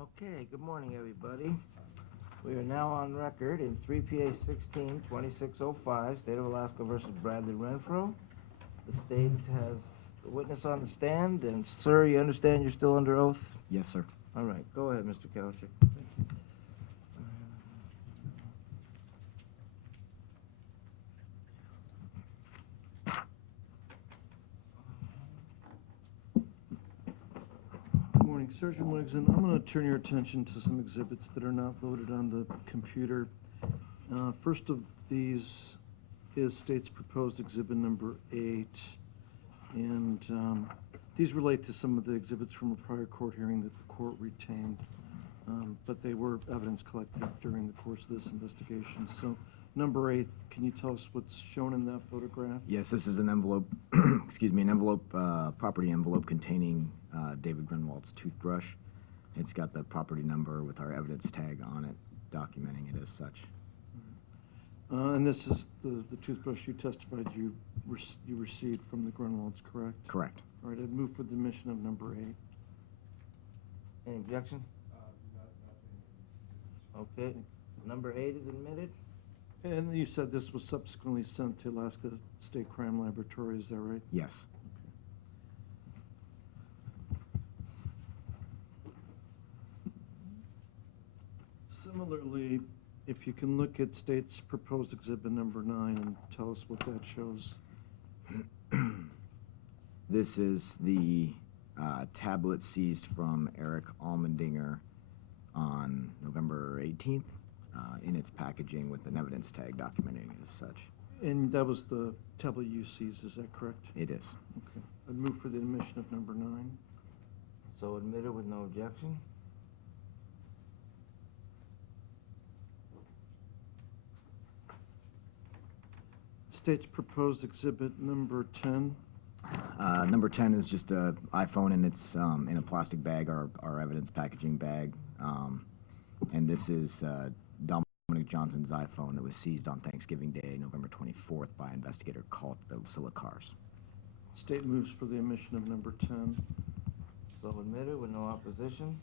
Okay, good morning, everybody. We are now on record in 3 PA 16-2605, State of Alaska versus Bradley Renfro. The state has the witness on the stand, and sir, you understand you're still under oath? Yes, sir. All right, go ahead, Mr. Kowalczyk. Good morning, Sergeant Wigson. I'm going to turn your attention to some exhibits that are not loaded on the computer. First of these is State's Proposed Exhibit Number 8, and these relate to some of the exhibits from a prior court hearing that the court retained, but they were evidence collected during the course of this investigation. So, number 8, can you tell us what's shown in that photograph? Yes, this is an envelope, excuse me, an envelope, property envelope containing David Grunwald's toothbrush. It's got the property number with our evidence tag on it, documenting it as such. And this is the toothbrush you testified you received from the Grunwalds, correct? Correct. All right, I'd move for the admission of number 8. Any objection? Okay, number 8 is admitted. And you said this was subsequently sent to Alaska State Crime Laboratory, is that right? Yes. Similarly, if you can look at State's Proposed Exhibit Number 9 and tell us what that shows. This is the tablet seized from Eric Almendinger on November 18th in its packaging with an evidence tag documenting it as such. And that was the tablet you seized, is that correct? It is. Okay. I'd move for the admission of number 9. So admitted with no objection. State's Proposed Exhibit Number 10. Number 10 is just an iPhone, and it's in a plastic bag, our evidence packaging bag. And this is Dominic Johnson's iPhone that was seized on Thanksgiving Day, November 24th, by an investigator called the Wasilla Cars. State moves for the admission of number 10. So admitted with no opposition.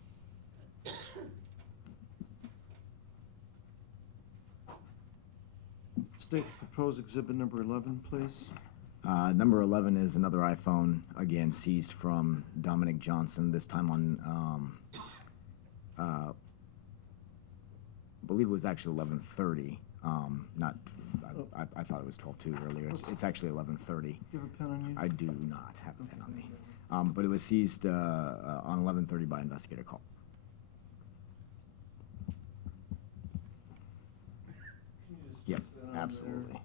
State's Proposed Exhibit Number 11, please. Number 11 is another iPhone, again seized from Dominic Johnson, this time on, I believe it was actually 11:30. I thought it was 12:02 earlier. It's actually 11:30. Do you have a pen on you? I do not have a pen on me. But it was seized on 11:30 by investigator call. Yep, absolutely.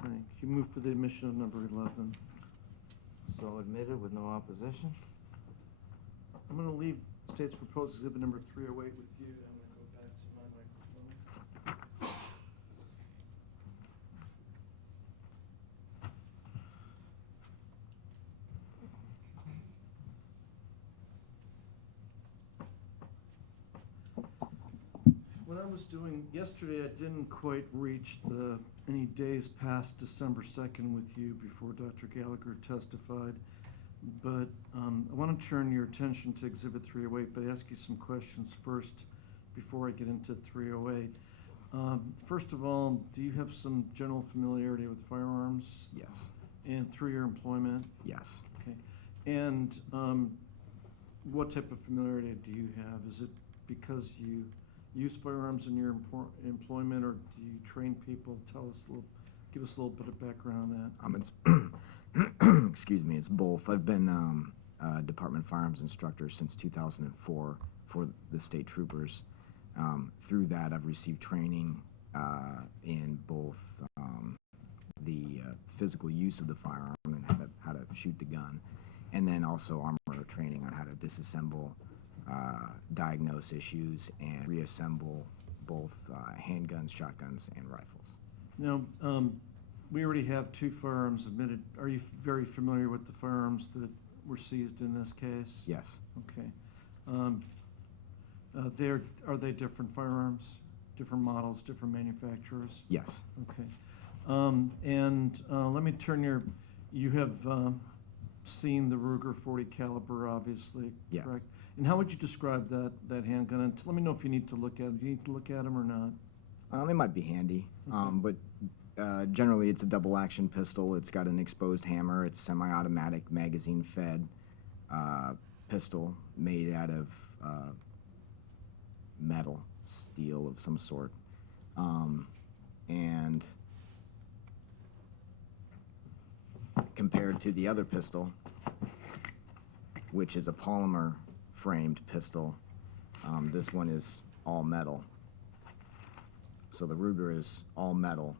Thank you. Move for the admission of number 11. So admitted with no opposition. I'm going to leave State's Proposed Exhibit Number 308 with you, and I'm going to go back to my microphone. What I was doing yesterday, I didn't quite reach any days past December 2nd with you before Dr. Gallagher testified. But I want to turn your attention to Exhibit 308, but ask you some questions first before I get into 308. First of all, do you have some general familiarity with firearms? Yes. And through your employment? Yes. Okay. And what type of familiarity do you have? Is it because you use firearms in your employment, or do you train people? Give us a little bit of background on that. It's excuse me, it's both. I've been a Department of Firearms instructor since 2004 for the state troopers. Through that, I've received training in both the physical use of the firearm and how to shoot the gun, and then also armor training on how to disassemble, diagnose issues, and reassemble both handguns, shotguns, and rifles. Now, we already have 2 firearms admitted. Are you very familiar with the firearms that were seized in this case? Yes. Okay. Are they different firearms? different models, different manufacturers? Yes. Okay. Let me turn you have seen the Ruger 40 caliber, obviously, Yes. correct? And how would you describe that handgun? And let me know if you need to look at it. Do you need to look at them or not? It might be handy, but generally it's a double action pistol. It's got an exposed hammer. It's semi-automatic, magazine-fed pistol made out of metal, steel of some sort. And compared to the other pistol, which is a polymer framed pistol, this one is all metal. So the Ruger is all metal,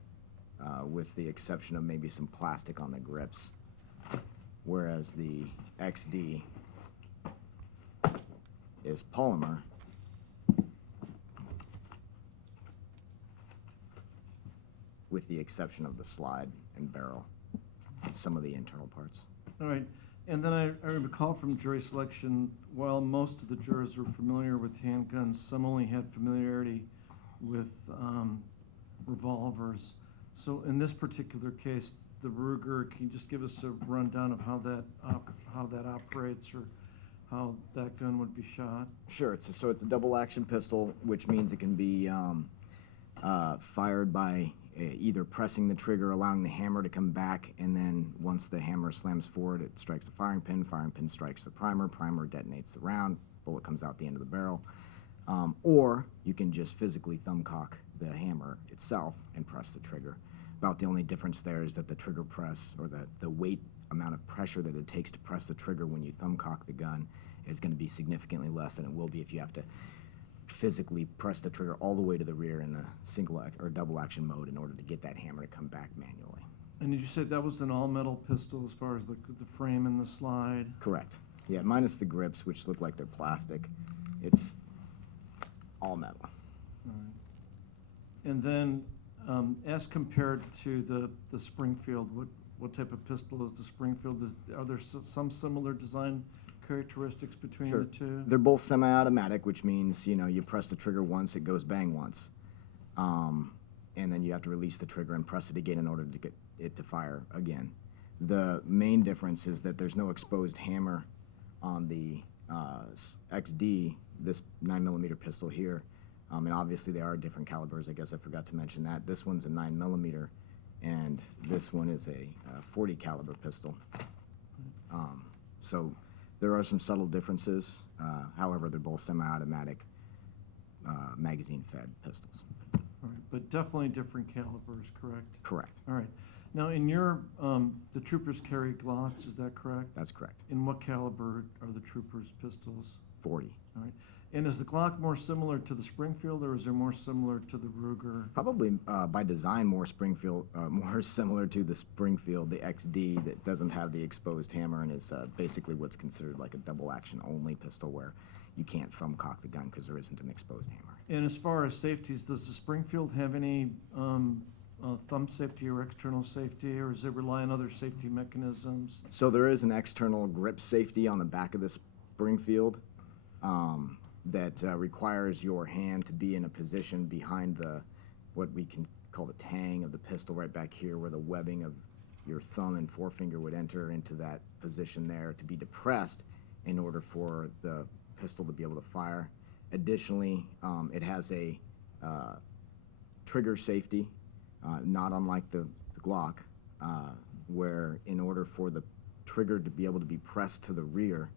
with the exception of maybe some plastic on the grips, whereas the XD is polymer. With the exception of the slide and barrel and some of the internal parts. All right. And then I recall from jury selection, while most of the jurors were familiar with handguns, some only had familiarity with revolvers. So in this particular case, the Ruger, can you just give us a rundown of how that operates, or how that gun would be shot? Sure. So it's a double action pistol, which means it can be fired by either pressing the trigger, allowing the hammer to come back, and then once the hammer slams forward, it strikes the firing pin strikes the primer detonates the round, bullet comes out the end of the barrel. Or you can just physically thumbcock the hammer itself and press the trigger. About the only difference there is that the trigger press, or the weight amount of pressure that it takes to press the trigger when you thumbcock the gun, is going to be significantly less than it will be if you have to physically press the trigger all the way to the rear in the single or double action mode in order to get that hammer to come back manually. And did you say that was an all-metal pistol as far as the frame and the slide? Correct. Yeah, minus the grips, which look like they're plastic. It's all metal. All right. And then, as compared to the Springfield, what type of pistol is the Springfield? Are there some similar design characteristics between the two? They're both semi-automatic, which means, you press the trigger once, it goes bang once. And then you have to release the trigger and press it again in order to get it to fire again. The main difference is that there's no exposed hammer on the XD, this 9mm pistol here. And obviously they are different calibers. I guess I forgot to mention that. This one's a 9mm, and this one is a 40 caliber pistol. So there are some subtle differences. However, they're both semi-automatic, magazine-fed pistols. All right, but definitely different calibers, correct? Correct. All right. Now, in your, the troopers carry Glocks, is that correct? That's correct. In what caliber are the troopers' pistols? 40. All right. And is the Glock more similar to the Springfield, or is it more similar to the Ruger? Probably by design more similar to the Springfield, the XD, that doesn't have the exposed hammer and is basically what's considered like a double action only pistol, where you can't thumbcock the gun because there isn't an exposed hammer. And as far as safeties, does the Springfield have any thumb safety or external safety, or does it rely on other safety mechanisms? So there is an external grip safety on the back of the Springfield that requires your hand to be in a position behind what we can call the tang of the pistol, right back here, where the webbing of your thumb and forefinger would enter into that position there, to be depressed in order for the pistol to be able to fire. Additionally, it has a trigger safety, not unlike the Glock, where in order for the trigger to be able to be pressed to the rear,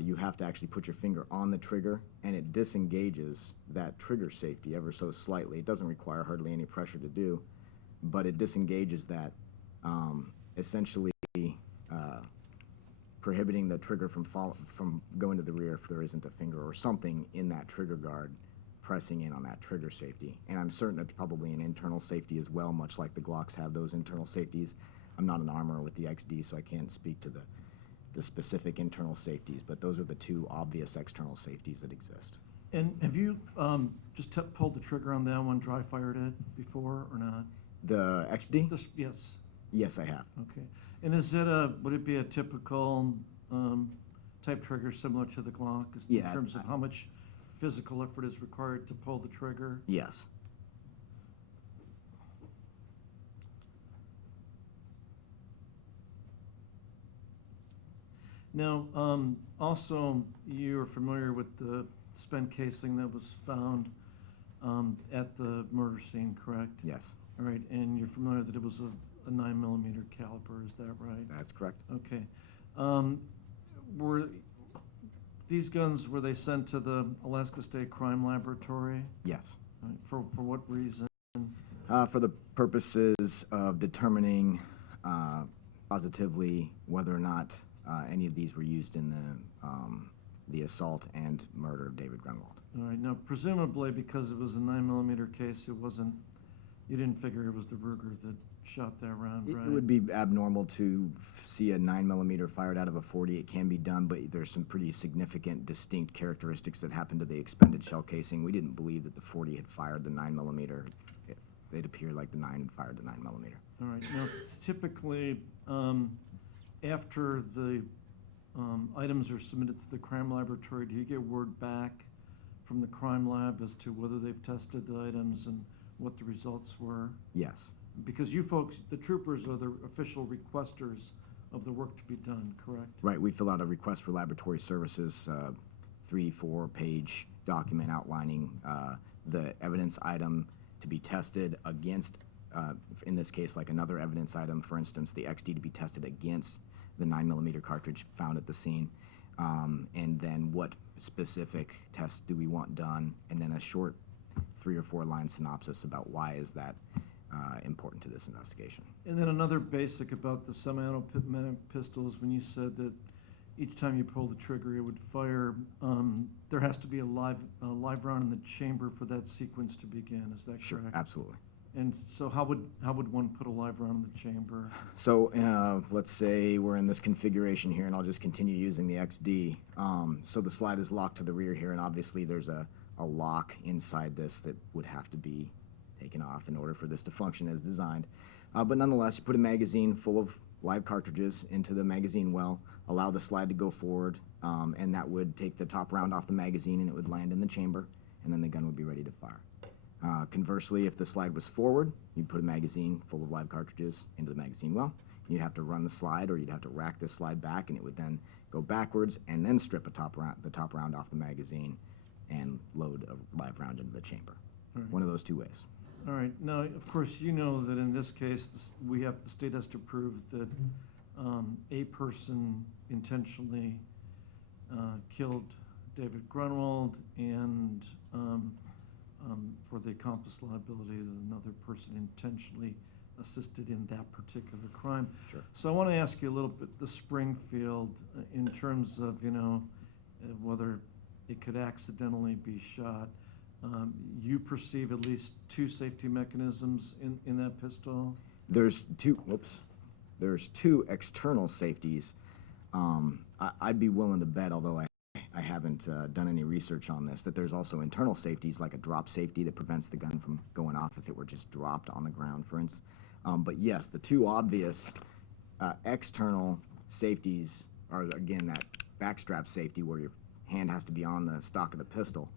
you have to actually put your finger on the trigger, and it disengages that trigger safety ever so slightly. It doesn't require hardly any pressure to do, but it disengages that, essentially prohibiting the trigger from going to the rear if there isn't a finger or something in that trigger guard pressing in on that trigger safety. And I'm certain that's probably an internal safety as well, much like the Glocks have those internal safeties. I'm not an armorer with the XD, so I can't speak to the specific internal safeties, but those are the two obvious external safeties that exist. And have you just pulled the trigger on that one, dry fired it before or not? The XD? Yes. Yes, I have. Okay. And would it be a typical type trigger similar to the Glock in Yeah, terms of how much physical effort is required to pull the trigger? Yes. Now, also, you're familiar with the spent casing that was found at the murder scene, correct? Yes. All right, and you're familiar that it was a 9mm caliber, is that right? That's correct. Okay. Were these guns, were they sent to the Alaska State Crime Laboratory? Yes. All right, for what reason? For the purposes of determining positively whether or not any of these were used in the assault and murder of David Grunwald. All right, now presumably because it was a 9mm case, it wasn't, you didn't figure it was the Ruger that shot that round, right? It would be abnormal to see a 9mm fired out of a 40. It can be done, but there's some pretty significant, distinct characteristics that happened to the expended shell casing. We didn't believe that the 40 had fired the 9mm. It appeared like the 9 had fired the 9mm. All right, now typically, after the items are submitted to the crime laboratory, do you get word back from the crime lab as to whether they've tested the items and what the results were? Yes. Because you folks, the troopers, are the official requesters of the work to be done, correct? Right, we fill out a request for laboratory services, 3-4 page document outlining the evidence item to be tested against, in this case, like another evidence item, for instance, the XD to be tested against the 9mm cartridge found at the scene, and then what specific tests do we want done, and then a short 3 or 4 line synopsis about why is that important to this investigation. And then another basic about the semi-automatic pistols, when you said that each time you pull the trigger it would fire, there has to be a live round in the chamber for that sequence to begin, is that Sure, correct? Absolutely. And so how would one put a live round in the chamber? So let's say we're in this configuration here, and I'll just continue using the XD. So the slide is locked to the rear here, and obviously there's a lock inside this that would have to be taken off in order for this to function as designed. But nonetheless, you put a magazine full of live cartridges into the magazine well, allow the slide to go forward, and that would take the top round off the magazine and it would land in the chamber, and then the gun would be ready to fire. Conversely, if the slide was forward, you'd put a magazine full of live cartridges into the magazine well. You'd have to run the slide, or you'd have to rack the slide back, and it would then go backwards and then strip the top round off the magazine and load a live round into the chamber. Right. One of those two ways. All right. Now, of course, you know that in this case, the state has to prove that a person intentionally killed David Grunwald, and for the accomplice liability, that another person intentionally assisted in that particular crime. Sure. So I want to ask you a little bit, the Springfield, in terms of, whether it could accidentally be shot. You perceive at least 2 safety mechanisms in that pistol? There's two external safeties. I'd be willing to bet, although I haven't done any research on this, that there's also internal safeties, like a drop safety that prevents the gun from going off if it were just dropped on the ground, for instance. But yes, the 2 obvious external safeties are, again, that backstrap safety where your hand has to be on the stock of the pistol,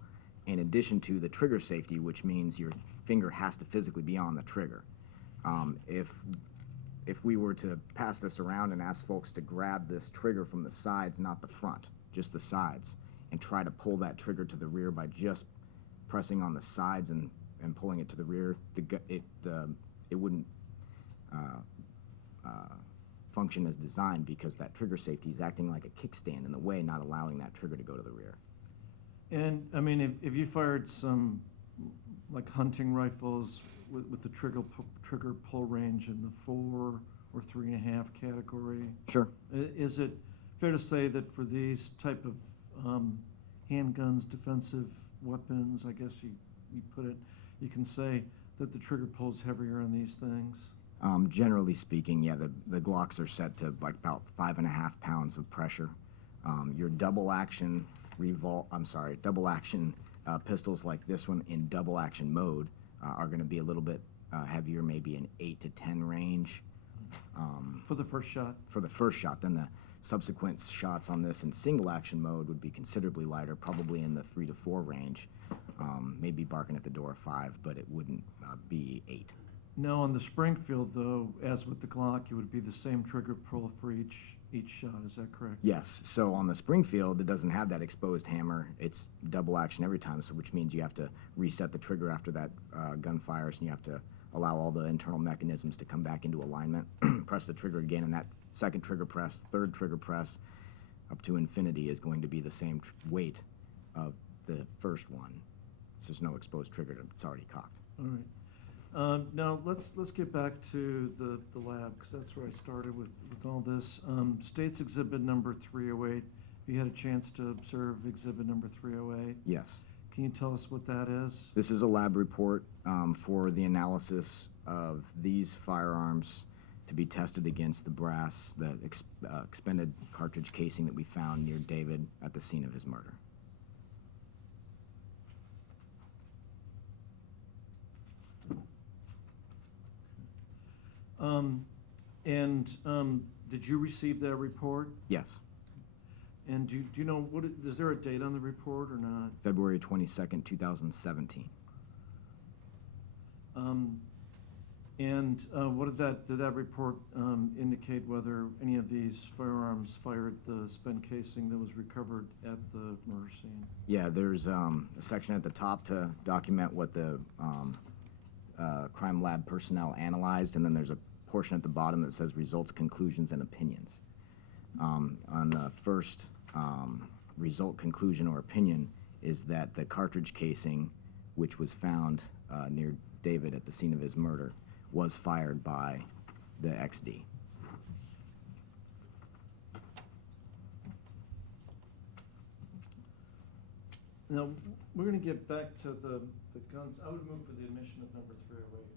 in addition to the trigger safety, which means your finger has to physically be on the trigger. If we were to pass this around and ask folks to grab this trigger from the sides, not the front, just the sides, and try to pull that trigger to the rear by just pressing on the sides and pulling it to the rear, it wouldn't function as designed, because that trigger safety is acting like a kickstand in the way, not allowing that trigger to go to the rear. And, I mean, if you fired some, like, hunting rifles with the trigger pull range in the 4 or 3.5 category. Sure. Is it fair to say that for these type of handguns, defensive weapons, I guess you put it, you can say that the trigger pull is heavier on these things? Generally speaking, yeah, the Glocks are set to like about 5.5 pounds of pressure. Your double action pistols like this one in double action mode are going to be a little bit heavier, maybe an 8 to 10 range. For the first shot? For the first shot. Then subsequent shots on this in single action mode would be considerably lighter, probably in the 3 to 4 range. Maybe barking at the door of 5, but it wouldn't be 8. Now, on the Springfield, though, as with the Glock, it would be the same trigger pull for each shot, is that correct? Yes, so on the Springfield, it doesn't have that exposed hammer. It's double action every time, so which means you have to reset the trigger after that gun fires, and you have to allow all the internal mechanisms to come back into alignment, press the trigger again, and that second trigger press, third trigger press, up to infinity is going to be the same weight of the first one. So there's no exposed trigger, it's already cocked. All right. Now, let's get back to the lab, because that's where I started with all this. State's Exhibit number 308. You had a chance to observe Exhibit number 308. Yes. Can you tell us what that is? This is a lab report for the analysis of these firearms to be tested against the brass, the expended cartridge casing that we found near David at the scene of his murder. Did you receive that report? Yes. And do you know, is there a date on the report or not? February 22nd, 2017. What did that report indicate whether any of these firearms fired the spent casing that was recovered at the murder scene? Yeah, there's a section at the top to document what the crime lab personnel analyzed, and then there's a portion at the bottom that says results, conclusions, and opinions. On the first result, conclusion, or opinion is that the cartridge casing, which was found near David at the scene of his murder, was fired by the XD. Now, we're going to get back to the guns. I would move for the admission of number 308.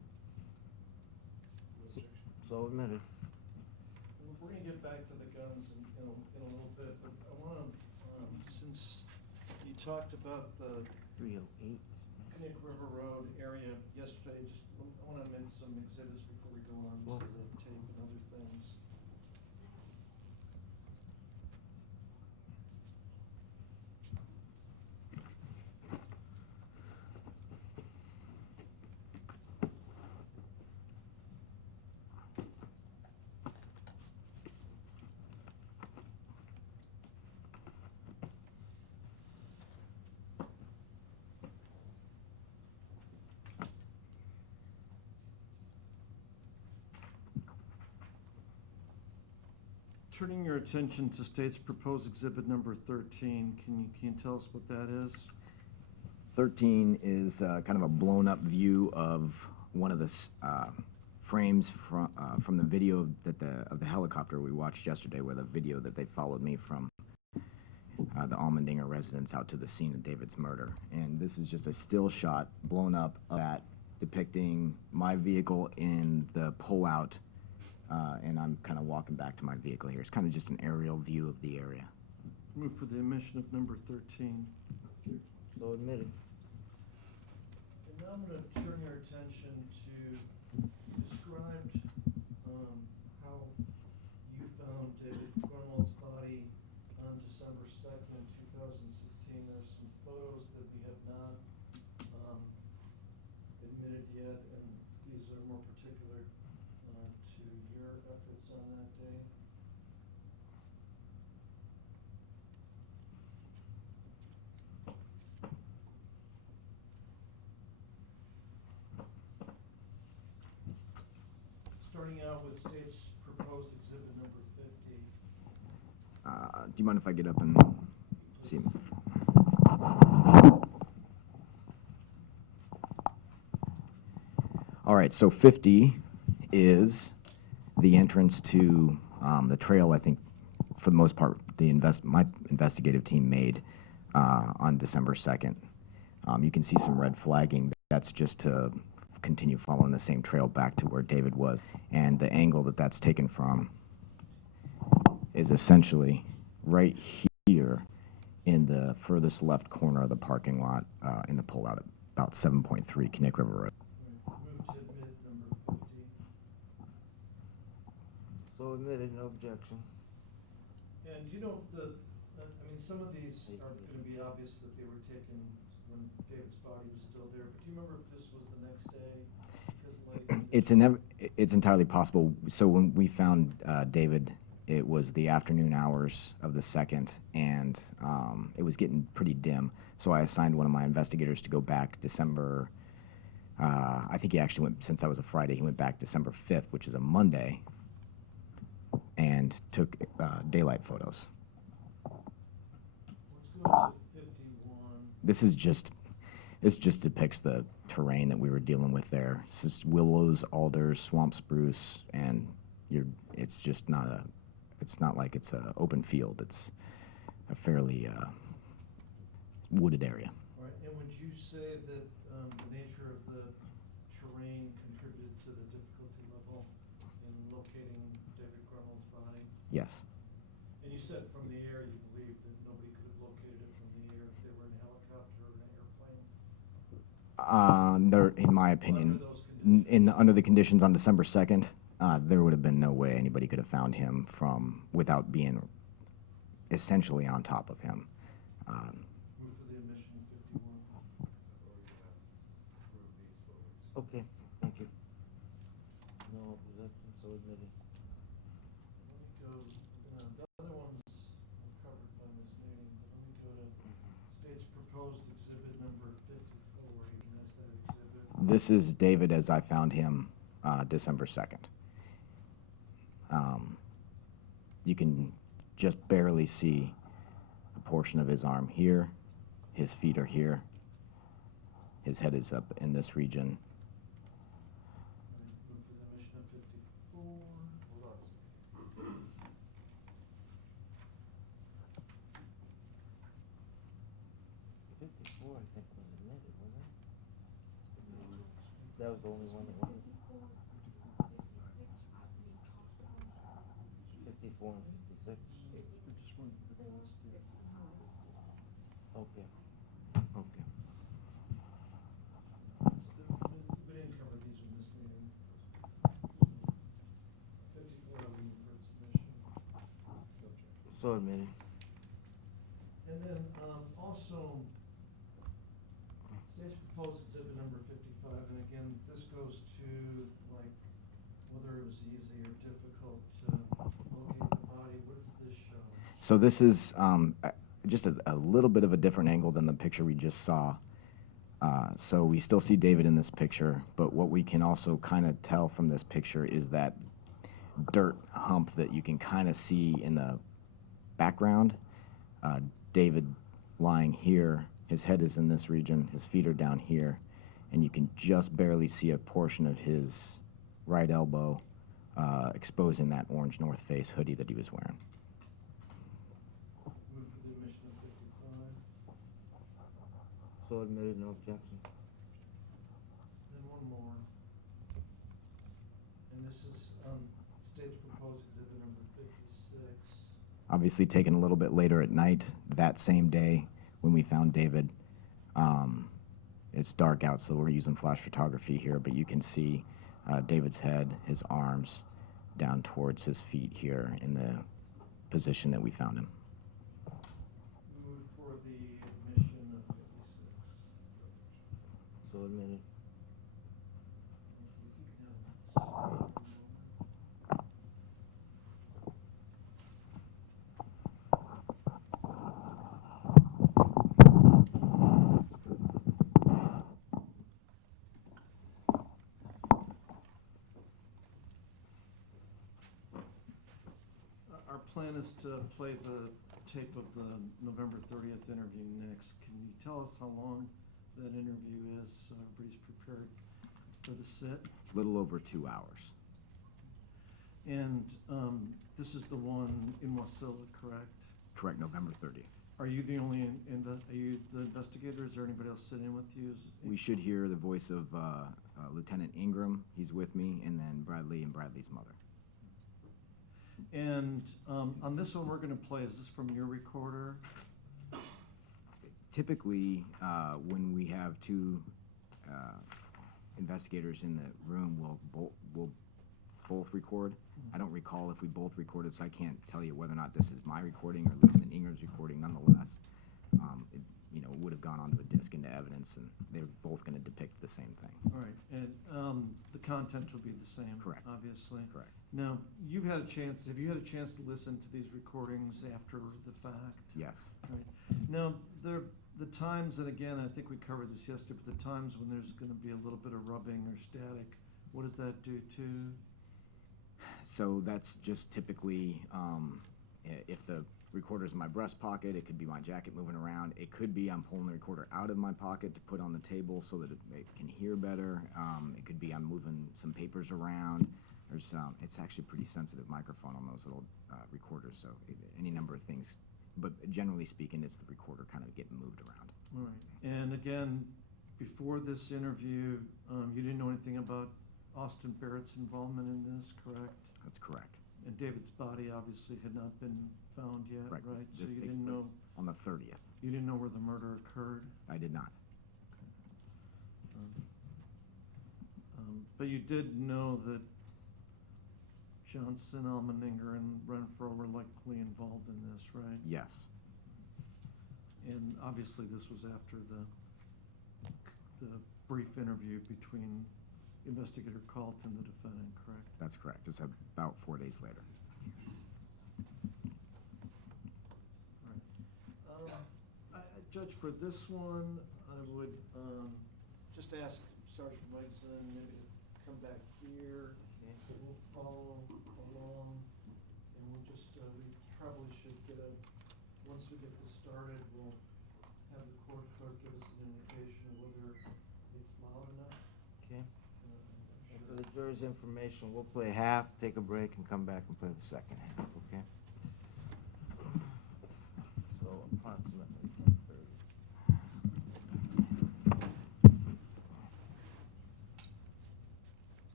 So admitted. We're going to get back to the guns in a little bit, but I want to, since you talked about the 308. Connect River Road area yesterday, I want to make some exhibits before we go on to the tape and other things. Turning your attention to state's proposed exhibit number 13, can you tell us what that is? 13 is kind of a blown-up view of one of the frames from the video of the helicopter we watched yesterday, where the video that they followed me from the Almendinger residence out to the scene of David's murder. And this is just a still shot blown up of that, depicting my vehicle in the pullout. And I'm kind of walking back to my vehicle here. It's kind of just an aerial view of the area. Move for the admission of number 13. So admitted. And now I'm going to turn your attention to, you described how you found David Grunwald's body on December 2nd, 2016. There's some photos that we have not admitted yet, and these are more particular to your efforts on that day. Starting out with state's proposed exhibit number 50. Do you mind if I get up and see? All right, so 50 is the entrance to the trail. I think, for the most part, my investigative team made on December 2nd. You can see some red flagging. That's just to continue following the same trail back to where David was. And the angle that that's taken from is essentially right here in the furthest left corner of the parking lot in the pullout at about 7.3 Connect River Road. Move to admit number 50. So admitted, no objection. And you know, I mean, some of these are gonna be obvious that they were taken when David's body was still there, but do you remember if this was the next day? It's entirely possible. So when we found David, it was the afternoon hours of the 2nd, and it was getting pretty dim. So I assigned one of my investigators to go back December, I think he actually went, since that was a Friday, he went back December 5th, which is a Monday, and took daylight photos. Let's go to 51. This just depicts the terrain that we were dealing with there. It's just willows, alders, swamp spruce, and it's just not it's not like it's an open field. It's a fairly wooded area. All right, and would you say that the nature of the terrain contributed to the difficulty level in locating David Grunwald's body? Yes. And you said from the air you believe that nobody could have located it from the air if they were in a helicopter or an airplane? In my opinion, under the conditions on December 2nd, there would have been no way anybody could have found him without being essentially on top of him. Move for the admission of 51. Okay, thank you. No objection, so admitted. Let me go, the other ones were covered by this meeting, but let me go to state's proposed exhibit number 54. You can ask that exhibit. This is David as I found him December 2nd. You can just barely see a portion of his arm here. His feet are here. His head is up in this region. Move for the admission of 54. Hold on a second. 54, I think, was admitted, wasn't it? That was the only one that wasn't. 54 and 56. Okay. Okay. We didn't cover these in this meeting. 54, I'll move for its submission. So admitted. And then, also, state's proposed exhibit number 55, and again, this goes to, like, whether it was easy or difficult to locate the body. What does this show? So this is just a little bit of a different angle than the picture we just saw. So we still see David in this picture, but what we can also kind of tell from this picture is that dirt hump that you can kind of see in the background. David lying here, his head is in this region, his feet are down here, and you can just barely see a portion of his right elbow exposing that orange North Face hoodie that he was wearing. Move for the admission of 55. So admitted, no objection. And one more. And this is state's proposed exhibit number 56. Obviously taken a little bit later at night, that same day when we found David. It's dark out, so we're using flash photography here, but you can see David's head, his arms, down towards his feet here in the position that we found him. Move for the admission of 56. So admitted. Our plan is to play the tape of the November 30th interview next. Can you tell us how long that interview is so everybody's prepared for the sit? A little over 2 hours. And this is the one in Wasilla, correct? Correct, November 30th. Are you the only, are you the investigator? Is there anybody else sitting in with you? We should hear the voice of Lieutenant Ingram, he's with me, and then Bradley and Bradley's mother. And on this one we're going to play, is this from your recorder? Typically, when we have two investigators in the room, we'll both record. I don't recall if we both recorded, so I can't tell you whether or not this is my recording or Lieutenant Ingram's recording. Nonetheless, it, you know, would have gone onto a disc into evidence, and they were both going to depict the same thing. All right, and the content will be the same. Correct. Obviously. Correct. Now, have you had a chance to listen to these recordings after the fact? Yes. Right. Now, the times, and again, I think we covered this yesterday, but the times when there's gonna be a little bit of rubbing or static, what does that do to? So that's just typically, if the recorder's in my breast pocket, it could be my jacket moving around. It could be I'm pulling the recorder out of my pocket to put on the table so that it can hear better. It could be I'm moving some papers around. There's, it's actually a pretty sensitive microphone on those little recorders, so any number of things. But generally speaking, it's the recorder kind of getting moved around. All right, and again, before this interview, you didn't know anything about Austin Barrett's involvement in this, correct? That's correct. And David's body obviously had not been found yet, right? Right. So This you takes didn't know, place on the 30th. you didn't know where the murder occurred? I did not. But you did know that Johnson, Almendinger, and Renfro were likely involved in this, right? Yes. And obviously this was after the brief interview between Investigator Carlton and the defendant, correct? That's correct. It's about 4 days later. Judge, for this one, I would just ask Sergeant Wegson maybe to come back here. We'll follow along, and we'll just, we probably should get once we get this started, we'll have the court clerk give us an indication of whether it's loud enough. Okay. And for the jury's information, we'll play half, take a break, and come back and play the second half, okay? So approximately 10:30.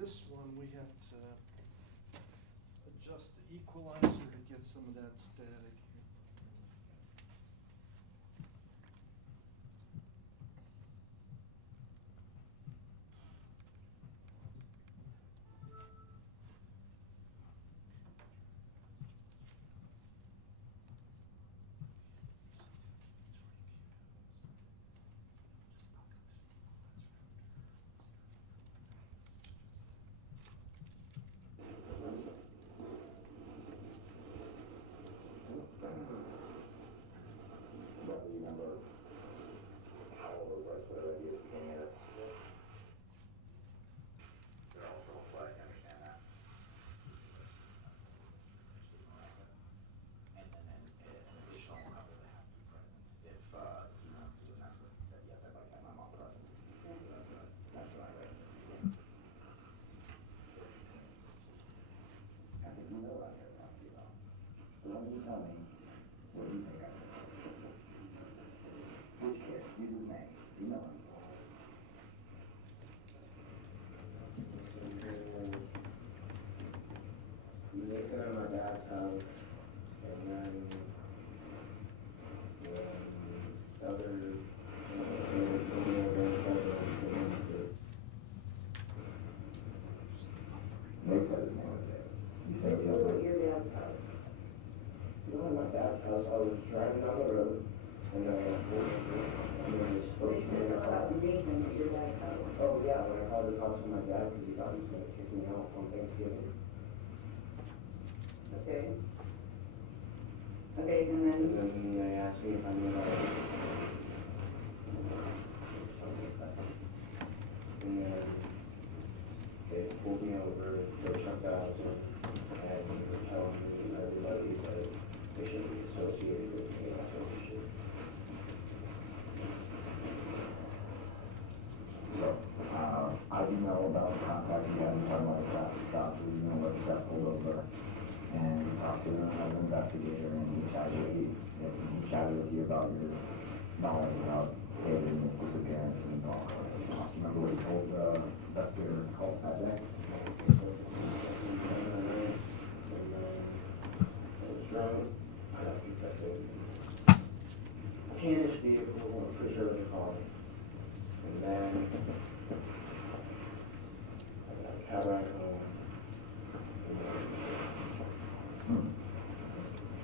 This one, we have to adjust the equalizer to get some of that static. Tell me, what do you think I did? Which kid? Use his name. You know him. You make it in my dad's house, and then the other, they said his name was David. You said you know your dad's house. You know, in my dad's house, I was driving down the road, and then we spoke to me about the reason that your dad's house. Oh, yeah, when I called the cops on my dad, because he thought he was going to kick me out on Thanksgiving. Okay. Okay, and then they asked me if I knew about it. And then they pulled me over, they checked out, and they were telling me everybody that they shouldn't be associated with me, and I told them they should. So, I you know about contacts you had in front of traffic stops, so you know what got pulled over. And you talked to another investigator, and he chatted with you about your knowledge about David and his disappearance and all. Remember what he told the investigator called that day? Candace vehicle for sure to call me. And then I got back home.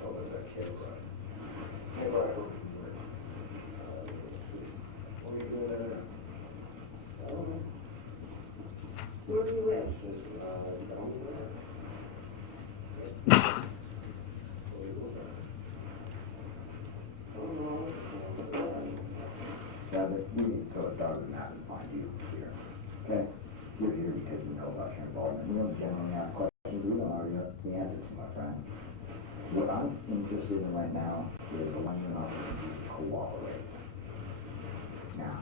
Oh, there's that kid, right? Hey, right. What are you doing there? I don't know. Where are you at? Just, down there. What are you doing there? I don't know. Yeah, but we need to throw a dart in the map and find you here. Okay? You're here because we know about your involvement. We don't generally ask questions we don't already know the answer to, my friend. What I'm interested in right now is allowing you to cooperate. Now,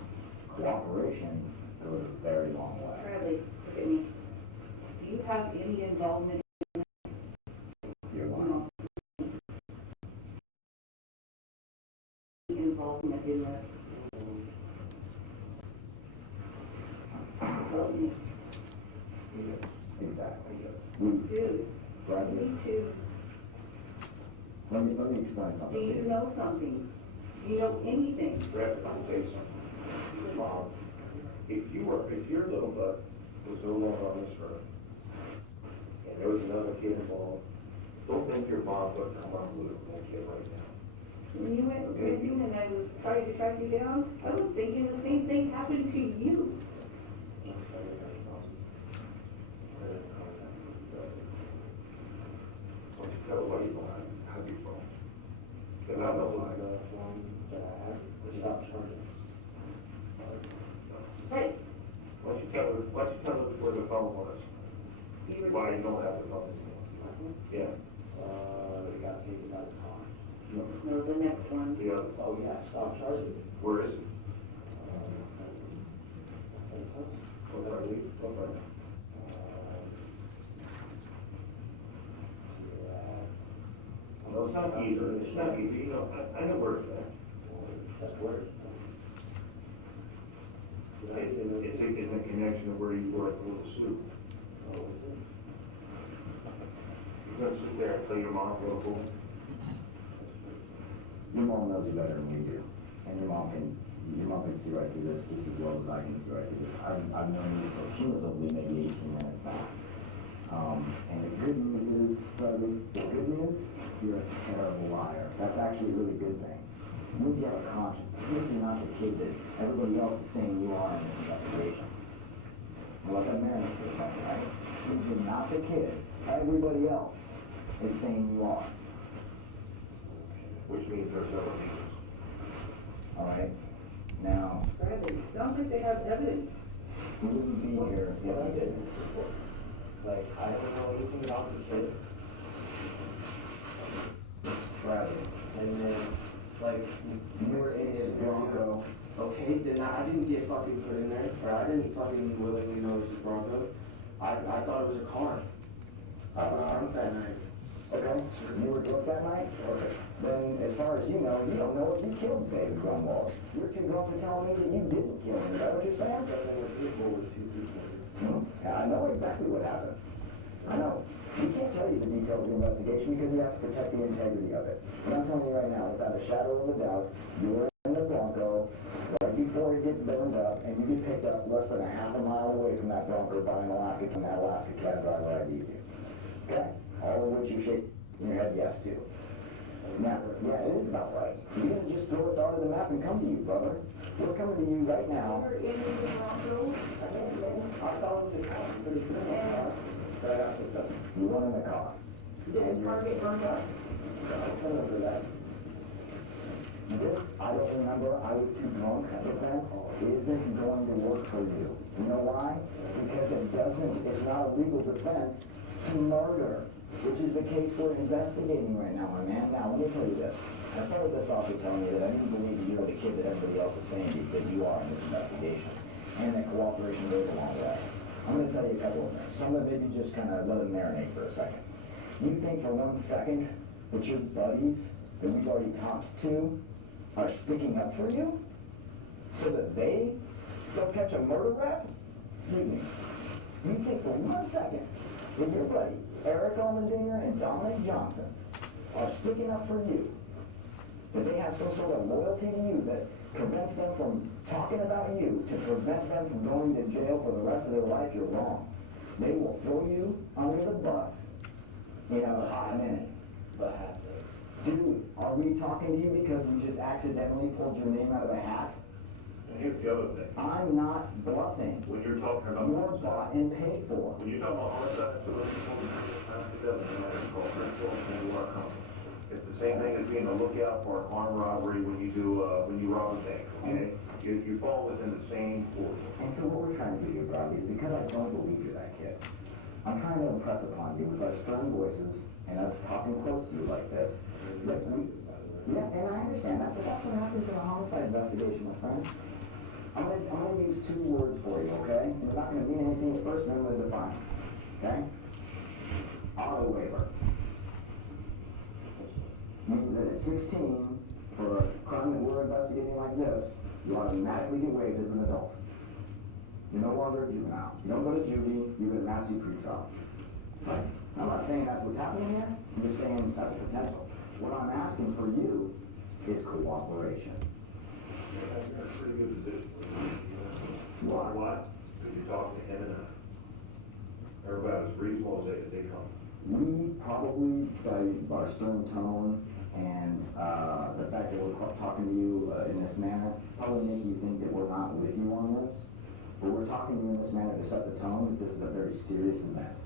cooperation goes a very long way. Bradley, look at me. Do you have any involvement You're lying. in this? Tell me. Exactly. Dude, Bradley, me too. let me explain Do something to you you. know something? Do you know anything? Brett, I'll tell you something. Your mom, if your little butt was no longer on this road, and there was another kid involved, don't think your mom would come on with that kid right now. When you went missing and I was trying to track you down, I was thinking the same thing happened to you. Don't you tell what you want, how you from. And I know like the one that I have, without charging. Hey, Why don't you tell us where the phone was? you were. Why you don't have the phone anymore? Yeah. They got taken out of the car. No, the next one. The other, Oh, yeah, stop charging. where is it? Uh, What are you? No, it's not either, it's not either, you know, I know where it's at. That's where. It's a connection of where you work with the soup. You're gonna sit there and tell your mom local. Your mom knows you better than we do, and your mom can see right through this just as well as I can see right through this. I've known you for cumulatively maybe 18 minutes now. And the good news is, Bradley, the good news, you're a terrible liar. That's actually a really good thing. It means you have a conscience. It means you're not the kid that everybody else is saying you are in this investigation. Well, like a marriage for a second, right? It means you're not the kid everybody else is saying you are. Which means there's no reasons. All right? Now, Bradley, sounds like they have evidence. we wouldn't be here if What I we did didn't. before. Like, I don't know anything about the kid. Bradley, And then, like, you were in his Bronco. okay, then I didn't get fucking put in there, or I didn't fucking willingly know it was a Bronco. I thought it was a car. I was drunk that night. Okay, you were drunk that night? Okay. Then, as far as you know if you killed David Grunwald. You're too drunk to tell me that you didn't kill him. Is that what you're saying? But then the vehicle was 2 people. Yeah, I know exactly what happened. I know. We can't tell you the details of the investigation because you have to protect the integrity of it. But I'm telling you right now, without a shadow of a doubt, you were in the Bronco right before it gets burned up, and you get picked up less than a half a mile away from that Bronco by an Alaska cab driver IDs you. Okay? All of which you shake your head yes to. Now, yeah, it is about right. You didn't just throw a dart at the map and come to you, brother. We're coming to you right now. You're in the Bronco. I thought it was a car, but it's not a car. But I got picked up. You went in the car. Did the car get burned up? I don't remember that. This, I don't remember, I was too drunk at the fence, isn't going to work for you. You know why? Because it's not a legal defense to murder, which is the case we're investigating right now, my man. Now, let me tell you this. I started this off with telling you that I didn't believe that you're the kid that everybody else is saying that you are in this investigation, and that cooperation goes a long way. I'm gonna tell you a couple of things. Some of it, maybe just kind of let it marinate for a second. You think for 1 second that your buddies that we've already talked to are sticking up for you so that they don't catch a murder rap? Excuse me. You think for 1 second that your buddy, Eric Allmendinger and Dominic Johnson, are sticking up for you, that they have some sort of loyalty to you that prevents them from talking about you, to prevent them from going to jail for the rest of their life? You're wrong. They will throw you under the bus in a hot minute. Dude, are we talking to you because we just accidentally pulled your name out of a hat? And here's the other thing. I'm not bluffing. When you're talking about You're homicide, bought and paid for. when you're talking about homicide, it's the same thing as being a lookout for an armed robbery when you rob a bank, okay? You fall within the same pool. And so what we're trying to do here, Bradley, is because I don't believe you're that kid, I'm trying to impress upon you with our stern voices and us talking close to you like this. That yeah, and I understand that, but that's what happens in a homicide investigation, my friend. I'm gonna use 2 words for you, okay? And they're not gonna mean anything at first, and then I'm gonna define it, okay? Auto waiver. Means that at 16, for a crime that we're investigating like this, you automatically get waived as an adult. You're no longer a juvenile. You don't go to juvie, you get a massive pretrial. Right? I'm not saying that's what's happening here. I'm just saying that's a potential. What I'm asking for you is cooperation. You're in a pretty good position. Why? Why? Because you talk to him and everybody as reasonable as they come. We probably, by our stern tone and the fact that we're talking to you in this manner, probably make you think that we're not with you on this. But we're talking to you in this manner to set the tone that this is a very serious event.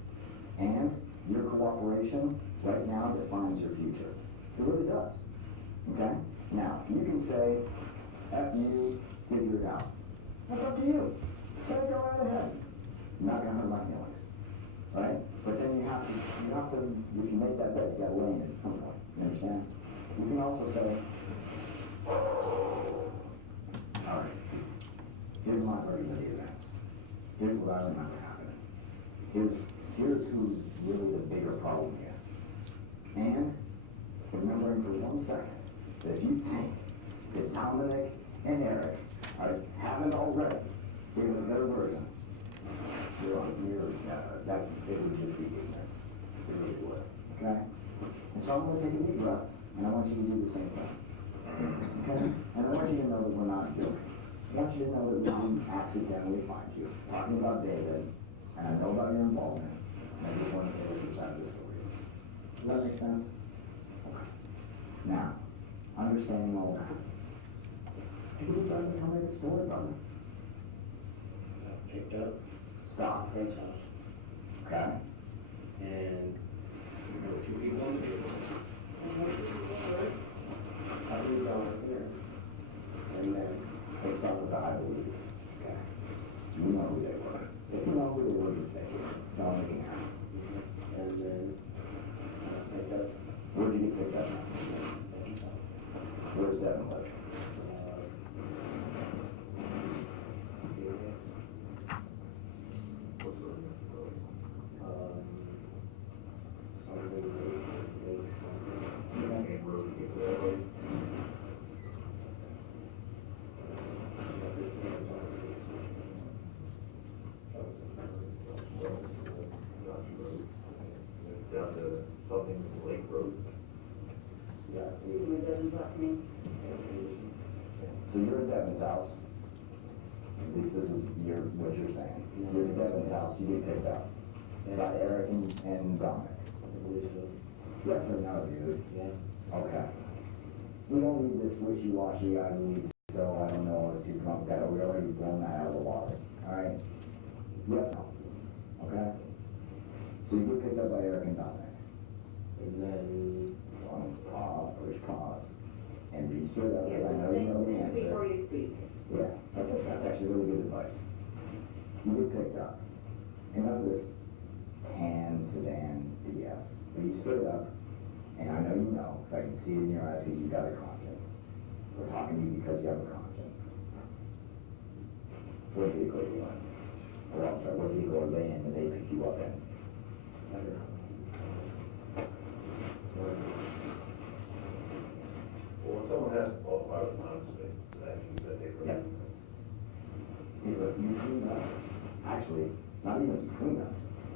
And your cooperation right now defines your future. It really does. Okay? Now, you can say, F you, figure it out. That's up to you. Say it, go right ahead. I'm not gonna hurt my feelings. Right? But then you have to, if you make that bet, you gotta lay in it at some point. You understand? You can also say, all right, here's my version of the events. Here's what I remember happening. Here's who's really the bigger problem here. And remembering for 1 second that if you think that Dominic and Eric haven't already gave us their version, it would just be ignorance. It really would. Okay? And so I'm going to take a deep breath, and I want you to do the same thing. Okay? And I want you to know that we're not joking. I want you to know that we didn't accidentally find you. Talking about David, and I know about your involvement, and I just want to get your side of the story. Does that make sense? Okay. Now, understanding all that, take a deep breath and tell me the story, brother. Picked up Stop. friend's house, Okay? and there were 2 people on the vehicle. I moved down here, and then They start with the Hypothetical. okay. You know who they were. If you know who they were, you say, don't make it happen. And then picked up Where'd you get picked up? Where's Devin live? Down to Southern Lake Road. Usually doesn't talk to me. So you're at Devin's house. At least this is what you're saying. You're at Devin's house, you get picked up by Eric and Dominic. Yes or no, dude? Yeah. Okay. We don't need this wishy-washy, I believe so, I don't know, I was too drunk, that we already blown that out of the water, alright? Yes, no? Okay? So you get picked up by Eric and Dominic. And then, Push pause, and be straight up, because I know you know the Think answer. before you speak. Yeah, that's actually really good advice. You get picked up, and up this tan sedan BS, but you stood up, and I know you know, because I can see it in your eyes, because you got a conscience. We're talking to you because you have a conscience. What vehicle are you in? Or I'm sorry, what vehicle are they in that they pick you up in? Well, when someone has to qualify with non-state, that means that they. Yeah. Between us, actually, not even between us,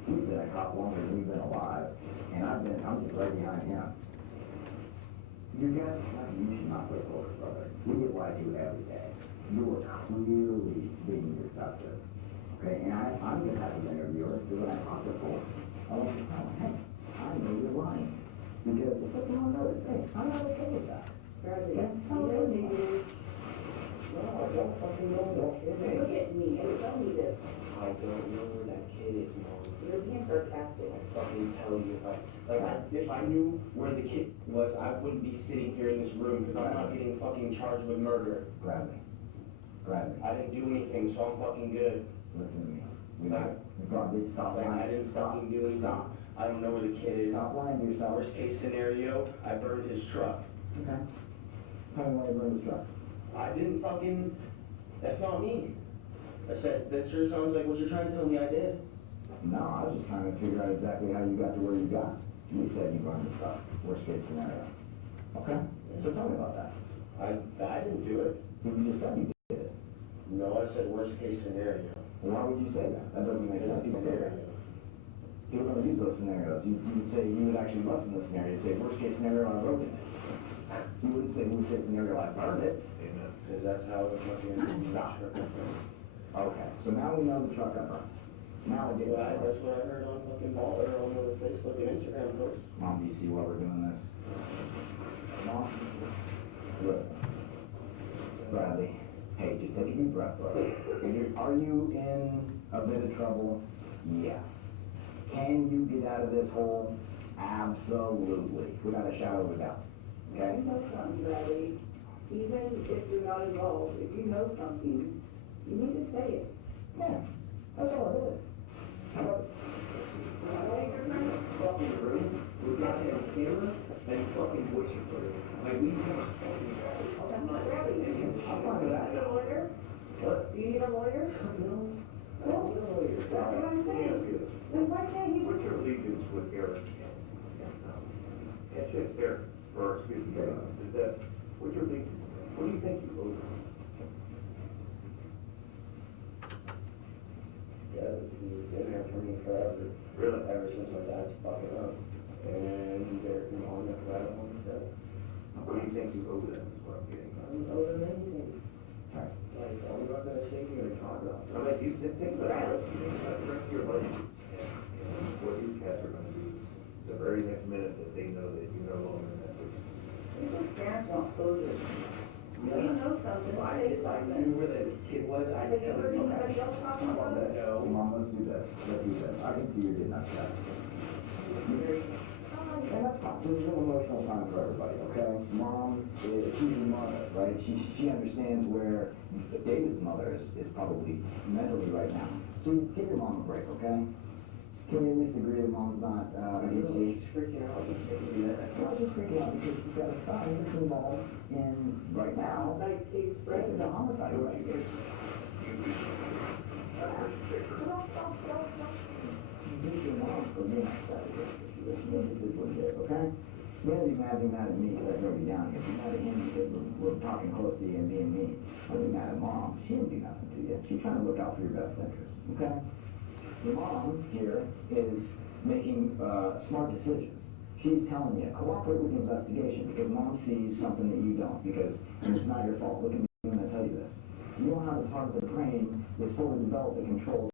he's been a cop longer than we've been alive, and I'm just right behind him. You should not break orders, brother. We get lied to every day. You are clearly being deceptive. Okay, and I'm the type of interviewer that when I talk to folks, I want to tell them, hey, I know you're lying. Because it puts them on notice. Hey, I'm not okay with that. Bradley, Yeah, you don't need this. No, I don't fucking know that kid. Look at me and tell me this. I don't know where that kid is, Mom. You're being sarcastic. I fucking tell you, if I knew where the kid was, I wouldn't be sitting here in this room, because I'm not getting fucking charged with murder. Bradley, I didn't do anything, so I'm fucking good. listen to me. Bradley, stop lying. I didn't fucking do anything. Stop. I don't know where the kid is. Stop lying to yourself. Worst case scenario, I burned his truck. Okay. Tell me why you burned his truck. I didn't fucking, that's not me. I said, that sure sounds like what you're trying to tell me I did. No, I was just trying to figure out exactly how you got to where you got. You said you burned his truck. Worst case scenario. Okay? So tell me about that. I didn't do it. You just said you did it. No, I said worst case scenario. Why would you say that? That doesn't make sense. People say that. People are gonna use those scenarios. You would say, you would actually lessen the scenario. You'd say, worst case scenario, I broke it. You wouldn't say, worst case scenario, I burned it. Amen. Because that's how it fucking. Stop. Okay, so now we know the truck got burned. Now we get started. That's what I heard on fucking Baller, on the Facebook and Instagram posts. Mom, do you see why we're doing this? Mom, listen. Bradley, hey, just take a deep breath, brother. Are you in a bit of trouble? Yes. Can you get out of this hole? Absolutely. Without a shadow of a doubt. Okay? You know something, Bradley. Even if you're not involved, if you know something, you need to say it. Yeah, that's all it is. Fucking room, we got him cameras and fucking voice recorder. Like, we have fucking. I'm not ready. I'm fine with that. Do you need a lawyer? What? Do you need a lawyer? No. Well, that's what I'm saying. Then why can't you What's just? your allegiance with Eric? Eric, or excuse me, is that, what's your allegiance? What do you think you owe him? Yeah, he's been there for me forever. Really? Ever since my dad's fucking up. And they're on the right on the set. What do you think you owe them, is what I'm getting I at. don't owe them anything. Like, I'm not gonna sit here and talk about I mean, you think about the rest of your life, and what these cats are gonna do the very next minute that they know that you're no longer in that position. People's parents want closure. You know something, If say I something. knew where the kid was, I'd Have you tell heard him. anybody else talking How about about it? this? Mom, let's do this. Let's do this. I can see you're getting upset. And that's fine. This is an emotional time for everybody, okay? Mom, she's your mother, right? She understands where David's mother is probably mentally right now. So give your mom a break, okay? Can we at least agree that mom's not against you? He's freaking out. He's making me mad. I'm not just freaking out because you've got a son that's involved in, right now, Like, case, this is a homicide investigation. Use your mom for being upset with this situation. This is what it is, okay? You gotta be mad at me because I drove you down here. Be mad at him because we're talking close to you and being mean. Don't be mad at mom. She didn't do nothing to you. She's trying to look out for your best interests, okay? Your mom here is making smart decisions. She's telling you, cooperate with the investigation because mom sees something that you don't because it's not your fault. Look at me when I tell you this. You don't have the part of the brain that's fully developed that controls.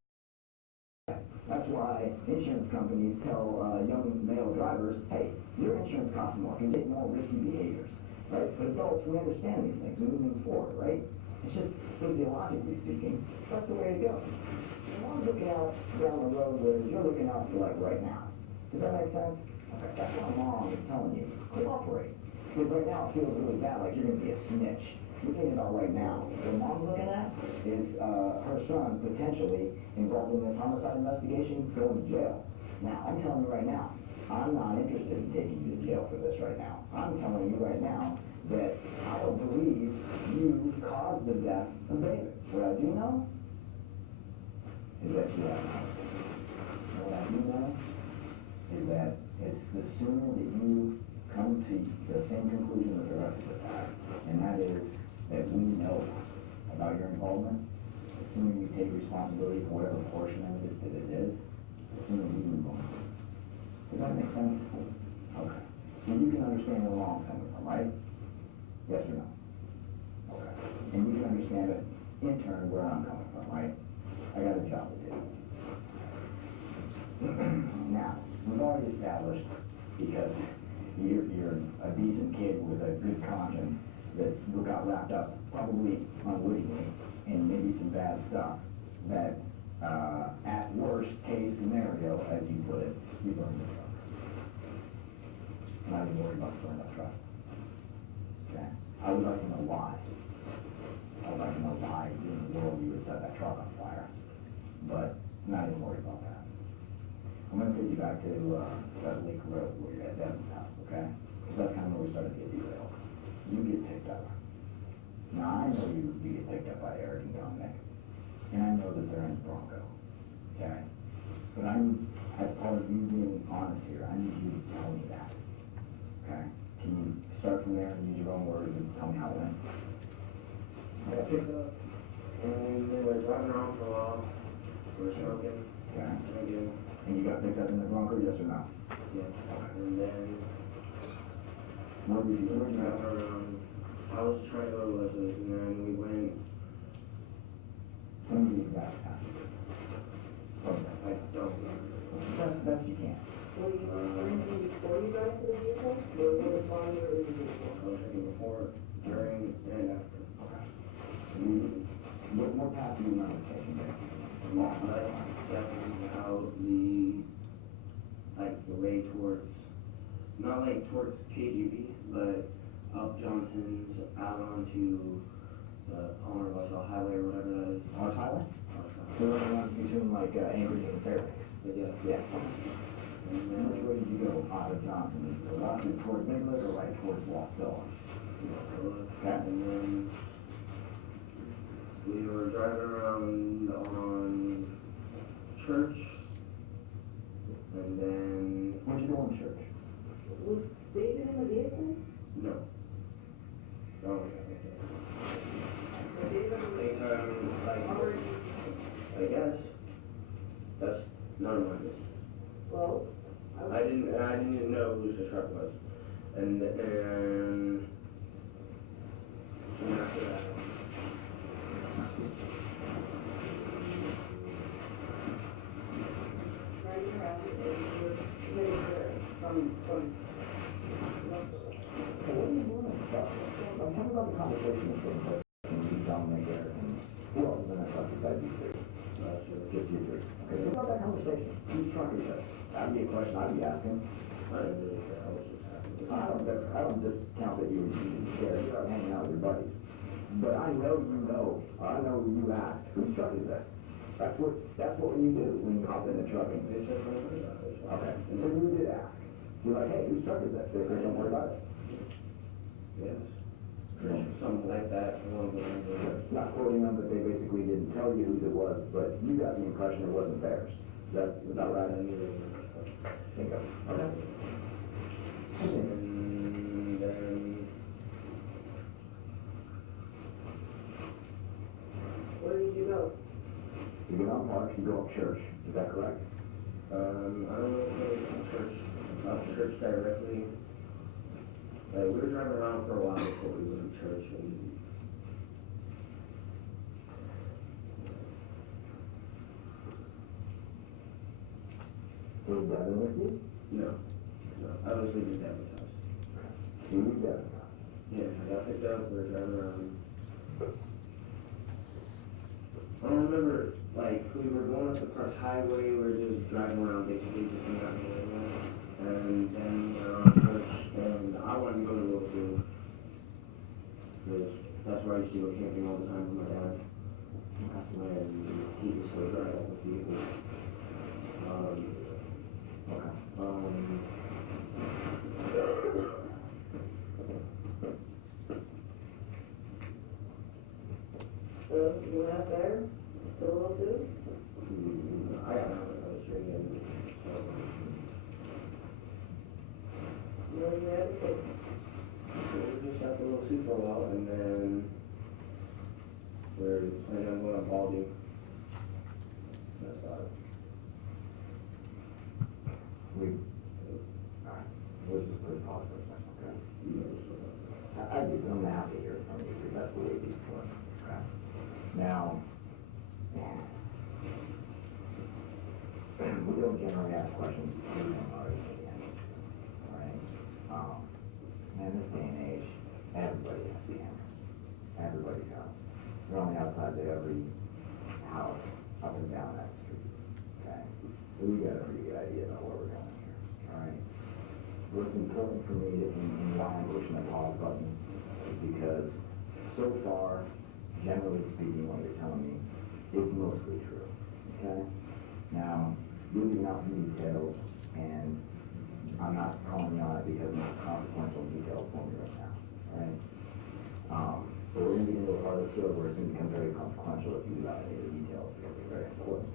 That's why insurance companies tell young male drivers, hey, your insurance costs more because you take more risky behaviors, right? But adults, we understand these things moving forward, right? It's just physiologically speaking, that's the way it goes. You're not looking out down the road where you're looking out for like right now. Does that make sense? Okay, that's why mom is telling you, cooperate. Because right now it feels really bad, like you're gonna be a snitch. You're thinking about right now. What mom's looking at is her son potentially involved in this homicide investigation going to jail. Now, I'm telling you right now, I'm not interested in taking you to jail for this right now. I'm telling you right now that I don't believe you caused the death of David. What I do know is that you have knowledge. And what I do know is that it's the sooner that you come to the same conclusion that the rest of us have, and that is that we know about your involvement, the sooner you take responsibility for whatever portion of it that it is, the sooner we move on. Does that make sense? Okay. So you can understand where I'm coming from, right? Yes or no? Okay. And you can understand it in turn where I'm coming from, right? I got a job to do. Now, we've already established, because you're a decent kid with a good conscience that's got wrapped up, probably unwittingly, in maybe some bad stuff, that at worst case scenario, as you put it, you burn the truck. I'm not even worried about burning the truck. Okay? I would like to know why. I would like to know why in the world you would set that truck on fire. But I'm not even worried about that. I'm gonna take you back to that Lake Road where you're at Devin's house, okay? Because that's kind of where we started to get derailed. You get picked up. Now, I know you get picked up by Eric and Dominic, and I know that they're in the Bronco, okay? But as part of you being honest here, I need you to tell me that, okay? Can you start from there and use your own words and tell me how it went? I got picked up, and they were driving around for a while. We were smoking, Okay? drinking. And you got picked up in the Bronco, yes or no? Yeah. And then Where did you we go? were driving around. I was trying to go to Leslie's, and then we went. Tell me the exact time. Okay. I don't remember. Best you can. Were you drinking before you got to the vehicle, or was it while you were in the vehicle? I was drinking before, during, and after. Okay. What path do you remember taking there? Definitely out the way towards, not like towards KGB, but up Johnson's, out onto the Palmer Westall Highway or whatever that is. North Highway? North The one runs between like Anchorage and Fairbanks. Highway. Yeah. And And then which way did you go out of Johnson? Did you go out toward Midland or right towards Wasilla? and then we were driving around on Church, and then, Where'd you go in church? Was David in the vehicle? no. Oh, Was David already? I guess. That's none of my business. Well, I didn't even know whose the truck was. And soon after that, right around, and you were heading there from. Hey, what are you doing? Tell me about the conversation with you, Dominic, Eric, and who else is in that truck besides you three? Just you three. Okay, so about that conversation, whose truck is this? That'd be a question I'd be asking. I didn't really care. I was just happy. I don't discount that you there, you're out hanging out with your buddies. But I know you ask, whose truck is this? That's what you do when you hop in the truck and. They said, "Don't worry about it." Okay, and so you did ask. You're like, hey, whose truck is this? They said, don't worry about it. Yes. Something like that. Not quoting them, but they basically didn't tell you whose it was, but you got the impression it wasn't theirs. Is that about right? Bingo. Okay. And then Where did you go? So you get on parks, you go up church, is that correct? I don't know if it was church. Church directly. We were driving around for a while before we went to church, and Was Devin with you? no, I was leaving Devin's house. You leave Devin's house. Yeah, I got picked up, we were driving around. I don't remember, like, we were going up across highway, we were just driving around basically, just not doing anything. And then we were on church, and I wanted to go to Willfield. Because that's where I used to go camping all the time with my dad. When he was so right up with vehicles. So you went up there, Solo too? I got another string in. You and the other kid? So we just have a little soup for a while, and then we're planning on going on Baldy. That's about it. Let's just put a pause for a second, okay? I'm happy to hear from you, because that's the way these work, okay? Now, we don't generally ask questions we don't already know the answer to, all right? In this day and age, everybody has cameras. Everybody's got them. They're on the outside of every house up and down that street, okay? So we got a pretty good idea about where we're going here, all right? What's important for me and why I'm pushing the pause button is because so far, generally speaking, what you're telling me is mostly true, okay? Now, you're leaving out some details, and I'm not calling you on it because of consequential details for me right now, all right? But we're gonna get into a part of the story where it's gonna become very consequential if you leave out any of the details because they're very important.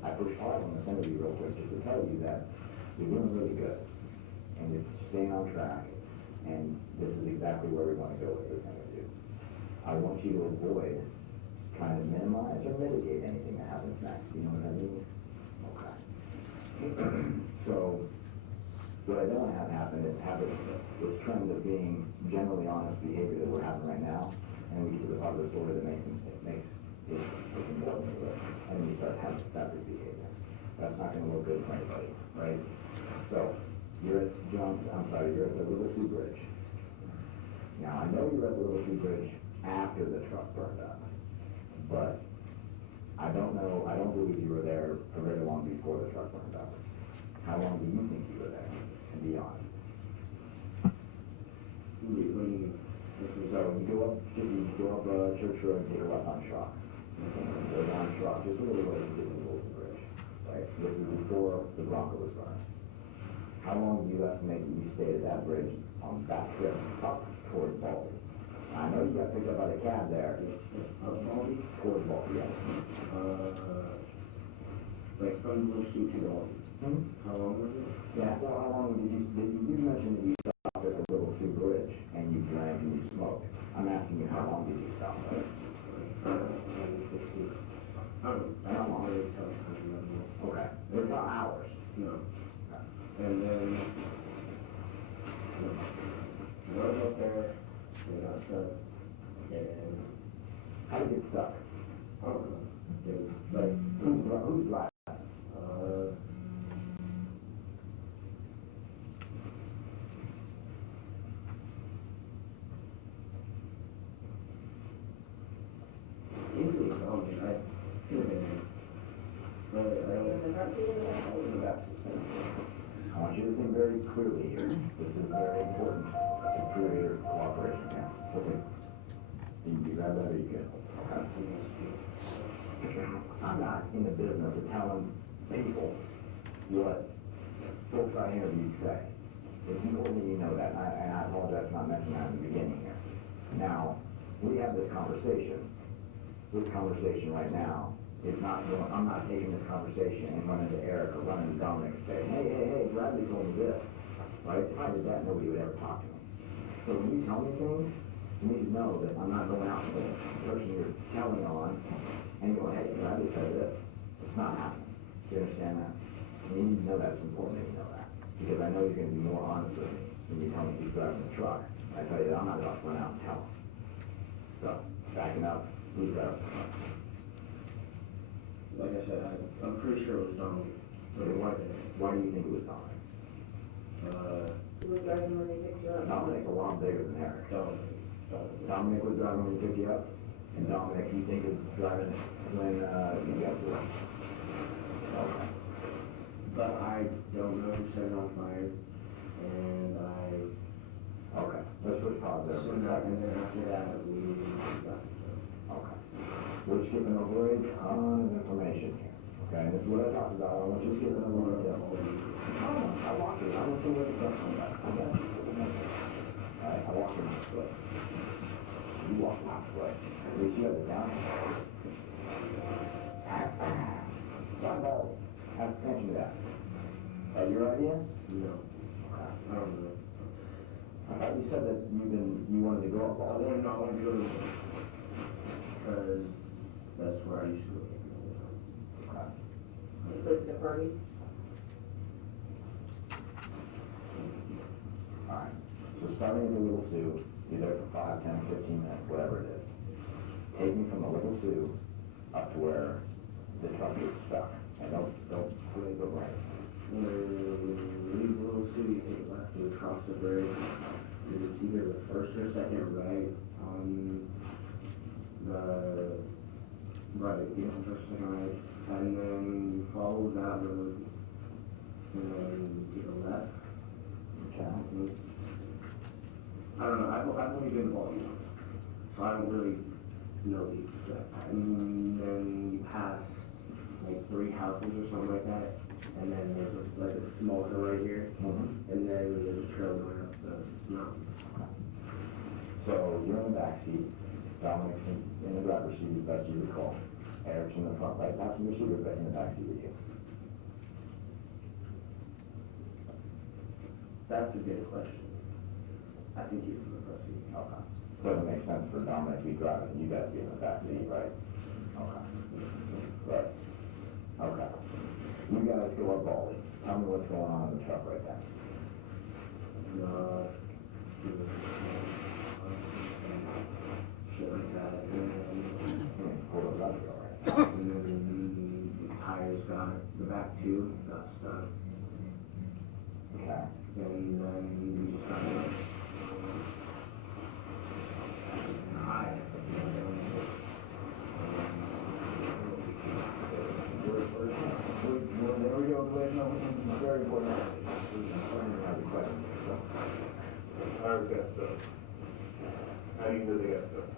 I push pause on this interview real quick just to tell you that you're doing really good, and you're staying on track, and this is exactly where we want to go with this interview. I want you to avoid trying to minimize or mitigate anything that happens next. You know what that means? Okay. So, what I don't want to have happen is have this trend of being generally honest behavior that we're having right now, and we get to the part of the story that makes it's important to us, and then you start having separate behavior. That's not going to look good for anybody, right? So, you're at you're at the Little Sioux Bridge. Now, I know you're at the Little Sioux Bridge after the truck burned up, but I don't believe you were there for very long before the truck burned up. How long do you think you were there, to be honest? So, you go up Church Road, take a left on Shock. Go down Shock, just a little ways to get to the Little Sioux Bridge, right? This is before the Bronco was burned. How long do you estimate that you stayed at that bridge on that trip up toward Baldy? I know you got picked up by the cab there. Baldy? Toward Baldy, yeah. Like from Little Sioux to Baldy. How long was it? Yeah, well, how long did you mentioned that you stopped at the Little Sioux Bridge and you drank and you smoked. I'm asking you, how long did you stop there? How long? Okay, it's not hours. No. And then, I was up there, and got stuck, and How did you get stuck? I don't know. Like, who's driving? Usually, I could have been there. But I wasn't about to. I want you to think very clearly here. This is very important to prove your cooperation, yeah? Okay. You grab that or you good? Okay. I'm not in the business of telling people what folks I interviewed say. It's important that you know that, and I apologize for not mentioning that in the beginning here. Now, we have this conversation. This conversation right now is not going, I'm not taking this conversation and running to Eric or running to Dominic and saying, hey, Bradley told me this, right? If I did that, nobody would ever talk to me. So when you tell me things, you need to know that I'm not going out to the person you're telling on and going, hey, Bradley said this. It's not happening. Do you understand that? And you need to know that. It's important that you know that. Because I know you're going to be more honest with me when you tell me who's driving the truck. I tell you that I'm not about to run out and tell them. So, backing up, who's driving the truck? Like I said, I'm pretty sure it was Dominic. Why do you think it was Dominic? Who was driving when they picked you up? Dominic's a lot bigger than Eric. Dominic was driving when he picked you up, and Dominic, you think, was driving when you got to work. Okay. But I don't know who set it on fire, and Okay, let's push pause there for a and second. then after that, we got it. Okay. We're skipping over a ton of information here, okay? And this is what I talked about. I want you to skip over details. I walk it. I want to know what the question is. I got it. All right, I walk in this way. You walked out the place. At least you had the down. John Bradley, answer me that. Your idea? No. I don't know. I thought you said that you wanted to go up I all day. wanted to go to because that's where I used to live. You put the party? Alright, so starting at the Little Sioux, you're there for 5, 10, 15 minutes, whatever it is. Take me from the Little Sioux up to where the truck gets stuck. And don't really go right. Leave Little City, take a left, you cross the bridge. It's either the first or second right on the right, first or second right, and then you follow that road, and then take a left. Okay. I don't know, I've only been to Baltimore, so I don't really know the exact. And then you pass like 3 houses or something like that, and then there's like a small hill right here, Mm-hmm. and then there's a trail going up the mountain. So you're in the back seat, Dominic's in the driver's seat, as best you recall. Eric's in the front right passenger seat, or in the back seat with you? That's a good question. I think you're in the front seat. Okay. Doesn't make sense for Dominic to be driving, you guys be in the back seat, right? Okay. Right. Okay. You guys go up Baldy. Tell me what's going on in the truck right now. Shit like that, Pull those up, all right. and then the tires got, the back 2 got stuck, Okay. and then we just got like, high. Well, there we go, the way know something very important. Have a question, so. Tires got stuck. How do you know they got stuck?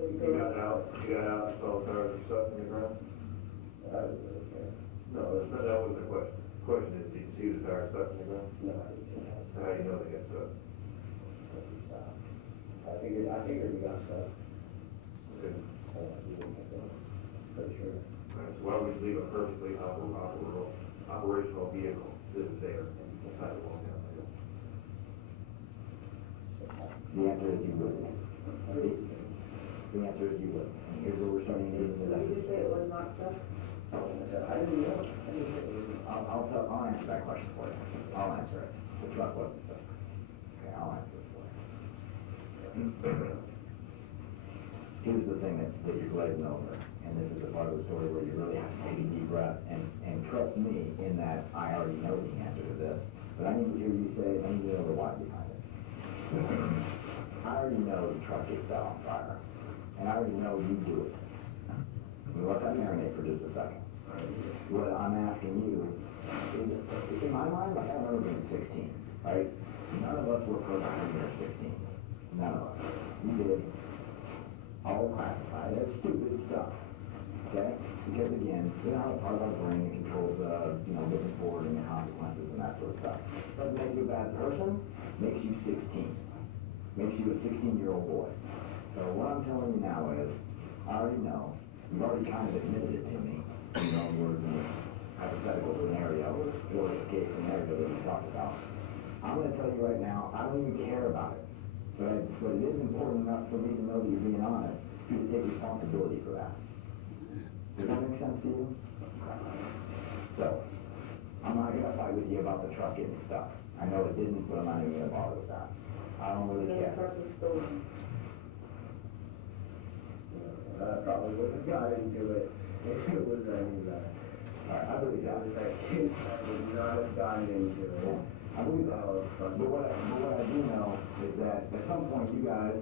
You got out, and saw the tires were stuck in the ground? No, that wasn't the question. The question is, did you see the tires stuck in the ground? No, So how do you know they got stuck? I figured we got stuck. Okay. Pretty sure. All right, so why would you leave a perfectly operational vehicle that is there inside the wall down there? The answer is you would. The answer is you would. And here's where we're starting to get into that. Did you say it was not stuff? I didn't know. I'll answer that question for you. I'll answer it. The truck wasn't stuck. Okay, I'll answer it for you. Here's the thing that you're glazing over, and this is the part of the story where you really have to take a deep breath, and trust me in that I already know the answer to this, but I need to hear you say it, I need to know the why behind it. I already know the truck gets set on fire, and I already know you do it. Let that marinate for just a second. What I'm asking you is, in my mind, like I remember being 16, right? None of us were close when we were 16. None of us. We did all classified as stupid stuff. Okay? Because again, we don't have a part of our brain that controls looking forward and the consequences and that sort of stuff. Doesn't make you a bad person, makes you 16. Makes you a 16-year-old boy. So what I'm telling you now is, I already know, you've already kind of admitted it to me, in your own words, in this hypothetical scenario, worst case scenario that we talked about. I'm going to tell you right now, I don't even care about it. But it is important enough for me to know that you're being honest, for you to take responsibility for that. Does that make sense to you? So, I'm not going to fight with you about the truck getting stuck. I know it didn't, but I'm not even going to bother with that. I don't really The care. truck was stolen. I probably would have got into it if it was any better. Alright, I believe that. I would not have gotten into it. I believe that. But what I do know is that at some point you guys,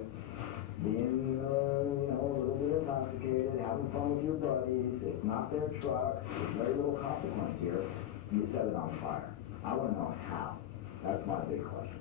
being, a little bit intoxicated, having fun with your buddies, it's not their truck, there's very little consequence here, you set it on fire. I want to know how. That's my big question.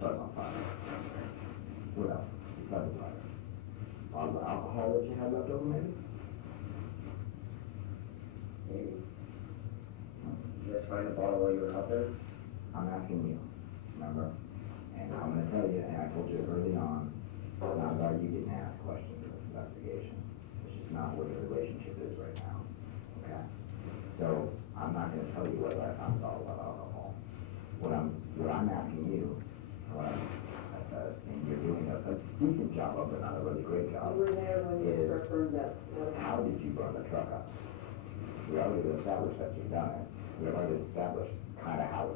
starts on fire. What else besides the fire? All the alcohol that you had left over, maybe? Maybe. Did you guys find a bottle while you were out there? I'm asking you, remember? And I'm gonna tell you, and I told you early on, it's not about you getting asked questions in this investigation. It's just not where the relationship is right now, okay? So, I'm not gonna tell you whether I found a bottle of alcohol. What I'm asking you, and you're doing a decent job of it, not a really great job, You were there when the is truck burned up. how did you burn the truck up? We already established that you've done it. We already established kind of how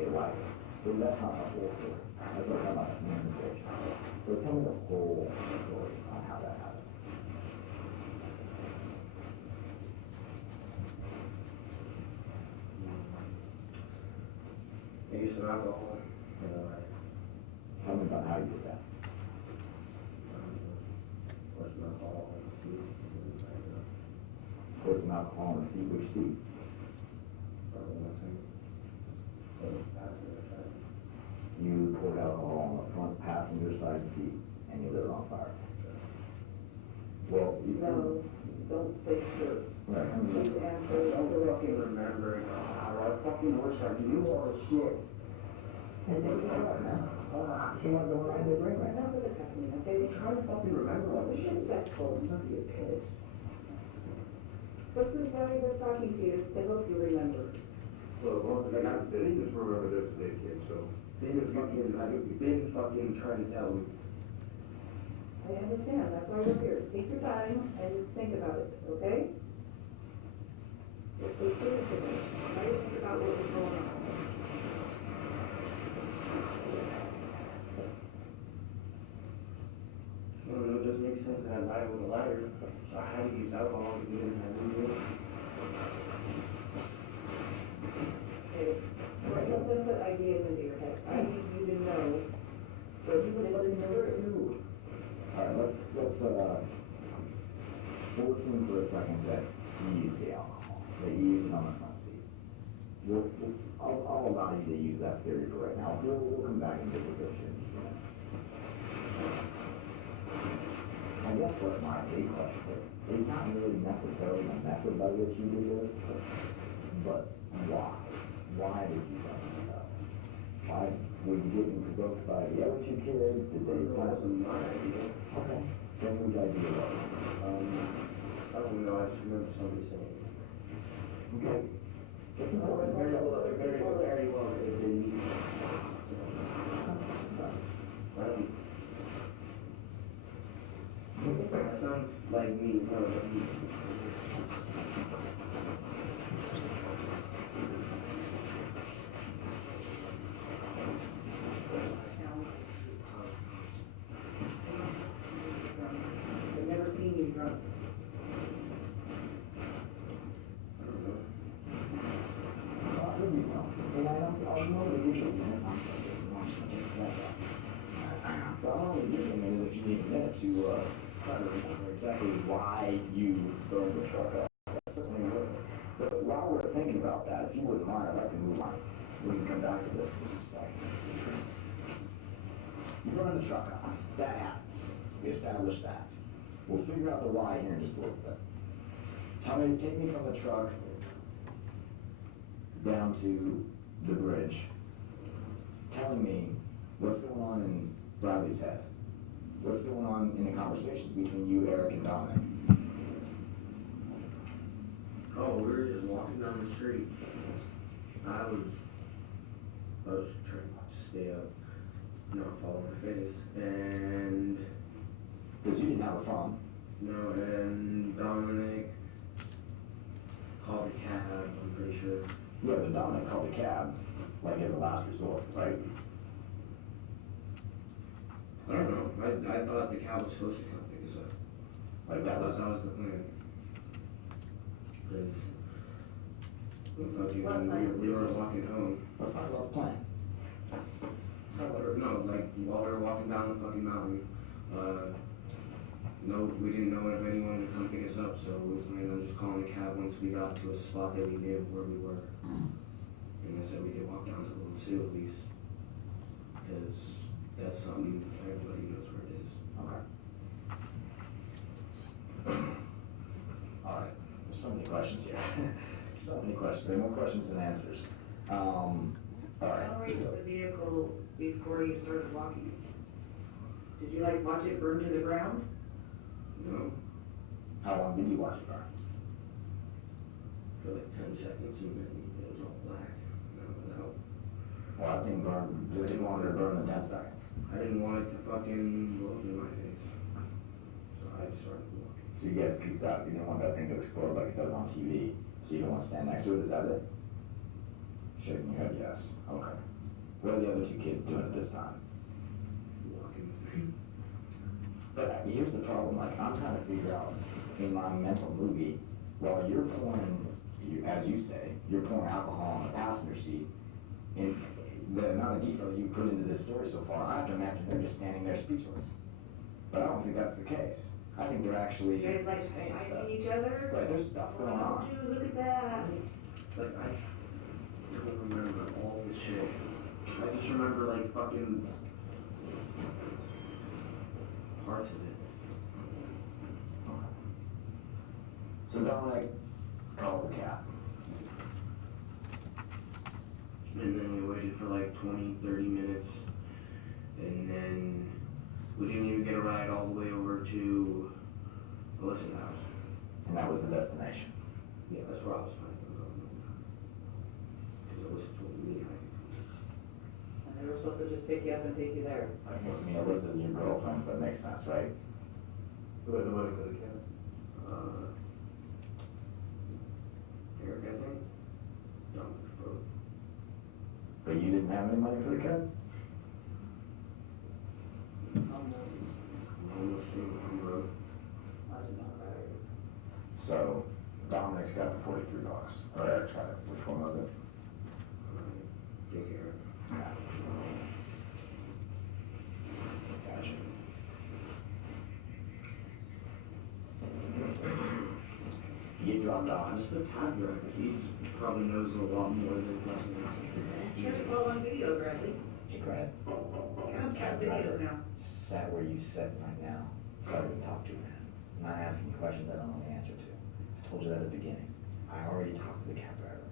it like. But that's not the whole story. That's what I'm talking about, communication. So tell me the whole story on how that happened. I used some alcohol. Tell me about how you did that. What's some alcohol? Pour some alcohol on the seat, which seat? You poured alcohol on the front passenger side seat and you lit it on fire. Well, you No, don't say sure. Right. Please answer. I don't fucking remember how I fucking wish I knew all this shit. Hey, take it out, man. You want to go around your brain right now? Not what's happening, okay? I'm trying to fucking remember all this Be shit. respectful. I'm not getting pissed. What's this guy that's talking to you? They hope you remember. Well, as long as I got, they just remember this today, kid, so. Been fucking trying to tell me. I understand, that's why we're here. Take your time and just think about it, okay? Just be serious with it. Try to think about what was going on. I don't know, it doesn't make sense that I lied with a lighter. So I had to use alcohol to get in that room. Okay, don't put ideas into your head. I need you to know what you would have done. Alright, let's we'll assume for a second that you used the alcohol, that you used it on the front seat. I'll allow you to use that theory for right now. We'll come back and visit this in just a minute. I guess what my big question is, it's not really necessarily the method by which you do this, but why? Why did you do this stuff? Why were you getting provoked by the other two kids? Did they That wasn't my idea. Okay. Then which idea was it? I don't know, I just remember somebody saying. Okay. It's important. Very well, if they need. That sounds like me, no, I've never seen you drunk. I'll only give you a minute if you need a minute to try to remember exactly why you burned the truck up. That certainly would. But while we're thinking about that, if you wouldn't mind, I'd like to move on. We can come back to this in just a second. You burn the truck up. That happens. We established that. We'll figure out the why here in just a little bit. Take me from the truck down to the bridge, telling me what's going on in Bradley's head. What's going on in the conversations between you, Eric, and Dominic? Oh, we were just walking down the street. I was trying to stay up, not fall on my face, and Because you didn't have a phone. no, and Dominic called the cab, I'm pretty sure. Yeah, but Dominic called the cab, like as a last resort, right? I don't know, I thought the cab was supposed to come pick us up. Like that was. That was the plan. Cause we were walking home. Let's talk about the plan. No, like while we were walking down the fucking mountain, no, we didn't know if anyone would come pick us up, so we planned on just calling a cab once we got to a spot that we knew where we were. And I said we could walk down to Lucille at least, because something everybody knows where it is. Okay. All right, there's so many questions here. So many questions, there are more questions than answers. All right. How raised the vehicle before you started walking? Did you like watch it burn to the ground? No, How long did you watch it burn? for like 10 seconds and then it was all black. And I was out. Well, that thing burned, it didn't want to burn in 10 seconds. I didn't want it to fucking blow up in my face. So I just started walking. So you guys pieced out, you didn't want that thing to explode like it does on TV, so you don't want to stand next to it, is that it? Shaking your head, yes, okay. What are the other two kids doing at this time? Walking with me. But here's the problem, like, I'm trying to figure out in my mental movie, while you're pouring, as you say, you're pouring alcohol on the passenger seat, and the amount of detail you put into this story so far, I have to imagine they're just standing there speechless. But I don't think that's the case. I think they're actually You guys like saying stuff. fighting each other? Right, there's stuff going on. Dude, look at that. Like, I don't remember all the shit. I just remember, like, fucking parts of it. So Dominic calls a cab. And then we waited for like 20, 30 minutes. And then we didn't even get a ride all the way over to Alyssa's house. And that was the destination. Yeah, that's where I was trying to go. Because Alyssa told me I could come. And they were supposed to just pick you up and take you there. I mean, Alyssa is your girlfriend, so that makes sense, right? Who had the money for the cab? Eric, I think. Dominic's brother. But you didn't have any money for the cab? Almost seen on the road. I didn't know about it. So Dominic's got the $43. Or extra, which one was it? Take care. Gotcha. You get dropped off. That's the cab driver. He probably knows a lot more than fucking Sure, it's all on video, Bradley. Hey, Brad, Got videos now. sat where you sit right now. Sorry to talk to you, man. I'm not asking questions I don't know the answer to. I told you that at the beginning. I already talked to the cab driver.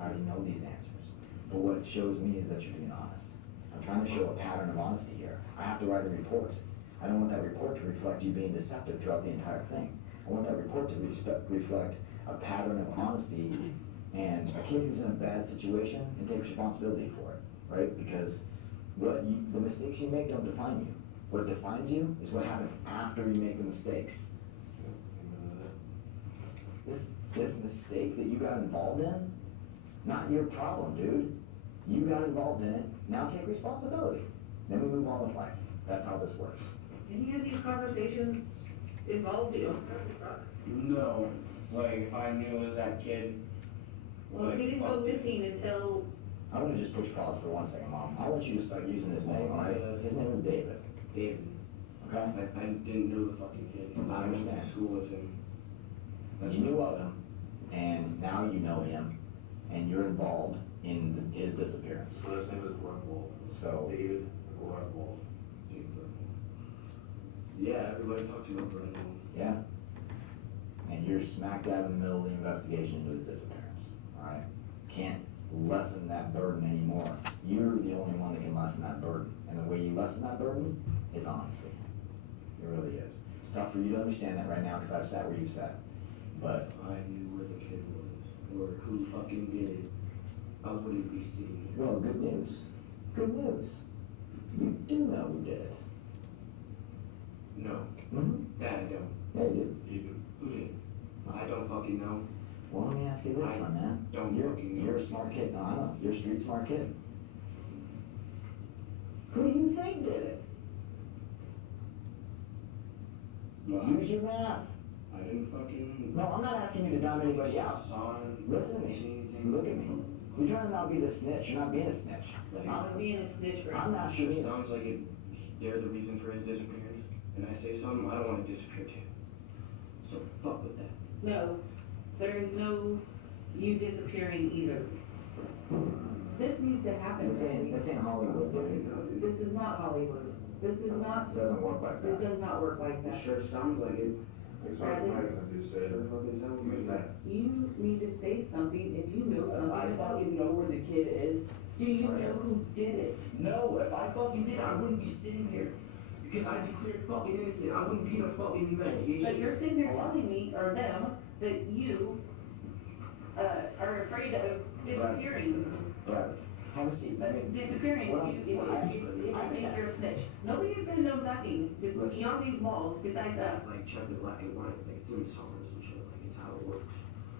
I already know these answers. But what it shows me is that you're being honest. I'm trying to show a pattern of honesty here. I have to write a report. I don't want that report to reflect you being deceptive throughout the entire thing. I want that report to reflect a pattern of honesty and a kid who's in a bad situation and take responsibility for it, right? Because the mistakes you make don't define you. What defines you is what happens after you make the mistakes. This mistake that you got involved in, not your problem, dude. You got involved in it, now take responsibility. Then we move on with life. That's how this works. Any of these conversations involved you? No. Like, if I knew it was that kid. Well, he didn't go missing until, I'm gonna just push pause for 1 second, Mom. I want you to start using his name, all right? His name is David, David. okay? I didn't know the fucking kid. I understand. went to school with him. You knew of him, and now you know him, and you're involved in his disappearance. So his name is Grunwald. So, David Grunwald. Yeah, everybody talks about Brandon. yeah. And you're smack dab in the middle of the investigation into his disappearance, all right? Can't lessen that burden anymore. You're the only one that can lessen that burden. And the way you lessen that burden is honesty. It really is. It's tough for you to understand that right now because I've sat where you've sat. But If I knew where the kid was, or who fucking did it, I wouldn't be sitting here. well, good news. Good news. You do know who did it. No, Mm-hmm. that I don't. Yeah, you do. You do. Who did? I don't fucking know. Well, let me ask you this, my man. Don't You're, fucking know. you're a smart kid. No, I know. You're a street smart kid. Who do you think did it? Use your math. I didn't fucking. No, I'm not asking you to dumb anybody out. Saw it, Listen to didn't see me. anything. Look at me. You're trying to not be the snitch. You're not being a snitch. I'm being a snitch right I'm now. not It sure. sure sounds like they're the reason for his disappearance. And I say something, I don't want to disappear too. So fuck with that. No, there is no you disappearing either. This needs to happen, This ain't Randy. Hollywood, dude. This is not Hollywood. This is not, It doesn't work like it that. does not work like It that. sure sounds like it. It's like Madison just said, Sure fucking sounds use like that. it. You need to say something if you know If something I about fucking it. know where the kid is, Do you know who did it? no, if I fucking did, I wouldn't be sitting here. Because I'd be cleared fucking innocent. I wouldn't be in a fucking investigation. But you're sitting there telling me, or them, that you, are afraid of disappearing. Brad, have a seat. Disappearing if you think you're a snitch. Nobody's gonna know nothing, because beyond these walls, besides us. It's like check the black and white, like it's in songs and shit, like it's how it works.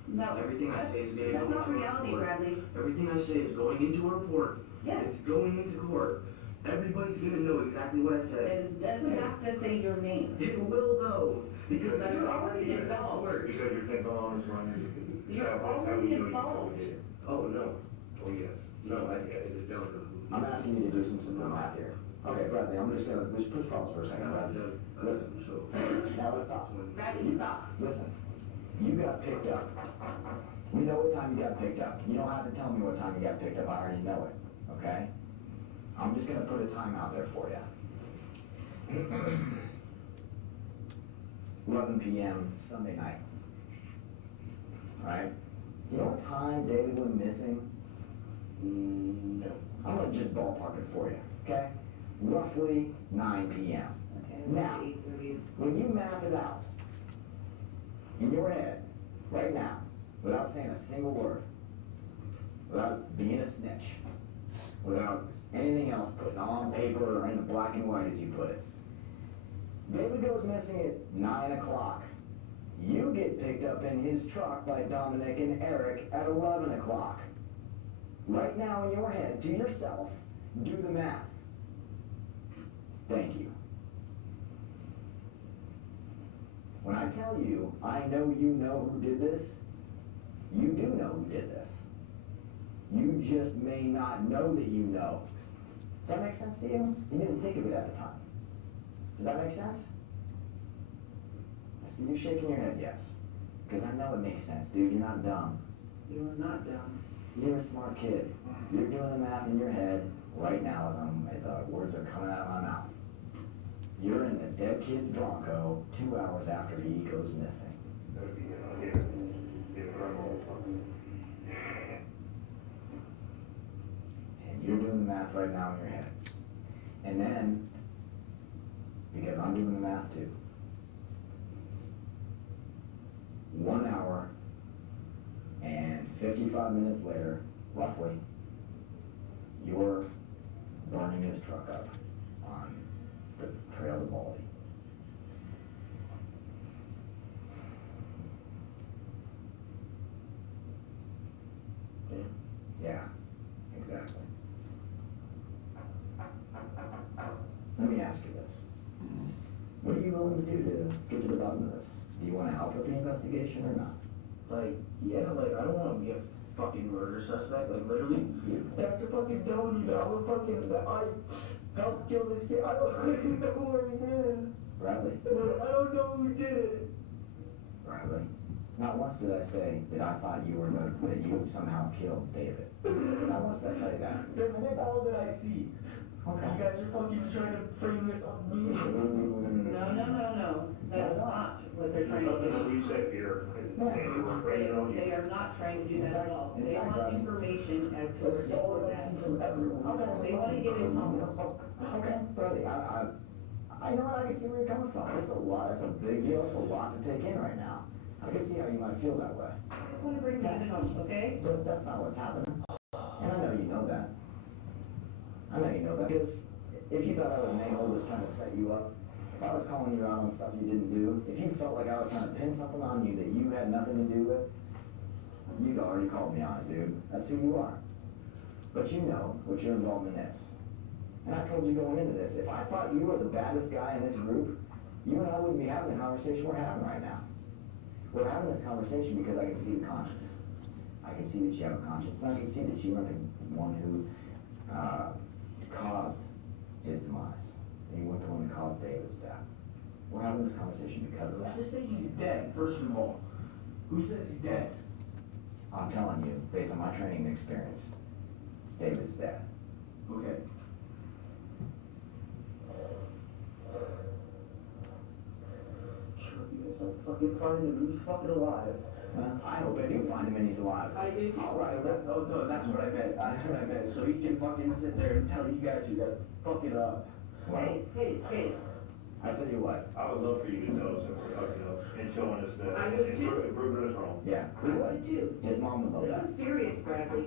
No, Everything I say is gonna that's go not into a reality, report. Bradley. Everything I say is going into a report. Yes, It's going into court. Everybody's gonna know exactly what I said. it doesn't have to say your name. It will though, because that's You're how already it involved. works. Because you're thinking along this line. You're That's how already we do it. involved. Oh, no. Oh, yes. No, I just don't know. I'm asking you to do some simple math here. Okay, Bradley, I'm just gonna, let's push pause for a second, Bradley. Listen, So. now let's stop. Bradley, stop. Listen, you got picked up. We know what time you got picked up. You don't have to tell me what time you got picked up, I already know it, okay? I'm just gonna put a time out there for you. 11 p.m. Sunday night. Alright? Do you know what time David went missing? No. I'm gonna just ballpark it for you, okay? Roughly 9 p.m. Okay, Now. 8:30. When you math it out, in your head, right now, without saying a single word, without being a snitch, without anything else put on paper or in the black and white as you put it, David goes missing at 9 o'clock. You get picked up in his truck by Dominic and Eric at 11 o'clock. Right now in your head, to yourself, do the math. Thank you. When I tell you, I know you know who did this, you do know who did this. You just may not know that you know. Does that make sense to you? You didn't think of it at the time. Does that make sense? I see you shaking your head, yes. Because I know it makes sense, dude. You're not dumb. You are not dumb. You're a smart kid. You're doing the math in your head right now as words are coming out of my mouth. You're in the dead kid's Bronco 2 hours after he goes missing. That would be, David Grunwald. And you're doing the math right now in your head. And then, because I'm doing the math too, 1 hour and 55 minutes later, roughly, you're burning his truck up on the trail to Baldy. Yeah, exactly. Let me ask you this. What are you willing to do to get to the bottom of this? Do you want to help with the investigation or not? Like, yeah, like, I don't wanna be a fucking murder suspect, like, literally. Beautiful. That's fucking telling you that I'm a fucking, that I helped kill this kid. I don't fucking know where he is. Bradley, I don't know who did it. Bradley, not once did I say that I thought you were that you somehow killed David. Not once did I tell you that. That's all that I see. Okay. You guys are fucking trying to frame this on me. No. That's not what they're trying to Nothing that do. we said here, Yeah. and we're afraid on They you. are not trying to do that at all. In They fact, want Bradley. information as to where That's all you that I see from everyone. They want to get it home. Okay, Bradley, I know I can see where you're coming from. It's a lot, it's a big deal, it's a lot to take in right now. I can see how you might feel that way. I just want to bring David home, okay? But that's not what's happening. And I know you know that. I know you know that, because if you thought I was an a-hole just trying to set you up, if I was calling you out on stuff you didn't do, if you felt like I was trying to pin something on you that you had nothing to do with, you'd already called me on it, dude. That's who you are. But you know what your involvement is. And I told you going into this, if I thought you were the baddest guy in this group, you and I wouldn't be having the conversation we're having right now. We're having this conversation because I can see the conscience. I can see that you have a conscience, and I can see that you are the one who caused his demise. And you weren't the one who caused David's death. We're having this conversation because of Let's that. just say he's dead, first of all. Who says he's dead? I'm telling you, based on my training and experience, David's dead. Okay. fucking find him, he's fucking alive. Well, I hope I do find him and he's alive. I do. Alright, oh no, that's what I meant, so he can fucking sit there and tell you guys you got fucking up. Hey, I tell you what, I would love for you to tell us if we're fucking up and showing us that, I and would too. proving us wrong. yeah, I would too. his mom would love This that. is serious, Bradley.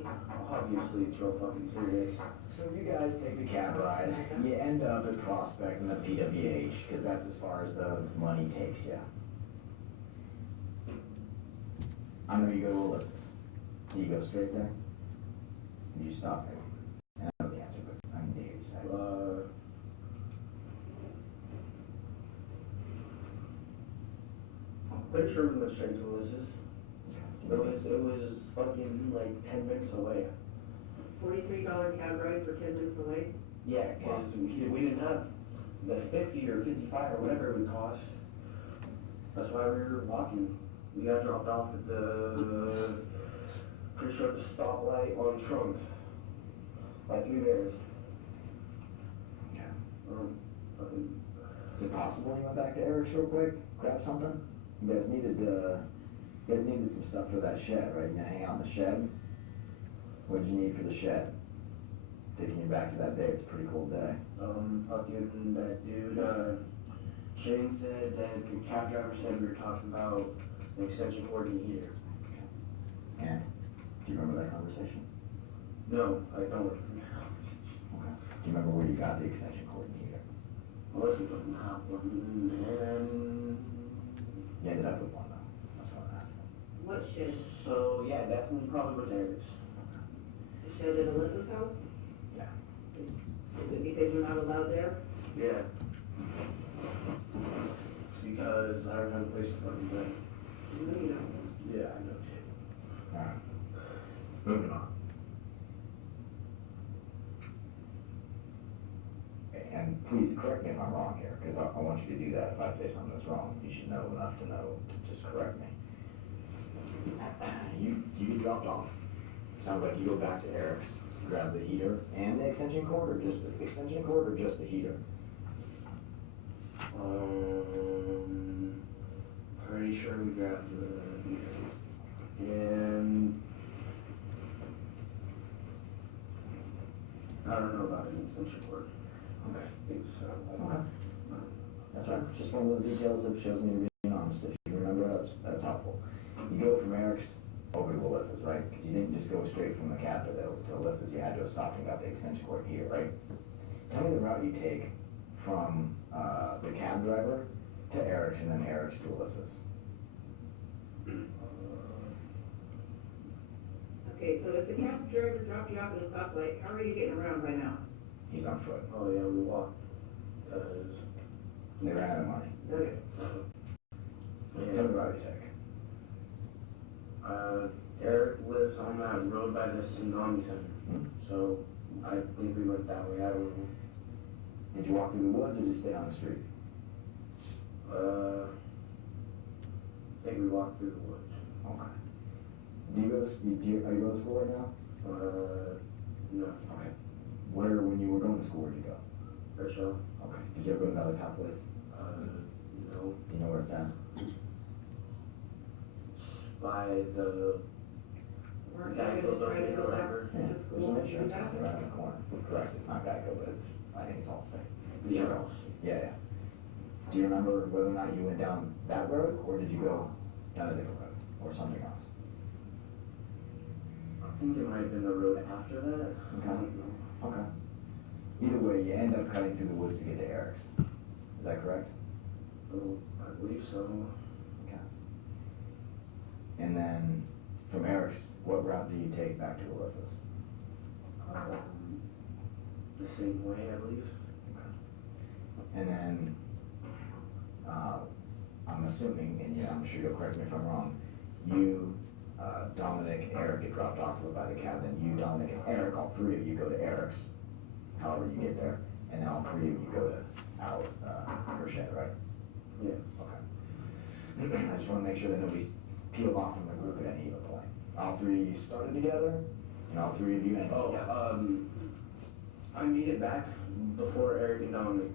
Obviously, it's real fucking serious. So you guys take the cab ride, you end up at Prospect in the PWH, because that's as far as the money takes you. I know you go to Alyssa's. Do you go straight there? Do you stop there? And I know the answer, but I need to hear you say it. Pretty sure we went straight to Alyssa's. It was fucking like 10 minutes away. $43 cab ride for 10 minutes away. Yeah, because we didn't have the 50 or 55 or whatever it would cost. That's why we were walking. We got dropped off at the, pretty sure the stoplight on Trump by 3 Bears. Yeah. Fucking, Is it possible you went back to Eric's real quick, grab something? You guys needed some stuff for that shed, right? You gonna hang out in the shed? What did you need for the shed? Taking you back to that day, it's a pretty cool day. fucking that dude, Shane said that the cab driver said we were talking about an extension cord in the heater. And, do you remember that conversation? No, I don't. Okay. Do you remember where you got the extension cord in here? Melissa doesn't have one, and You ended up with one though, that's what I'm asking. What shed? so yeah, definitely probably with Eric's. The shed at Alyssa's house? Yeah. Is it because you're not allowed there? Yeah. It's because I don't have a place to fucking play. No, you don't. Yeah, I know. Alright. Moving on. And please correct me if I'm wrong here, because I want you to do that. If I say something that's wrong, you should know enough to know to just correct me. You get dropped off. Sounds like you go back to Eric's, grab the heater and the extension cord, or just the extension cord, or just the heater? Pretty sure we grabbed the heater. And I don't know about an extension cord. Okay. I think so. Okay. That's right. It's just one of those details that shows me you're being honest. If you remember, that's helpful. You go from Eric's over to Alyssa's, right? Because you didn't just go straight from the cab to Alyssa's. You had to have stopped and got the extension cord here, right? Tell me the route you take from the cab driver to Eric's and then Eric's to Alyssa's. Okay, so if the cab driver dropped you off at a stoplight, how are you getting around by now? He's on foot. Oh yeah, we walked. They ran out of money. Okay. Tell me the route you take. Eric lives on that road by the Tsunami Center. So I think we went that way. I don't know. Did you walk through the woods or just stay on the street? I think we walked through the woods. Okay. Are you going to school right now? No. Okay. When you were going to school, where'd you go? Herschel? Okay. Did you ever go to Valley Pathways? No. Do you know where it's at? By the We're Geico trying to go whatever. Yeah, to there's school. an insurance company right in the corner. Correct, it's not Geico, but I think it's Allstate. Yeah. Yeah. Do you remember whether or not you went down that road, or did you go down a different road, or something else? I think it might have been the road after that. Okay. I don't know. Okay. Either way, you end up cutting through the woods to get to Eric's. Is that correct? Oh, I believe so. Okay. And then, from Eric's, what route do you take back to Alyssa's? The same way, I believe. And then, I'm assuming, and yeah, I'm sure you'll correct me if I'm wrong, you, Dominic, Eric get dropped off by the cab, then you, Dominic, and Eric, all three of you go to Eric's, however you get there, and then all three of you go to Alice, her shed, right? Yeah. Okay. I just wanna make sure that nobody's peeled off from the group at any given point. All three of you started together, and all three of you ended together. I made it back before Eric and Dominic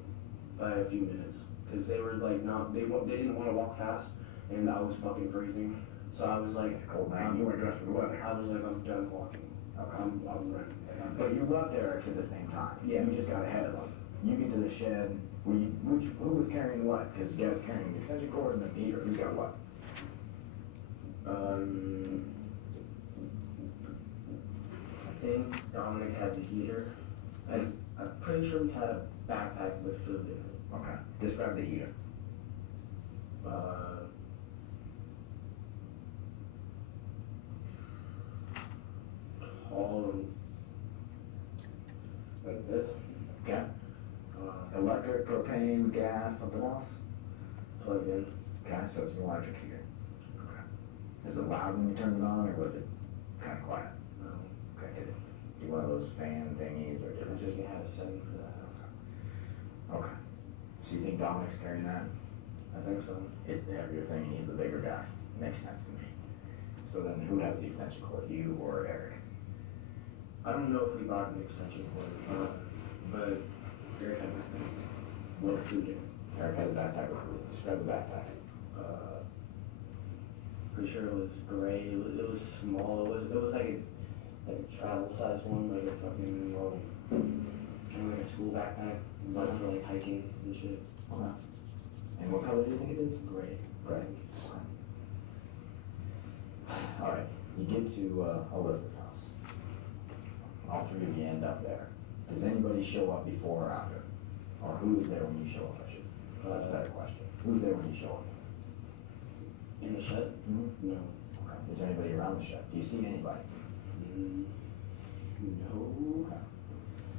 by a few minutes, because they were like they didn't want to walk fast, and I was fucking freezing. So I was like, It's cold night, you weren't dressed for the weather. I was like, I'm done walking. Okay. I'm ready. But you left Eric's at the same time. Yeah. You just got ahead of them. You get to the shed, who was carrying what? Because you guys carrying the extension cord and the heater, who's got what? I think Dominic had the heater. I'm pretty sure we had a backpack with food in it. Okay. Describe the heater. Tall and like this. Okay. Electric, propane, gas, something else? Plugged in. Okay, so it's an electric heater. Okay. Is it loud when you turned it on, or was it kind of quiet? Okay, did it do one of those fan thingies, or did it just? Just had a setting for that. Okay. So you think Dominic's carrying that? I think so. It's the heavier thing, and he's the bigger guy. Makes sense to me. So then who has the extension cord, you or Eric? I don't know if we bought an extension cord, but Eric had this thing. What food in it? Eric had a backpack with food. Describe the backpack. Pretty sure it was gray. It was small. It was like a travel size one, like a fucking kind of like a school backpack, but for like hiking and shit. Okay. And what color do you think it is? Gray. Gray. Okay. All right. You get to Alyssa's house. All three of you end up there. Does anybody show up before or after? Or who's there when you show up? That's a better question. Who's there when you show up? In the shed? Mm-hmm. No. Okay. Is there anybody around the shed? Do you see anybody? No. Okay.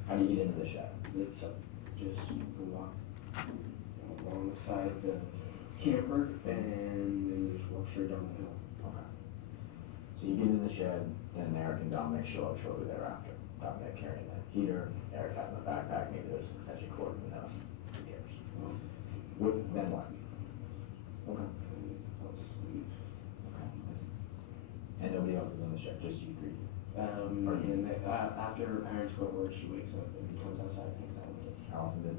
How do you get into the shed? It's just walk along the side of the camper and then just walk straight down the hill. Okay. So you get into the shed, then Eric and Dominic show up shortly thereafter. Dominic carrying the heater, Eric having a backpack, maybe there's an extension cord, who knows? Who cares? Then what? Okay. Okay. And nobody else is in the shed, just you three? After her parents go to work, she wakes up and comes outside and hangs out with us. Allison did?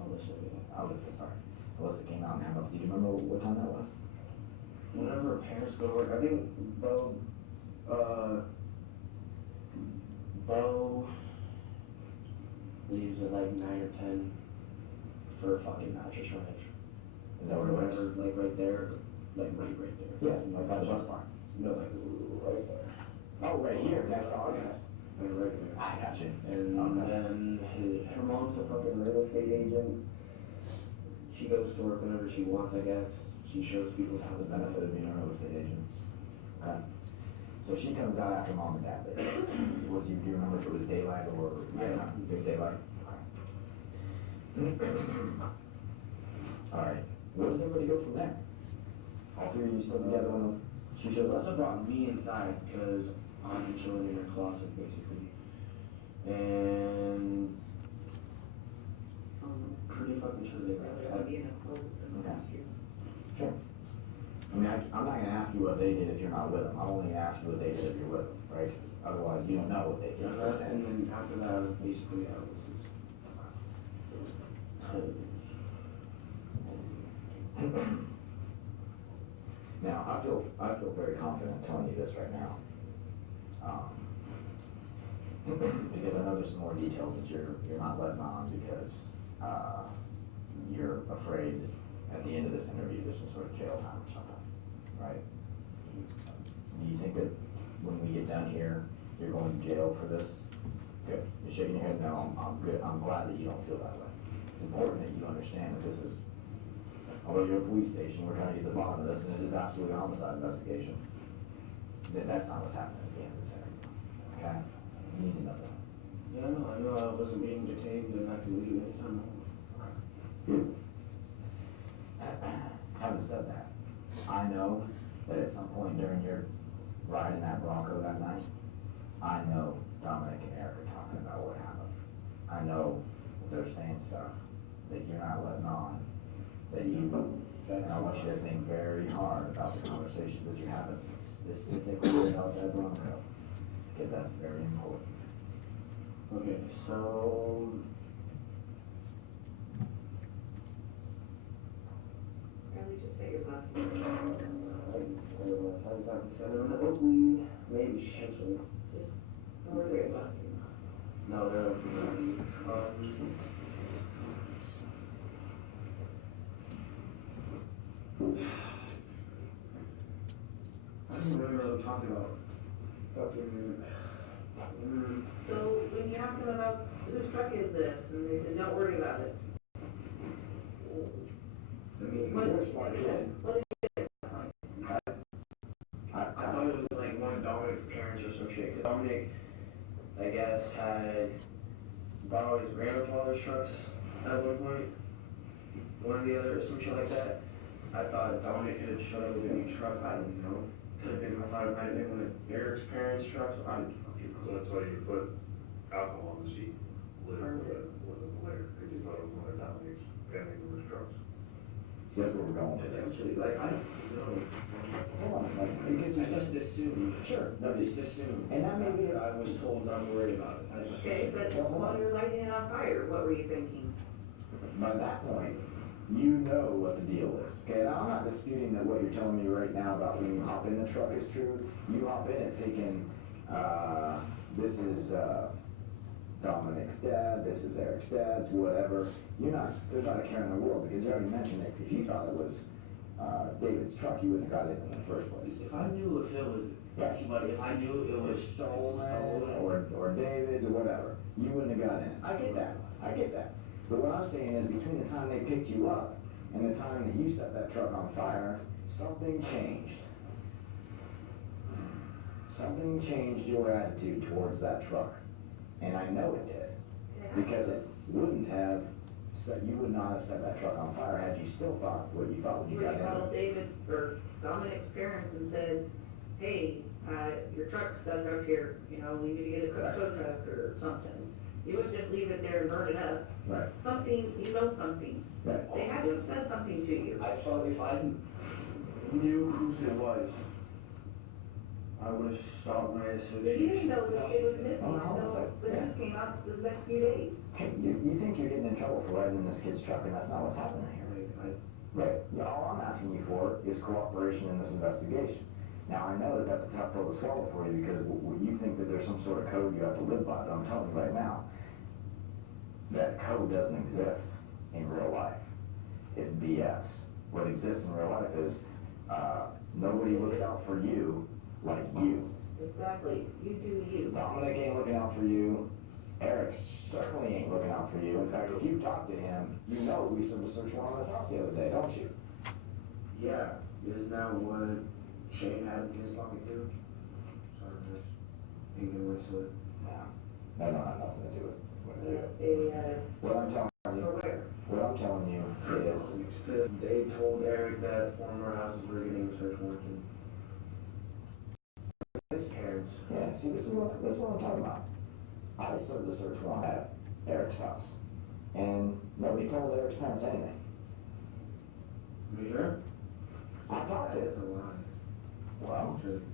Alyssa, yeah. Alyssa, sorry. Alyssa came out and hung up. Do you remember what time that was? Whenever her parents go to work, I think Bo leaves at like 9 or 10 for a fucking mattress ranch. Is that where it was? Whatever, like right there, like right there. Yeah, like by the bus barn. No, like right there. Oh, right here, next to August. Like right there. I got you. And then her mom's a fucking real estate agent. She goes to work whenever she wants, I guess. She shows people's That's the houses. benefit of being a real estate agent. Okay. So she comes out after mom and dad leave. Do you remember if it was daylight or nighttime? It was daylight? Okay. All right. Where does everybody go from there? All three of you still together when she shows That's up? about me inside because I'm chilling in her closet basically. And pretty fucking sure they got it. Sure. I mean, I'm not gonna ask you what they did if you're not with them. I'm only gonna ask you what they did if you're with them, right? 'Cause otherwise, you don't know what they did And firsthand. then after that, it was basically I was Now, I feel very confident telling you this right now. Because I know there's some more details that you're not letting on because, you're afraid at the end of this interview, there's some sort of jail time or something, right? Do you think that when we get done here, you're going to jail for this? Good. You're shaking your head, no, I'm good. I'm glad that you don't feel that way. It's important that you understand that this is, although you're a police station, we're trying to get to the bottom of this, and it is absolutely a homicide investigation. That's not what's happening at the end of this interview, okay? You need to know that. yeah, no, I know I wasn't being detained and I could leave anytime I want. Beautiful. Having said that, I know that at some point during your ride in that Bronco that night, I know Dominic and Eric are talking about what happened. I know that they're saying stuff that you're not letting on, that you, and I want you to think very hard about the conversations that you're having, specifically about that Bronco, because that's very important. Okay, so Really, just say your last name. have to send them to Oakley, maybe, potentially. Don't worry about it. No, they're like, I don't remember them talking about fucking, So when you asked them about whose truck is this, and they said, don't worry about it. I mean, What You're a smart kid. what did I thought it was like one of Dominic's parents or some shit, cause Dominic, I guess, had borrowed his grandfather's trucks at one point. One or the other, or some shit like that. I thought Dominic had showed up with a new truck, I don't know. Could've been, I thought it might have been one of Eric's parents' trucks, I didn't fucking So know. that's why you put alcohol on the seat, lit it with a flare, because you thought it was one of Dominic's family members' trucks. See, that's where we're going with this. Essentially, like, I don't know. Hold on a second. Because I just assumed. Sure. I just assumed. And that may be- I was told I'm worried about it. I just Okay, assumed. but while you're lighting it on fire, what were you thinking? By that point, you know what the deal is. Okay, now I'm not disputing that what you're telling me right now about when you hop in the truck is true. You hop in it thinking, this is, Dominic's dad, this is Eric's dad's, whatever. There's not a care in the world, because you already mentioned it. If you thought it was, David's truck, you wouldn't have got it in the first place. If I knew if it was anybody, if I knew it was Stolen, or David's, or whatever, you wouldn't have got in. I get that. But what I'm saying is, between the time they picked you up and the time that you set that truck on fire, something changed. Something changed your attitude towards that truck. And I know it did. Because it wouldn't have, you would not have set that truck on fire had you still thought what you thought when you You got would in call it. David's or Dominic's parents and said, hey, your truck's stuck up here, you know, we need to get a tow truck or something. You wouldn't just leave it there and burn it up. Right. Something, you know something. Right. They had to have said something to you. I felt if I knew whose it was, I would have stopped my But you association. didn't know that it was missing Oh, no, until it's the like- news came out the next few days. Hey, you think you're getting in trouble for riding in this kid's truck, and that's not what's happening here. Right. Yeah, all I'm asking you for is cooperation in this investigation. Now, I know that that's a tough pill to swallow for you, because you think that there's some sort of code you have to live by, but I'm telling you right now, that code doesn't exist in real life. It's BS. What exists in real life is, nobody looks out for you like you. Exactly. You do you. Dominic ain't looking out for you. Eric certainly ain't looking out for you. In fact, if you talk to him, you know we served a search warrant on his house the other day, don't you? Yeah, isn't that what Shane had in his pocket too? Sorry, miss. Ain't gonna whistle it. No, that don't have nothing to do with it. They, What I'm telling for you, where? what I'm telling you is, They told Eric that former houses were getting search warrants. His parents. yeah, see, this is what I'm talking about. I served the search warrant at Eric's house, and nobody told Eric's parents anything. You sure? I talked to That is him. a lie. Well, Just,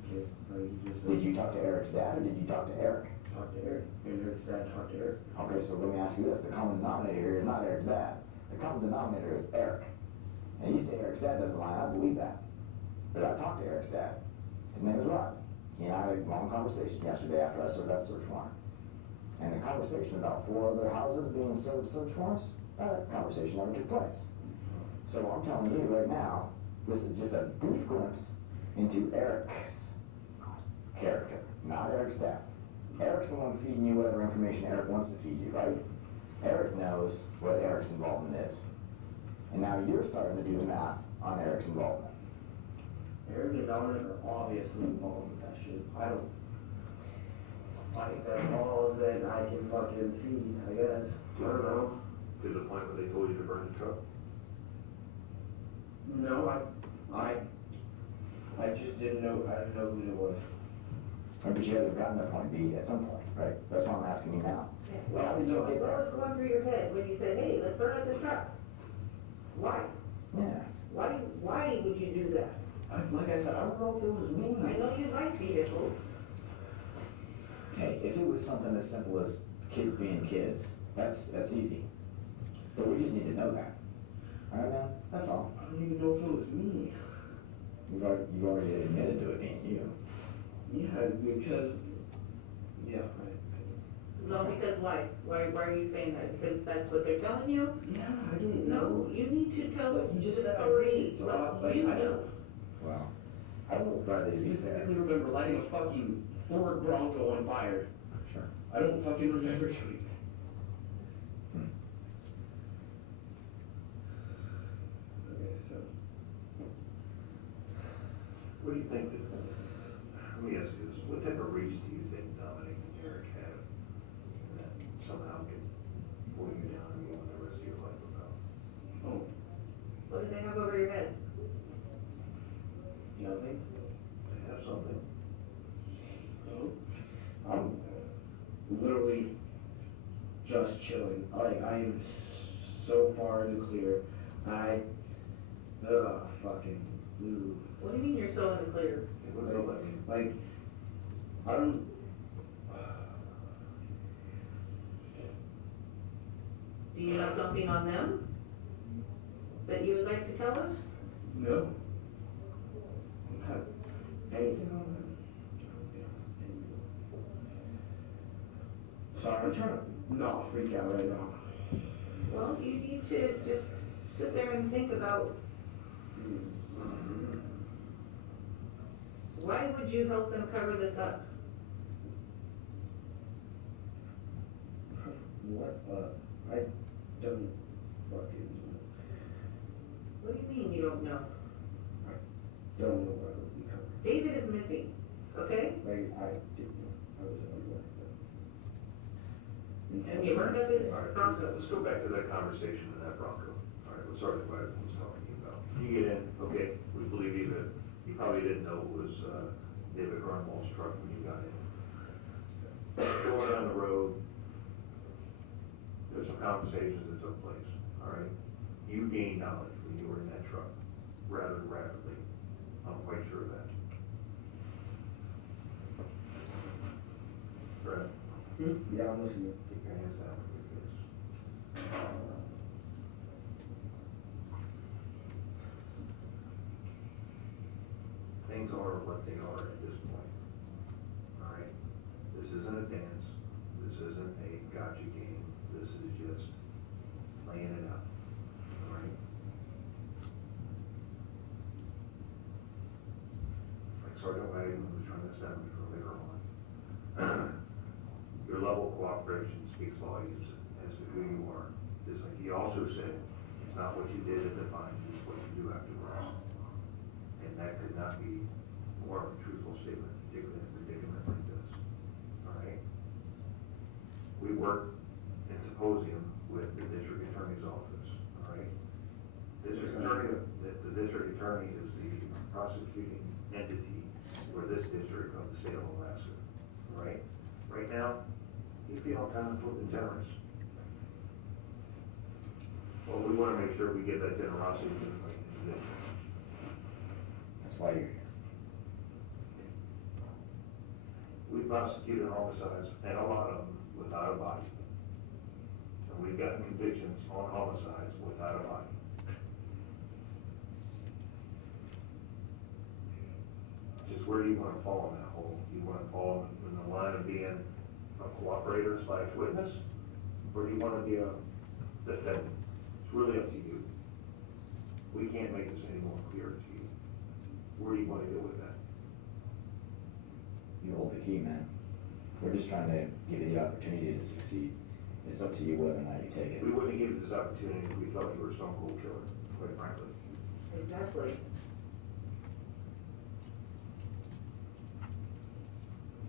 like, you just. did you talk to Eric's dad, or did you talk to Eric? Talk to Eric, and Eric's dad talked to Eric. Okay, so let me ask you this, the common denominator here is not Eric's dad. The common denominator is Eric. And you say Eric's dad doesn't lie, I believe that. But I talked to Eric's dad. His name is Rod. He and I had a long conversation yesterday after I served that search warrant. And the conversation about 4 other houses being served search warrants, that conversation never took place. So I'm telling you right now, this is just a brief glimpse into Eric's character, not Eric's dad. Eric's the one feeding you whatever information Eric wants to feed you, right? Eric knows what Eric's involvement is. And now you're starting to do the math on Eric's involvement. Eric and Dominic are obviously involved with that shit. I think that's all that I can fucking see, I guess. I don't know. To the point where they told you to burn the truck? No, I just didn't know, I didn't know who it was. But you had to have gotten to point B at some point, right? That's why I'm asking you now. Yeah. How did you get What there? was going through your head when you said, hey, let's burn up this truck? Why? Yeah. Why would you do that? Like I said, I don't know if it was me. I know you like vehicles. Hey, if it was something as simple as kids being kids, that's easy. But we just need to know that. All right, man? That's all. I don't even know if it was me. You've already admitted to it being you. Yeah, because, yeah, right. No, because why? Why are you saying that? Because that's what they're telling you? Yeah, I don't No, know. you need to tell Like, you the just said I story, did, so what I you don't, know. Well, I don't know Bradley, as you said. specifically remember lighting a fucking Ford Bronco on fire. Sure. I don't fucking remember doing that. Okay, so. What do you think that, let me ask you this, what type of reach do you think Dominic and Eric have that somehow can pull you down and go on the rest of your life without? Oh, What do they have over your head? nothing? They have something? No. I'm literally just chilling. Like, I am so far in the clear. Fucking, ooh. What do you mean you're so in the clear? What does that mean? Like, I don't. Do you know something on them that you would like to tell us? No. I don't have anything on them. Sorry, I'm trying to not freak out right now. Well, you need to just sit there and think about why would you help them cover this up? What? I don't fucking What do you mean you don't know? don't know what would be covered. David is missing, okay? Like, I didn't know. I was unaware of that. And you heard of his All right, Bronco. let's go back to that conversation in that Bronco. All right, let's start with what I was talking about. You get in, okay, we believe you that you probably didn't know it was, David Grunwald's truck when you got in. Going down the road, there's some conversations that took place, all right? You gained knowledge when you were in that truck rather rapidly. I'm quite sure of that. Brad, Yeah, I'm listening. keep your hands down, please. Things are what they are at this point, all right? This isn't a dance, this isn't a gotcha game, this is just laying it out, all right? Like Sergeant Wagon was trying to stand before later on. Your level of cooperation speaks volumes as to who you are. Just like he also said, it's not what you did that defines you, it's what you do afterwards. And that could not be more of a truthful statement, particularly in a predicament like this. All right? We work in symposium with the district attorney's office, all right? The district attorney is the prosecuting entity for this district of the state of Alaska, all right? Right now, you feel kind of flipping generous. Well, we want to make sure we give that generosity to the district. That's why you're here. We prosecuted homicides, and a lot of them without a body. And we've gotten convictions on homicides without a body. Just where do you want to fall in that hole? Do you want to fall in the line of being a cooperator / witness? Or do you want to be a defendant? It's really up to you. We can't make this any more clear to you. Where do you want to go with that? You hold the key, man. We're just trying to give you the opportunity to succeed. It's up to you whether or not you take it. We wouldn't give you this opportunity if we thought you were a stone cold killer, quite frankly. Exactly.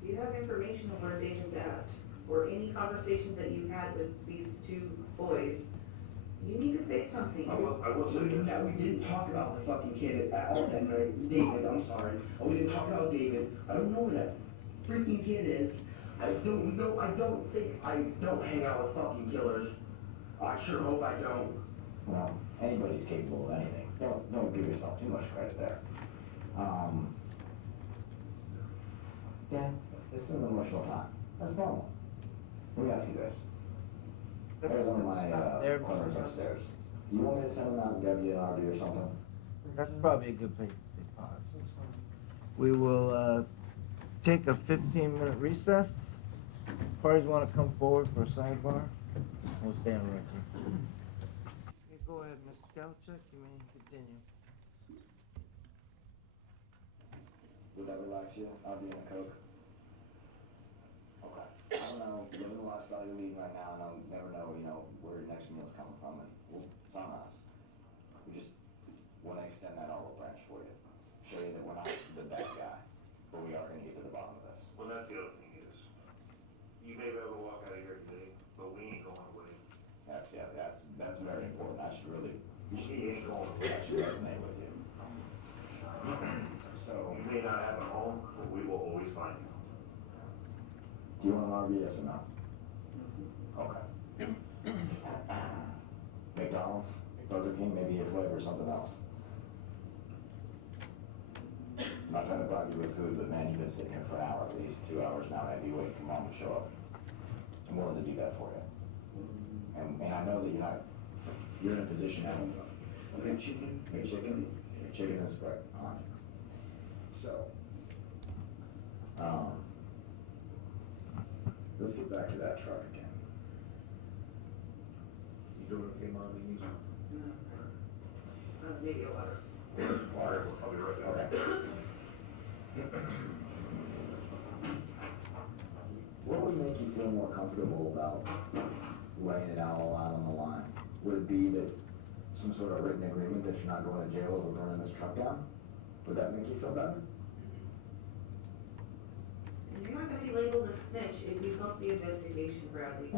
Do you have information on where David's at, or any conversations that you had with these two boys? You need to say something. I will say this. We didn't talk about the fucking kid at all that night. David, I'm sorry. We didn't talk about David. I don't know where that freaking kid is. I don't know. I don't hang out with fucking killers. I sure hope I don't. Well, anybody's capable of anything. Don't give yourself too much credit there. Yeah, this is an emotional time. That's normal. Let me ask you this. There's one of my corners upstairs. You want me to send them out and grab you an RV or something? That's probably a good place to pause. We will take a 15-minute recess. Parties want to come forward for a sidebar? We'll stay on record. Okay, go ahead, Mr. Kalachuk, you may continue. Would that relax you? I'll be in a Coke. Okay. I don't know, living the lifestyle you're leading right now, and I'll never know, where your next meal's coming from, and well, it's on us. We just want to extend that olive branch for you. Show you that we're not the bad guy, but we are going to get to the bottom of this. Well, that's the other thing is, you may be able to walk out of here today, but we ain't going away. That's very important. I should really, We ain't going away. that should resonate with you. So, You may not have a home, but we will always find you. do you want an RV, yes or no? Okay. McDonald's, Burger King, maybe a flavor or something else. I'm not trying to bribe you with food, but man, you've been sitting here for an hour, at least 2 hours now, and I'd be waiting for mom to show up. I'm willing to do that for you. And I know that you're in a position now. Okay, chicken and Sprite on it. So, let's get back to that truck again. You doing okay, Mom? You need some Maybe a water. water? We'll probably right back. Okay. What would make you feel more comfortable about laying it all out on the line? Would it be that some sort of written agreement that you're not going to jail over burning this truck down? Would that make you feel better? And you're not gonna be labeled a snitch if you help the investigation, Bradley.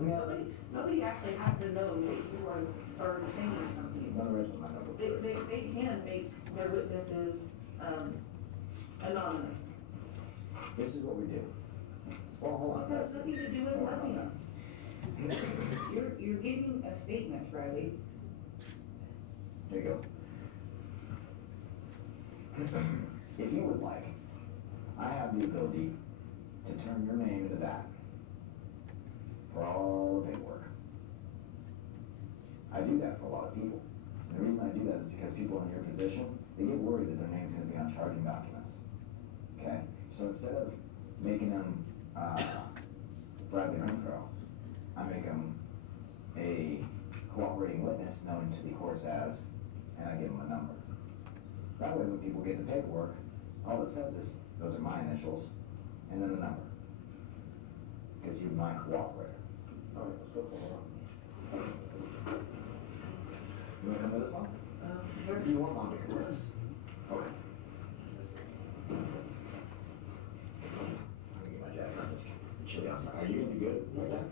Nobody actually has to know that you are saying something. None of the rest of my number. They can make their witnesses, anonymous. This is what we do. Well, hold on. This has nothing to do with Hold on nothing. now. You're giving a statement, Bradley. There you go. If you would like, I have the ability to turn your name into that for all the paperwork. I do that for a lot of people. And the reason I do that is because people in your position, they get worried that their name's gonna be on charging documents. Okay? So instead of making them, Bradley Renfro, I make them a cooperating witness known to the courts as, and I give them a number. That way when people get the paperwork, all it says is, those are my initials, and then the number. Because you're my cooperator. All right, let's go for it. You wanna come with us, Mom? Or do you want Mom to come with us? Okay. Let me get my jacket on, it's chilly outside. Are you gonna be good like that?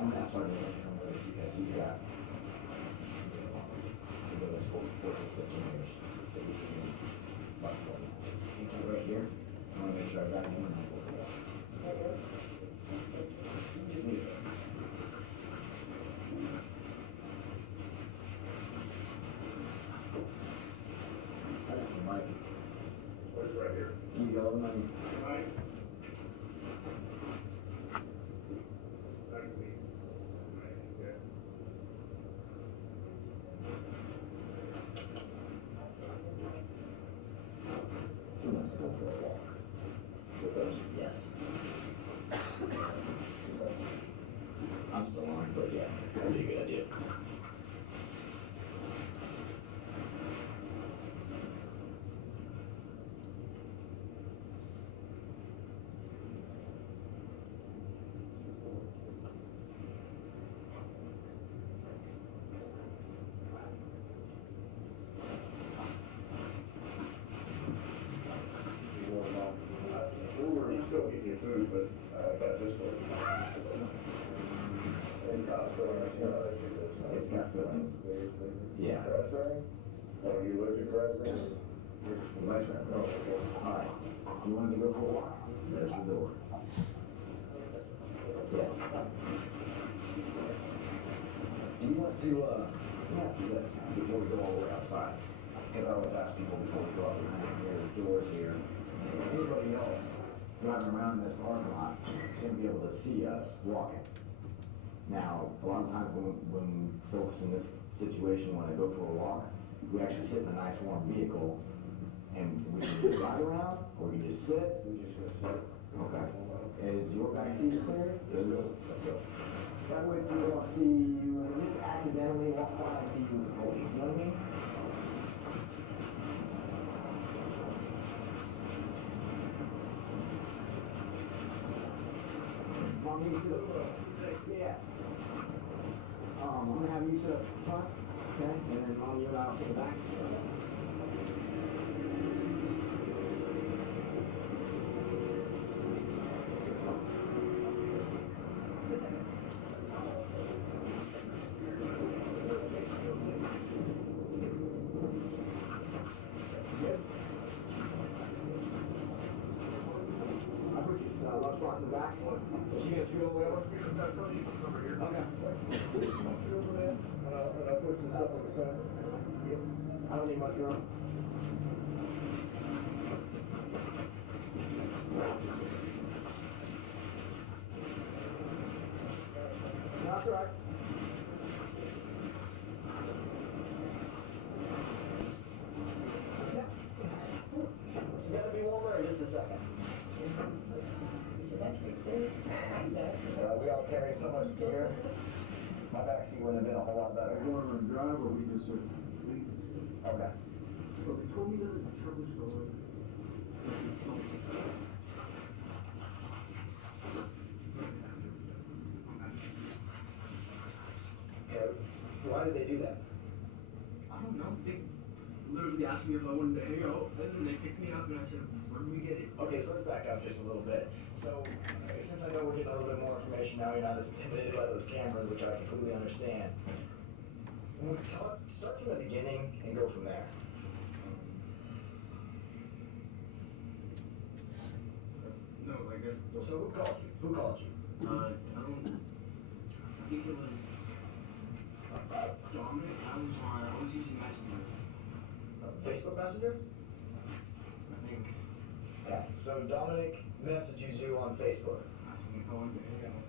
I'm gonna start looking at this because he's got. Right here, I wanna make sure I got him. Mike. What's right here? Can you go over my? Right. Let's go for a walk. With us? Yes. I'm still on, but yeah, that'd be a good idea. We're still getting your food, but got this one. It's got fillings. Yeah. Oh, you live in President? Alright, you want to go for a walk? There's the door. Yeah. Do you want to, let me ask you this, before we go all the way outside? Because I always ask people before we go out behind here, there's doors here. Anybody else know driving around in this parking lot, it's gonna be able to see us walking. Now, a lot of times when folks in this situation, when I go for a walk, we actually sit in a nice warm vehicle, and we can just ride around, or we can just sit. We just gonna sit. Okay. Is your back seat clear? Let's go. That way we don't see you, just accidentally walk by and see you with the police, you know what I mean? Want me to sit up? Yeah. I'm gonna have you sit up front, okay? And then Mom, you and I'll sit in the back. I put you lunchbox in the back. Is she gonna scoot all the way over? Okay. I don't need much room. No, that's all right. It's gonna be warmer in just a second. We all carry so much gear. My backseat wouldn't have been a whole lot better. We're going to drive, or we just leave? Okay. So they told me that the truck was stolen. Okay. Why did they do that? I don't know. They literally asked me if I wanted to hang out, and then they picked me up, and I said, "Where do we get it?" Okay, so let's back up just a little bit. So, since I know we're getting a little bit more information now, you're not as intimidated by those cameras, which I completely understand. Start from the beginning and go from there. No, I guess. So who called you? Who called you? I think it was Dominic. I was using Messenger. Facebook Messenger? I think. Yeah. So Dominic messages you on Facebook. Asking me if I wanted to hang out.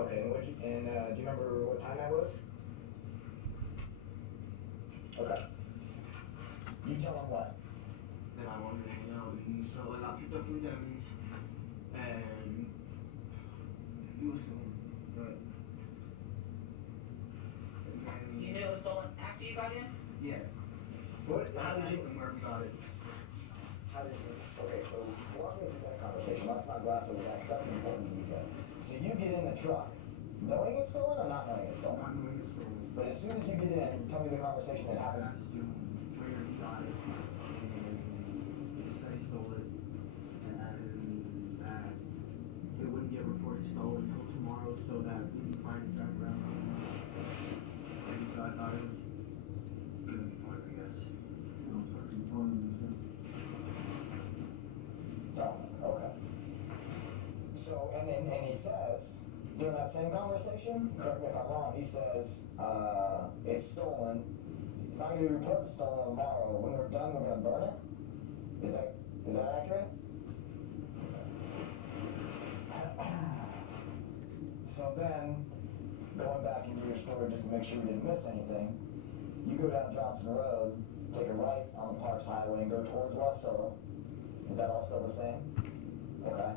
Okay, and do you remember what time that was? Okay. You tell him what? That I wanted to hang out, and so like, I picked up from Devon's, and he was stolen. Right. And then, You knew it was stolen after you got in? yeah. What? I How did asked you? him where we got it. How did you? Okay, so walk me through that conversation. Let's not gloss over that, 'cause that's an important detail. So you get in the truck, knowing it's stolen or not knowing it's stolen? Not knowing it's stolen. But as soon as you get in, tell me the conversation that I happens. asked him where he got it, and he said he stole it, and that it wouldn't get reported stolen until tomorrow, so that we can find it back around. And so I thought it was gonna be fine, I guess. Oh, okay. So, and he says, during that same conversation, correct me if I'm wrong, he says, it's stolen. It's not gonna be reported stolen tomorrow. When we're done, we're gonna burn it? Is that accurate? So then, going back into your story just to make sure we didn't miss anything, you go down Johnson Road, take a right on the Parks Highway and go towards Westsoto. Is that all still the same? Okay.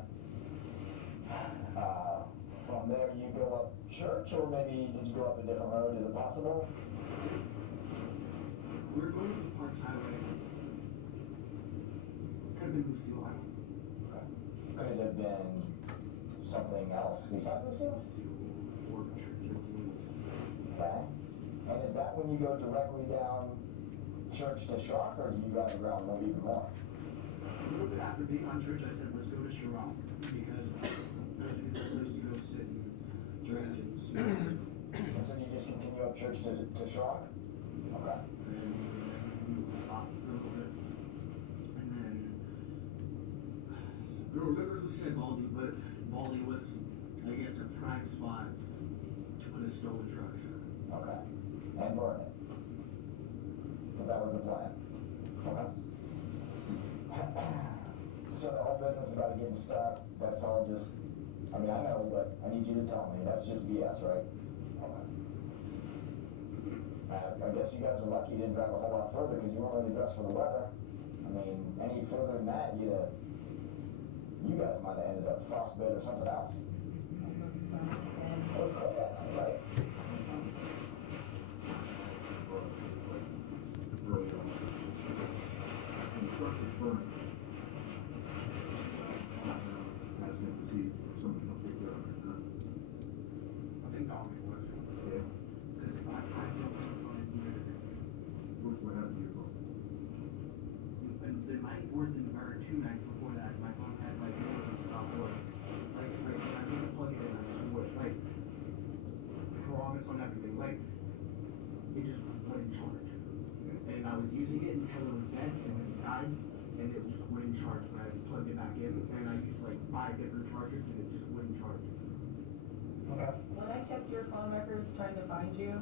From there you go up Church, or maybe did you go up a different road? Is it possible? We're going to the Parks Highway. Could have been Lucille, I don't know. Okay. Could it have been something else besides Lucille? Lucille or Church. Okay. And is that when you go directly down Church to Schrock, or do you drive around a little even more? After being on Church, I said, let's go to Chirac, because there's a good place to go sit and drink and smoke. And so you just continue up Church to Schrock? Okay. And then we stopped a little bit. And then, I don't remember who said Baldy, but Baldy was, I guess, a prime spot to put a stolen truck. Okay. And burn it. Because that was the plan. Okay. So the whole business about it getting stuck, that's all just, I mean, I know, but I need you to tell me, that's just BS, right? Okay. I guess you guys are lucky you didn't drive a whole lot further, because you weren't really dressed for the weather. I mean, any further than that, you guys might have ended up frostbite or something else. It was cold that night, right? I think Dominic was. Yeah. Because I don't know if you did it. What happened to your phone? And the night or two nights before that, my phone had like it wouldn't stop working. Like I need to plug it in, I swear. Like promise on everything. Like it just wouldn't charge. And I was using it until it was dead, and then it died, and it just wouldn't charge. When I plugged it back in, and I used like 5 different chargers, and it just wouldn't charge. Okay. When I checked your phone records trying to find you,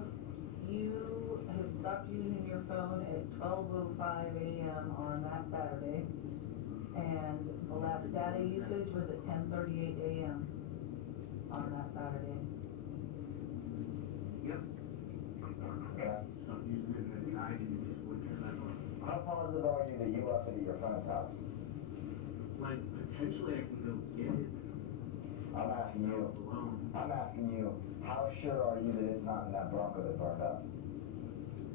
you had stopped using your phone at 12:05 a.m. on that Saturday, and the last data usage was at 10:38 a.m. on that Saturday. Yep. Okay. Stopped using it, and then it died, and it just wouldn't turn back on. How positive are you that you left it at your friend's house? Like potentially I can go get it. I'm asking you, how sure are you that it's not in that Bronco that burned up?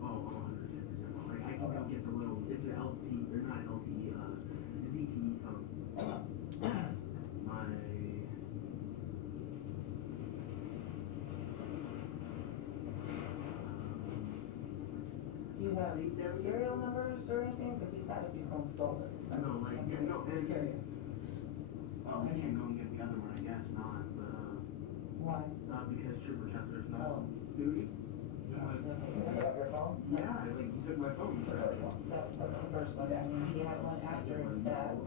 Oh, 110%. Like I can go get the little. It's an LT or not LTE, ZTE phone. My. Do you have serial numbers or anything? Because he's had a few phones stolen. No, like yeah, no, and Curious. I can't go and get the other one. I guess not. Why? Because trooper kept there's Oh. no duty. Does he have your phone? Yeah, like he took my phone. The first one. That's the first one, and then he had one after his dad. The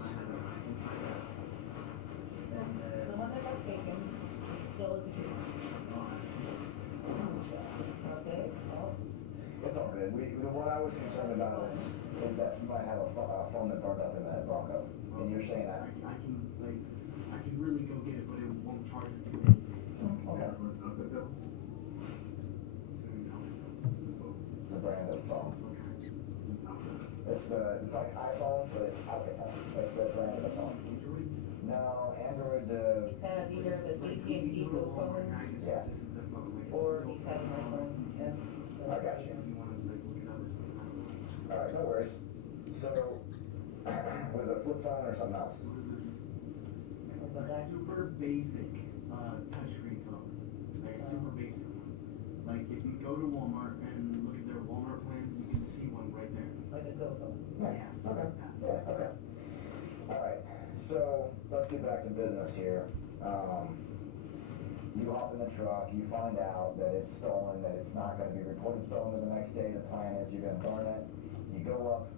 one that got taken is still at the jail. Okay, well, It's all good. What I was concerned about is that you might have a phone that burned up in that Bronco, and you're saying that. I can really go get it, but it won't charge it to me. Okay. It's a brand new phone. It's like iPhone, but it's Alcatel. It's the brand of the phone. No, Android's he's had either the AT&T Go phones, Yeah. This is the phone. or he's had an iPhone, yes. I got you. If you want to look it up or something. All right, no worries. So, was it a flip phone or something else? It was a super basic touchscreen phone. Like super basic. Like if you go to Walmart and look at their Walmart plans, you can see one right there. Like a Go phone. Yeah, something Okay. like that. Yeah, okay. All right, so let's get back to business here. You hop in the truck, you find out that it's stolen, that it's not gonna be reported stolen the next day. The plan is you're gonna burn it. You go up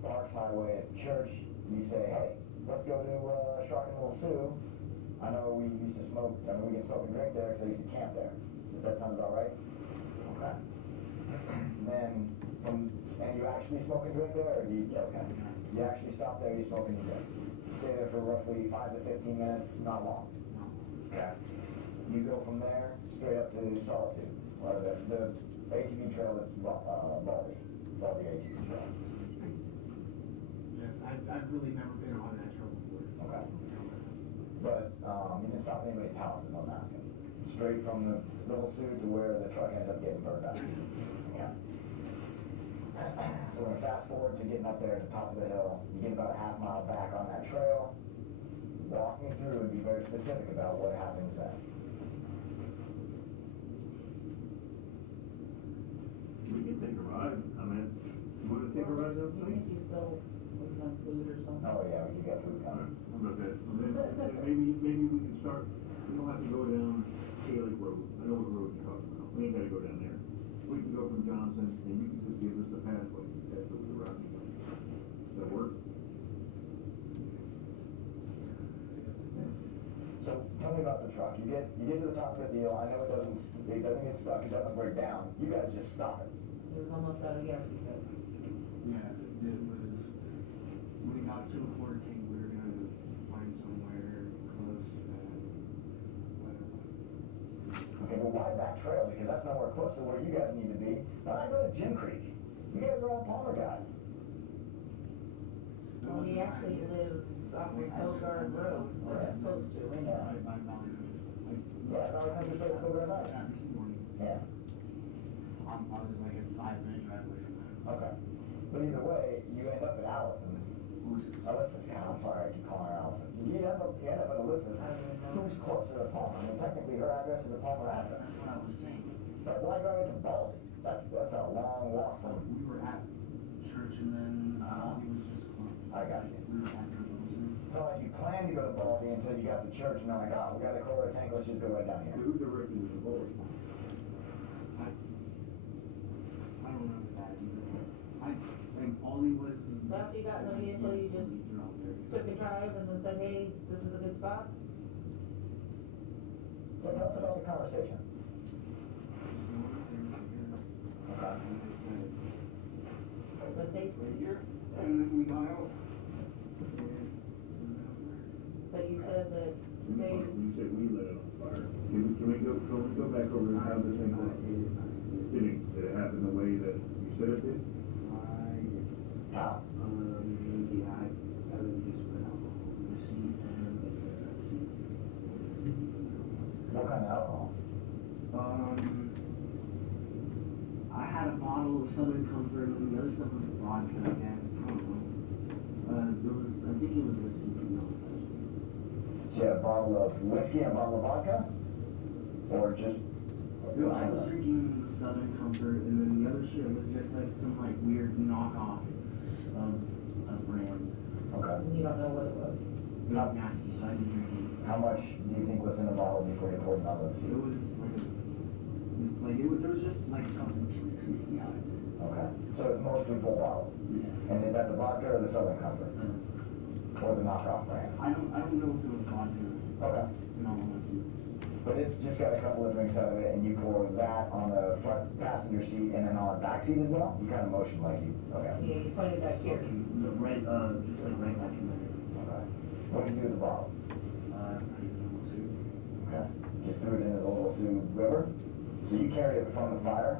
Parks Highway at church, you say, hey, let's go to Shark and Little Sioux. I know we used to smoke, I mean, we can smoke and drink there because I used to camp there. Does that sound about right? Okay. Then, and you actually smoke and drink there, or do you, yeah, okay. You actually stop there, you smoke and you drink. You stay there for roughly 5 to 15 minutes, not long. Okay. You go from there straight up to Solitude, or the ATV trail that's Baldy ATV trail. Yes, I've really never been on that trail before. Okay. But you didn't stop at anybody's house, is what I'm asking. Straight from the Little Sioux to where the truck ends up getting burned up. Okay. So we're gonna fast forward to getting up there at the top of the hill. You get about a half mile back on that trail. Walk me through and be very specific about what happens then. We can take a ride. I mean, you want to take a ride up You think he's still working on food or something? Oh yeah, you got food coming. Okay, then maybe we can start, we don't have to go down Haley Road. I know what road you're talking about. We ain't gotta go down there. We can go from Johnson and you can just give us the pathway. That's what we're routing. Does that work? So tell me about the truck. You get to the top of the deal. I know it doesn't get stuck. It doesn't break down. You guys just stop it. It was almost out of gas, he said. Yeah, it was, when we got to Confronting, we were gonna back trail because that's nowhere close to where you guys need to be. Then I go to Jim Creek. You guys are all Palmer guys. Well, he actually lives off of Hillgard Road, or is supposed to, anyway. Yeah, Valley Country State will go right by. Yeah. I was like a 5-minute drive away from that. Okay. But either way, you end up at Allison's. Alyssa's kind of, I'm sorry, I keep calling her Allison. You end up at Alyssa's. Who's closer to Palmer? I mean, technically her address is a Palmer address. That's what I was saying. But why drive into Baldy? That's a long walk from. We were at church and then Baldy was just closed. I got you. We were at the Wilson. So like you planned to go to Baldy until you got to church and they're like, oh, we got a quarter tank, let's just go right down here. Who directed you to Baldy? I don't remember that either. I think Baldy was. So after you got in the vehicle, you just took a drive and then said, hey, this is a good spot? So tell us about the conversation. Okay. But they, And then we got out. but you said that they, You said we lit it on fire. Can we go back over and have the thing that, did it happen the way that you said it did? How? Yeah, I really just went out the scene and What kind of alcohol? I had a bottle of Southern Comfort and the other stuff was vodka, I guess. I don't know. I think it was whiskey, to be honest. So you had a bottle of whiskey and a bottle of vodka? Or just? I was drinking Southern Comfort, and then the other shit was just like some like weird knockoff of a brand. Okay. you don't know what it was. It was nasty, so I didn't drink it. How much do you think was in the bottle before you poured it on the It seat? was like there was just like a couple of tricks maybe out of it. Okay. So it's mostly full bottle. Yeah. And is that the vodka or the Southern Comfort? Or the knockoff brand? I don't know if it was vodka. Okay. No, honesty. But it's just got a couple of drinks out of it, and you pour that on the front passenger seat and then on the back seat as well? You kind of motion like you, okay. Yeah, you pointed back here. The right, just like right back in there. Okay. What did you do with the bottle? I don't know. Okay. Just threw it into the little Sioux River? So you carried it from the fire?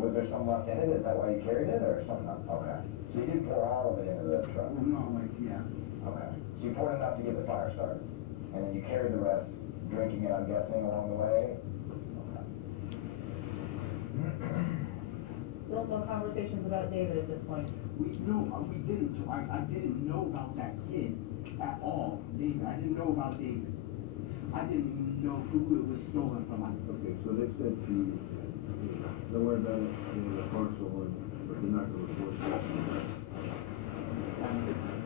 Was there some left in it? Is that why you carried it, or something? Okay. So you didn't pour all of it into the truck? Well, not like, yeah. Okay. So you poured enough to get the fire started? And then you carried the rest, drinking it, I'm guessing, along the way? Okay. Still no conversations about David at this point. We didn't. I didn't know about that kid at all. David, I didn't know about David. I didn't even know who it was stolen from. Okay, so they said to you, don't worry about it, the parcel, but they're not gonna report it.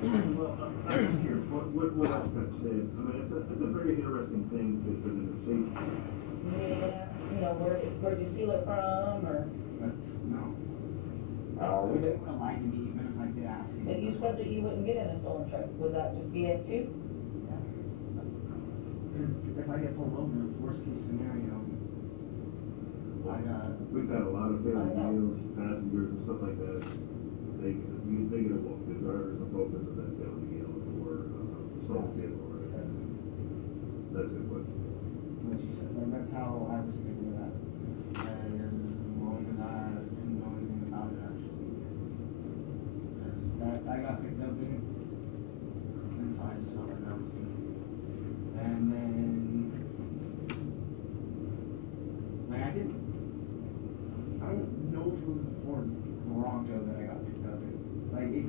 Well, I'm here, what else that said? I mean, it's a very interesting thing to put in the safety. You didn't even ask, where'd you steal it from, or, No. We They did. would have lied to me even if I did ask him. but you said that you wouldn't get in a stolen truck. Was that just BS too? Because if I get pulled over, worst case scenario, We've had a lot of failed I know. deals, passengers and stuff like that. They get a book, the drivers are focused on that failed deal or stolen vehicle. That's it, but. what you said, like, that's how I was thinking of that. And as long as I didn't know anything about it actually. Because I got picked up in it. Inside the summer, that was good. And then, like, I don't know if it was a Ford Bronco that I got picked up in. Like,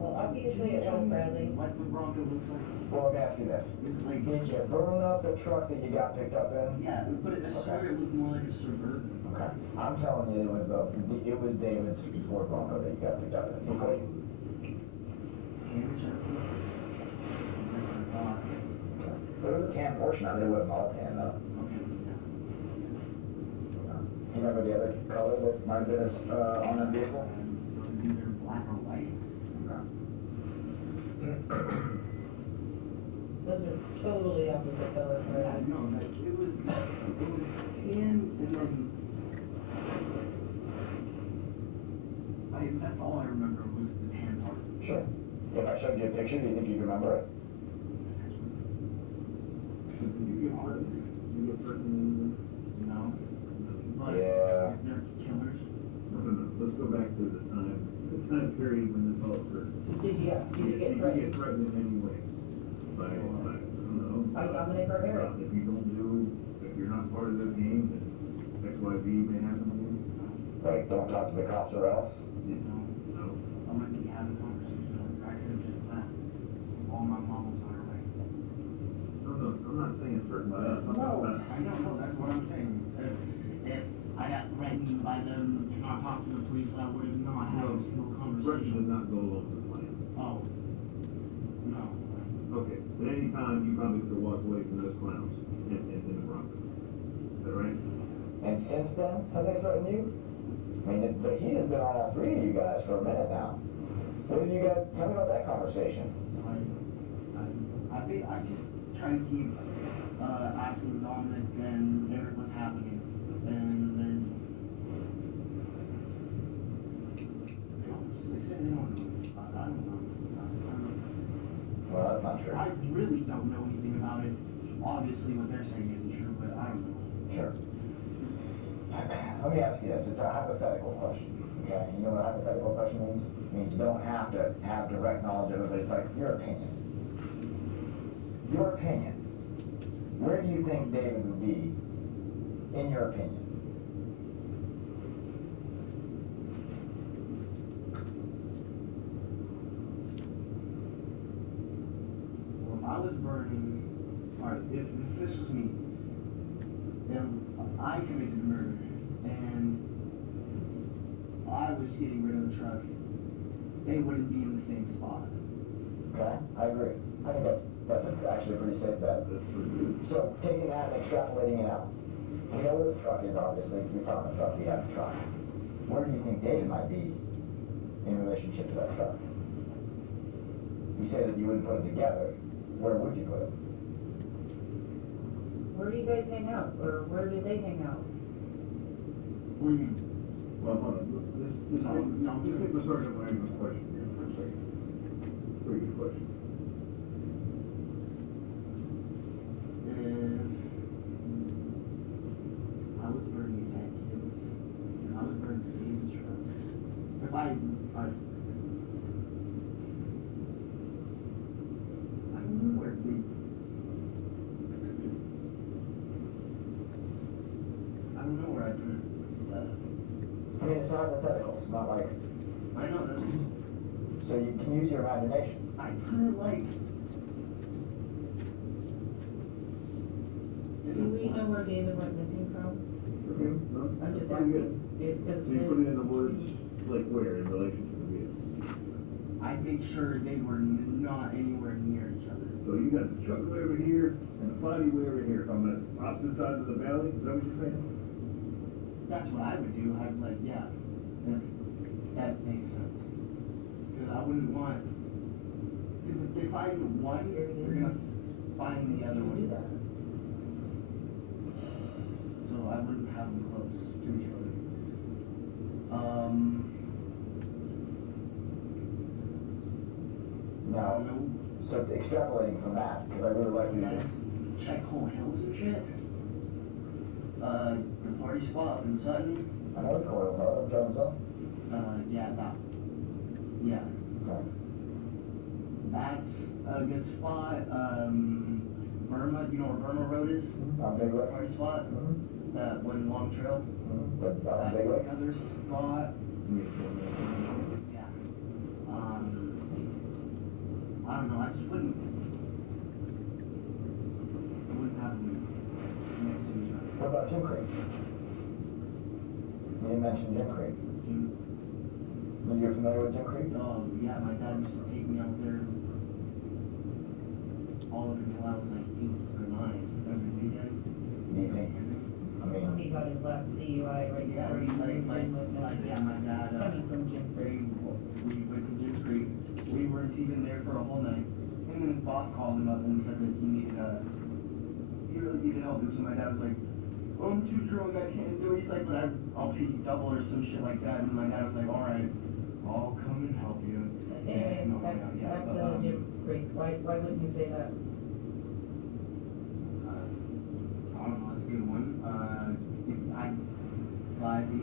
Well, obviously it was, Bradley. what the Bronco looks like. Well, let me ask you this. It's like, Did you burn up the truck that you got picked up in? yeah, but I swear it looked more like a Suburban. Okay. I'm telling you, it was David's Ford Bronco that you got picked up in. Before you. There was a tan portion of it, it wasn't all tan though. Do you remember the other color that might have been on that vehicle? Either black or white. Those are totally opposite colors, Yeah, right? no, it was tan and then, that's all I remember was the tan part. Sure. If I showed you a picture, do you think you'd remember it? You get threatening No. But Yeah. if they're killers, anyone? No. Let's go back to the time period when this all occurred. Did you get Did you threatened? get threatened in any way? By, I don't know. By Dominic or Eric? If you don't do, if you're not part of the game, then X, Y, Z may happen to you. Like, don't talk to the cops or else? No. I might be having conversations with her. I could have just left. All my mama's on her way. No, I'm not saying it's threatened by us. I'm No. talking about. I know, no, that's what I'm saying. If I got threatened by them to not talk to the police, I would have not had a single Threatening does conversation. not go along with the plan. Oh. No. Okay, at any time, you probably could have walked away from those clowns in the Bronco. Is that right? And since then, have they threatened you? I mean, the heat has been on all three of you guys for a minute now. What did you guys, tell me about that conversation. I just try to keep asking Dominic and Eric what's happening, and then they said they don't know. I don't know. Well, that's not true. I really don't know anything about it. Obviously, what they're saying isn't true, but I don't know. Sure. Let me ask you this, it's a hypothetical question, okay? You know what a hypothetical question means? It means you don't have to have direct knowledge of it, but it's like your opinion. Your opinion. Where do you think David would be, in your opinion? Well, if I was burning, or if this was me, and I committed murder, and I was getting rid of the truck, they wouldn't be in the same spot. Okay, I agree. I think that's actually a pretty safe bet. So taking that and extrapolating it out, we know where the truck is obviously, because we found the truck, we have the truck. Where do you think David might be in relationship to that truck? You say that you wouldn't put them together, where would you put them? Where do you guys hang out? Or where do they hang out? What do you mean? Well, hold on, let's take the Sergeant Wagner's question here for a second. Pretty good question. If I was burning 10 kids, and I was burning David's truck, if I knew where we, I don't know where I put it. I mean, it's hypothetical, it's not like, I know that's, so you can use your imagination. I put it like. Do we know where David went missing from? Okay, no, I'm just that's pretty good. asking. Is, cause So you put it in the woods, like where, in relation to the vehicle? I made sure they were not anywhere near each other. So you got the truck way over here, and the body way over here, on the opposite sides of the valley, is that what you're saying? That's what I would do. I'd like, yeah, if that makes sense. Because I wouldn't want, because if they find one, you're gonna find the other Do one. that. So I wouldn't have them close to each other. Now, No, so extrapolating from that, because I really like you you. guys check whole hills and shit. The party spot in Sutton. I know the coils are, in Jonesville. Yeah, that. Yeah. Okay. That's a good spot. Burma, you know where Burma Road is? On Big Lake. Party spot? Mm-hmm. That one long trail? Mm-hmm. On That's Big Lake. another spot. Yeah. I don't know, I just wouldn't have them next to each other. What about Jim Creek? You didn't mention Jim Creek. You're familiar with Jim Creek? Yeah, my dad used to take me out there all up until I was like 8 or 9 every weekend. Do you think, I mean, He got his last DUI right Yeah, before he moved in with my dad, coming from Jim Creek. we went to Jim Creek. We weren't even there for a whole night. And then his boss called him up and said that he really needed help. And so my dad was like, oh, I'm too drunk, I can't do it. He's like, but I'll pay you double or some shit like that. And my dad was like, all right, I'll come and help you. Anyways, No, back yeah, to but, Jim Creek. Why wouldn't you say that? I don't know, that's a good by the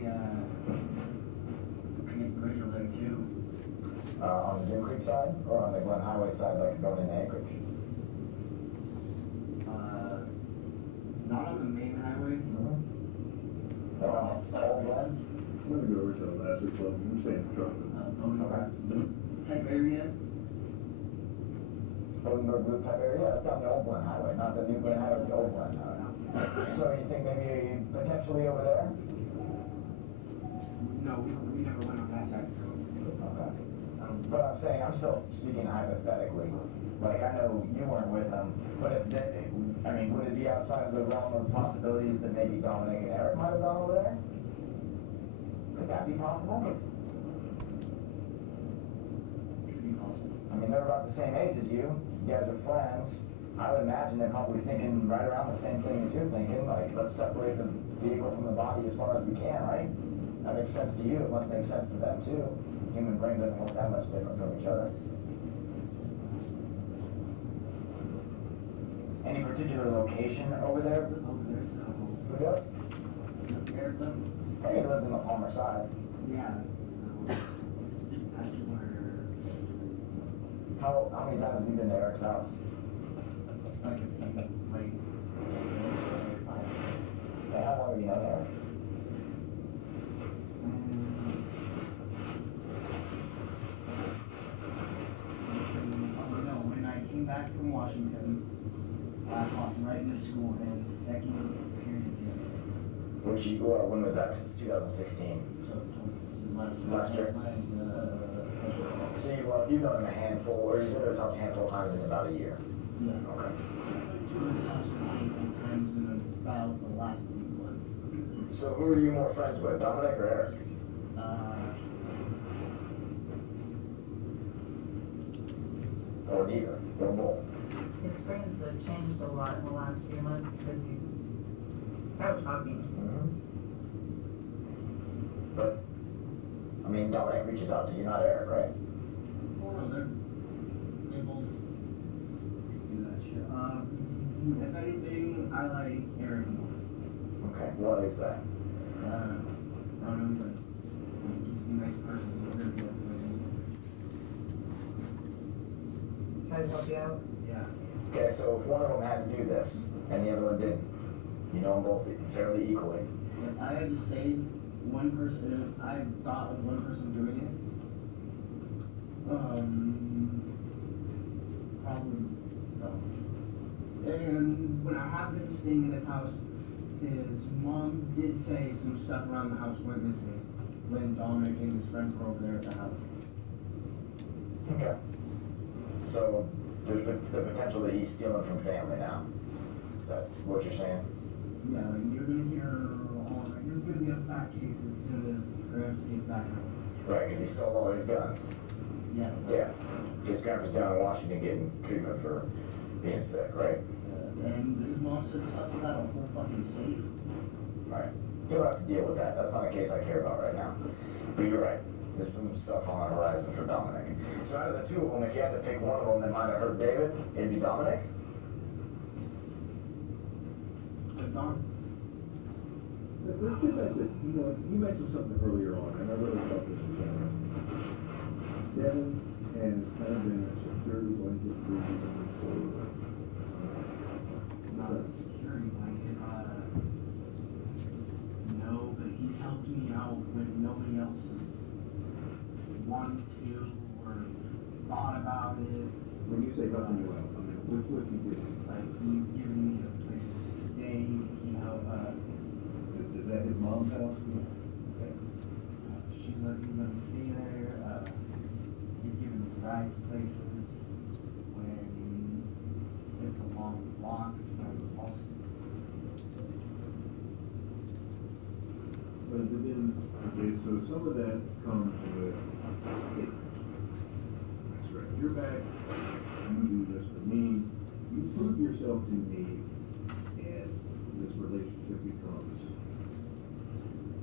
bridge over there too. On the Deer Creek side, or on the Glen Highway side, like going into Anchorage? Not on the main highway. No, Old Glens? I'm gonna go over to the last club, I'm staying in the truck. Type area. Oldenburg Loop type area, yeah, it's down the Old Glen Highway, not the New Glen Highway, the Old Glen Highway. So you think maybe potentially over there? No, we never went on that side. Okay. But I'm saying, I'm still speaking hypothetically. Like, I know you weren't with them, but if they, I mean, would it be outside of the realm of possibilities that maybe Dominic and Eric might have gone over there? Could that be possible? I mean, they're about the same age as you. You guys are friends. I would imagine they're probably thinking right around the same thing as you're thinking. Like, let's separate the vehicle from the body as far as we can, right? That makes sense to you. It must make sense to them too. The human brain doesn't work that much different from each other. Any particular location over there? Over there, so. Who does? Eric, Hey, he lives on the Palmer side. yeah. That's where. How many times have you been to Eric's house? Like, Hey, how long have you known Eric? No, when I came back from Washington, I hopped right into school and second period of year. When was that? Since 2016. So, Last year. So you've known him a handful, or you've been to his house a handful of times in about a year? Yeah. Okay. Times in about the last few months. So who are you more friends with, Dominic or Eric? Or neither, or both? His friends have changed a lot in the last few months because he's out talking. But, I mean, Dominic reaches out to you, not Eric, right? Well, they both do that shit. If anything, I like Eric more. Okay, what is that? I don't know, but he's a nice person. Really good. Try to help you out. Yeah. Okay, so if one of them had to do this, and the other one didn't, you know them both fairly equally. If I had to say one person, if I thought of one person doing it, probably no. And when I have been staying in his house, his mom did say some stuff around the house went missing when Dominic and his friends were over there at the house. Okay. So there's the potential that he's stealing from family now. Is that what you're saying? Yeah, like you're gonna hear all that. There's gonna be a fat case as soon as Gramps gets back home. Right, because he stole all his guns. Yeah. Yeah. His guy was down in Washington getting treatment for being sick, right? And his mom said stuff about a whole fucking safe. Right. You'll have to deal with that. That's not a case I care about right now. But you're right. There's some stuff on the horizon for Dominic. So out of the two of them, if you had to pick one of them that might have hurt David, it'd be Dominic? But Don, Let's get back to, you mentioned something earlier on, and I really thought this was interesting. Devin has kind of been a security blanket for you for not a security blanket, no, but he's helped me out when nobody else has wanted to or thought about it. when you say helping you out, I mean, what's he doing? Like, he's giving me a place to stay, Is that his mom's house? he's let me stay there, he's giving me rides places when it's a long walk, also. But it didn't, okay, so some of that comes with, that's right, you're back, you do this for me, you prove yourself to me, and this relationship becomes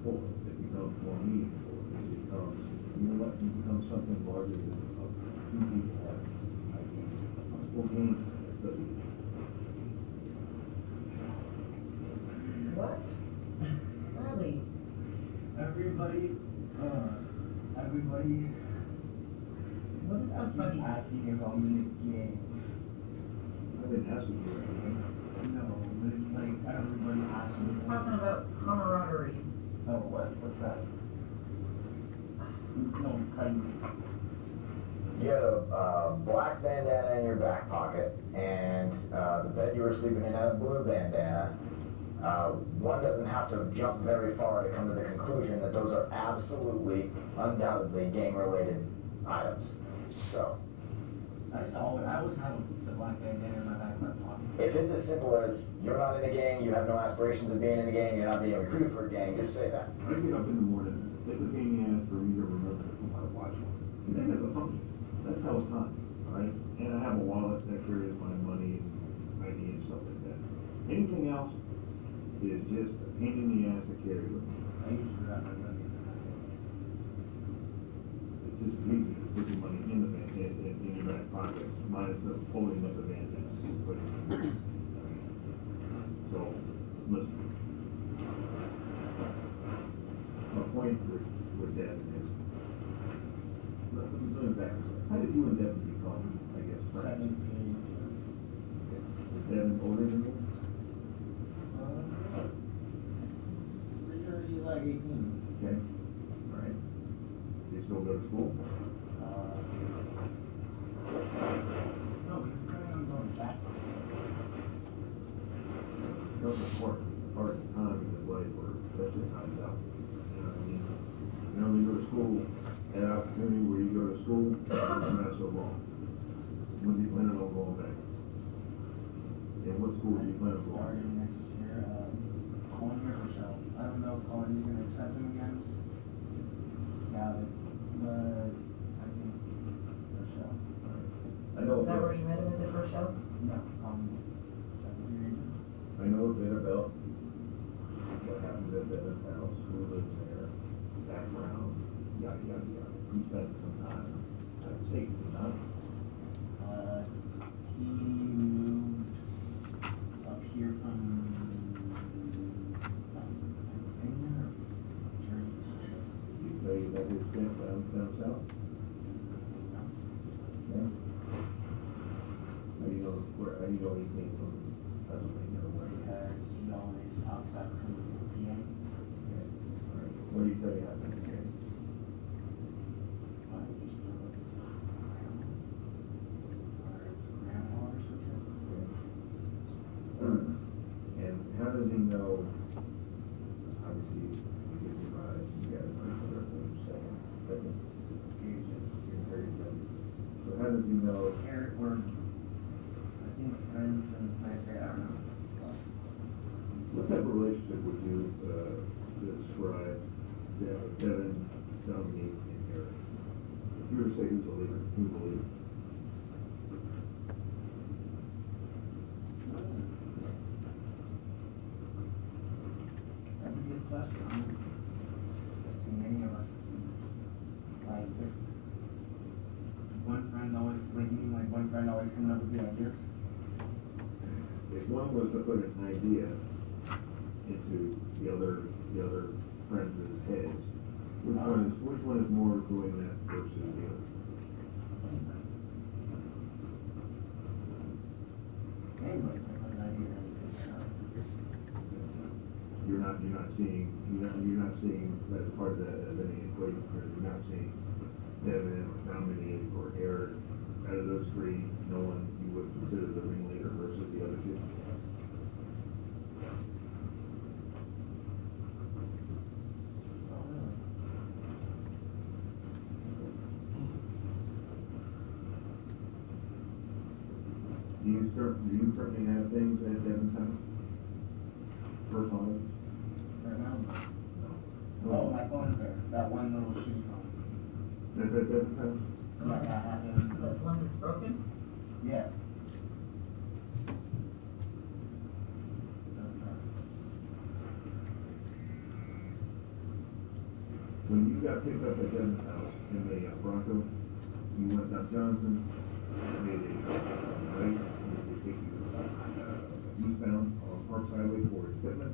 full, it becomes more meaningful, it becomes, you know what, you become something larger than two people have, I think, multiple games, but What? What happened? Everybody asking if I'm in the game. I didn't ask you for anything. No, but it's like everybody asking. He's talking about camaraderie. Oh, what's that? No, kind You had a black bandana in your back pocket, and the bed you were sleeping in had a blue bandana. One doesn't have to jump very far to come to the conclusion that those are absolutely, undoubtedly gang-related items. So, I always have the black bandana in my back pocket. if it's as simple as you're not in a gang, you have no aspirations of being in a gang, you're not being recruited for a gang, just say that. I get up in the morning, it's a pain in the ass for me to remember how to watch one. And that has a function. That tells time, right? And I have a wallet that carries my money and ID and stuff like that. Anything else is just a pain in the ass to carry with me. I used to have my money. It's just easy to put your money in the in your back pocket, minus the pulling of the bandana. So, listen. My point with that is, let me back. How did you and Devin become, I guess, friends? 17. Is Devin older than you? He's like 18. Okay. All right. You still go to school? No, he's planning on going back. Those are part of the time in his life where especially times out. You know what I mean? You know, you go to school, that opportunity where you go to school, it's not so long. When do you plan on going back? And what school do you plan on going? Starting next year, Colin or Rochelle. I don't know if Colin's gonna accept him again. Yeah, but I think Rochelle. I know. Is that where you met him, is it Rochelle? No, I know a bit about what happens at Devin's house, who lives there, background, yada, yada, yada. He spent some time at the state, did not? he moved up here from Pennsylvania or Jersey. You say that his stint down south? Yeah. How do you know he came from Pennsylvania or where? Because he always talks about coming from PA. Yeah. All right. What do you tell you happened? Okay. And how does he know, obviously, you get your eyes, you got to know what you're saying, but you're very good. So how does he know? Eric, we're, I think, friends since ninth grade. I don't know. What type of relationship would you describe Devin, Dominique, and Eric? If you were to say who's the leader, who's the leader? That's a good question. I mean, see many of us, like, if one friend's always, like, you mean, like, one friend always coming up with good ideas? If one was to put an idea into the other friends' heads, which one is more doing that versus the other? Anybody can have an idea. You're not seeing that as part of that as any equation, or you're not seeing Devin or Dominique or Eric, out of those three, no one you would consider the ringleader versus the other two? Do you currently have things at Devin's house? Personally? Right now? No. Oh, my phone's there. That one little shitty phone. That's at Devin's house? Yeah, I have him. The one that's broken? Yeah. When you got picked up at Devin's house in the Bronco, you went down Johnson, made a right, they take you eastbound on Parks Highway towards Pittman.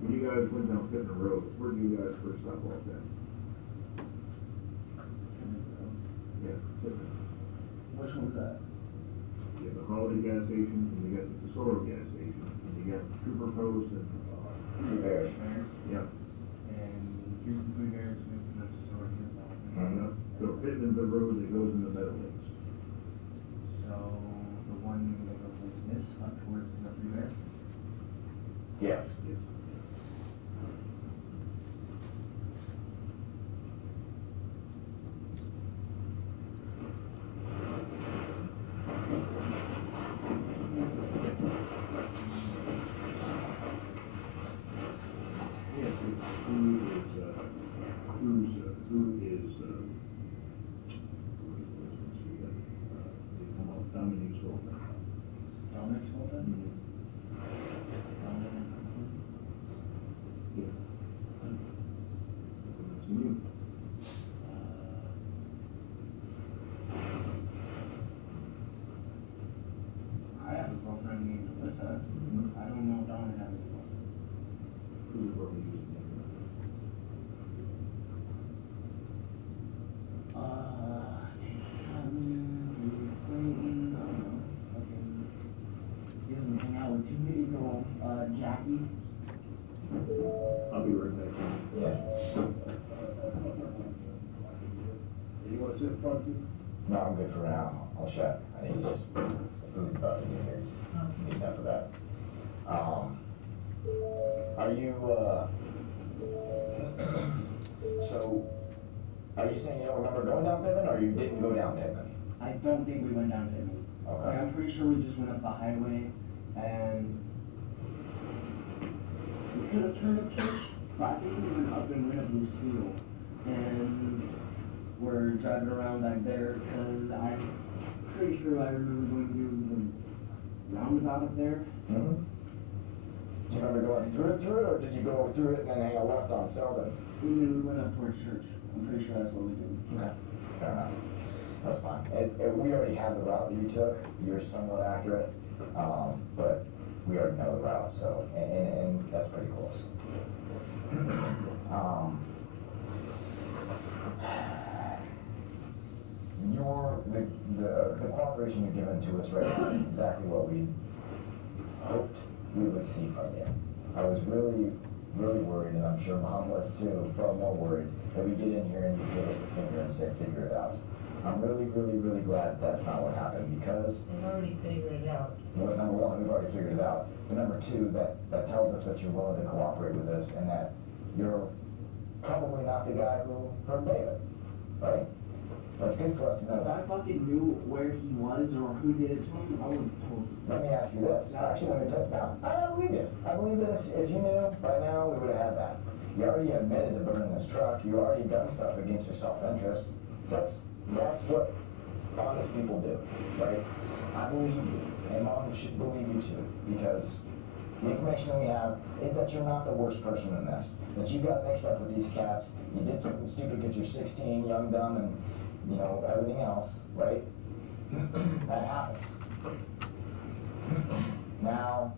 When you guys went down Pittman Road, where did you guys first stop off at? Yeah, Pittman. Fidelity gas station, and you got the Tesoro gas station, and you got Trooper Post and, Three bears. yeah. And here's the Three Bears, here's the store, here's that. Yeah. So Pittmanville Road that goes into Meadow Lakes. So the one that goes like this, up towards the Three Bears? Yes. Yes. Yes, it's who is, Dominique's girlfriend. Dominic's girlfriend? Yeah. It's you. I have a girlfriend named Alyssa. I don't know if Dominic has a girlfriend. Who's the girl you used to name? Clayton, I don't know. Fucking, he doesn't hang out with too many girls. Jackie. I'll be right back. Yeah. You want to sit in front of you? No, I'm good for now. I'll shut. I think just food's about to get here. Need enough of that. Are you, so, are you saying you don't remember going down Pittman, or you didn't go down Pittman? I don't think we went down to him. Okay. Like, I'm pretty sure we just went up the highway and we could have turned up church, but I think we went up and went up Lucille. And we're driving around back there because I'm pretty sure I remember going through the roundabout up there. Mm-hmm. Do you remember going through it, or did you go through it and then hang a left on Selden? And then we went up towards church. I'm pretty sure that's what we did. Okay. Fair enough. That's fine. We already have the route that you took. You're somewhat accurate, but we already know the route, so, and that's pretty close. The cooperation you've given to us right now is exactly what we hoped we would see from you. I was really worried, and I'm sure Mom was too, far more worried, that we get in here and you give us the finger and say, figure it out. I'm really glad that's not what happened, because We've already figured it out. well, number one, we've already figured it out. But number two, that tells us that you're willing to cooperate with us and that you're probably not the guy who hurt David, right? That's good for us to know If I that. fucking knew where he was or who did it to him, I would have told you. Let me ask you this. Actually, let me tell you now. I believe you. I believe that if you knew by now, we would have had that. You already admitted to burning this truck. You already done stuff against your self-interest. So that's what honest people do, right? I believe you, and Mom should believe you too, because the information that we have is that you're not the worst person in this. That you got mixed up with these cats. You did something stupid because you're 16, young, dumb, and you know everything else, right? That happens. Now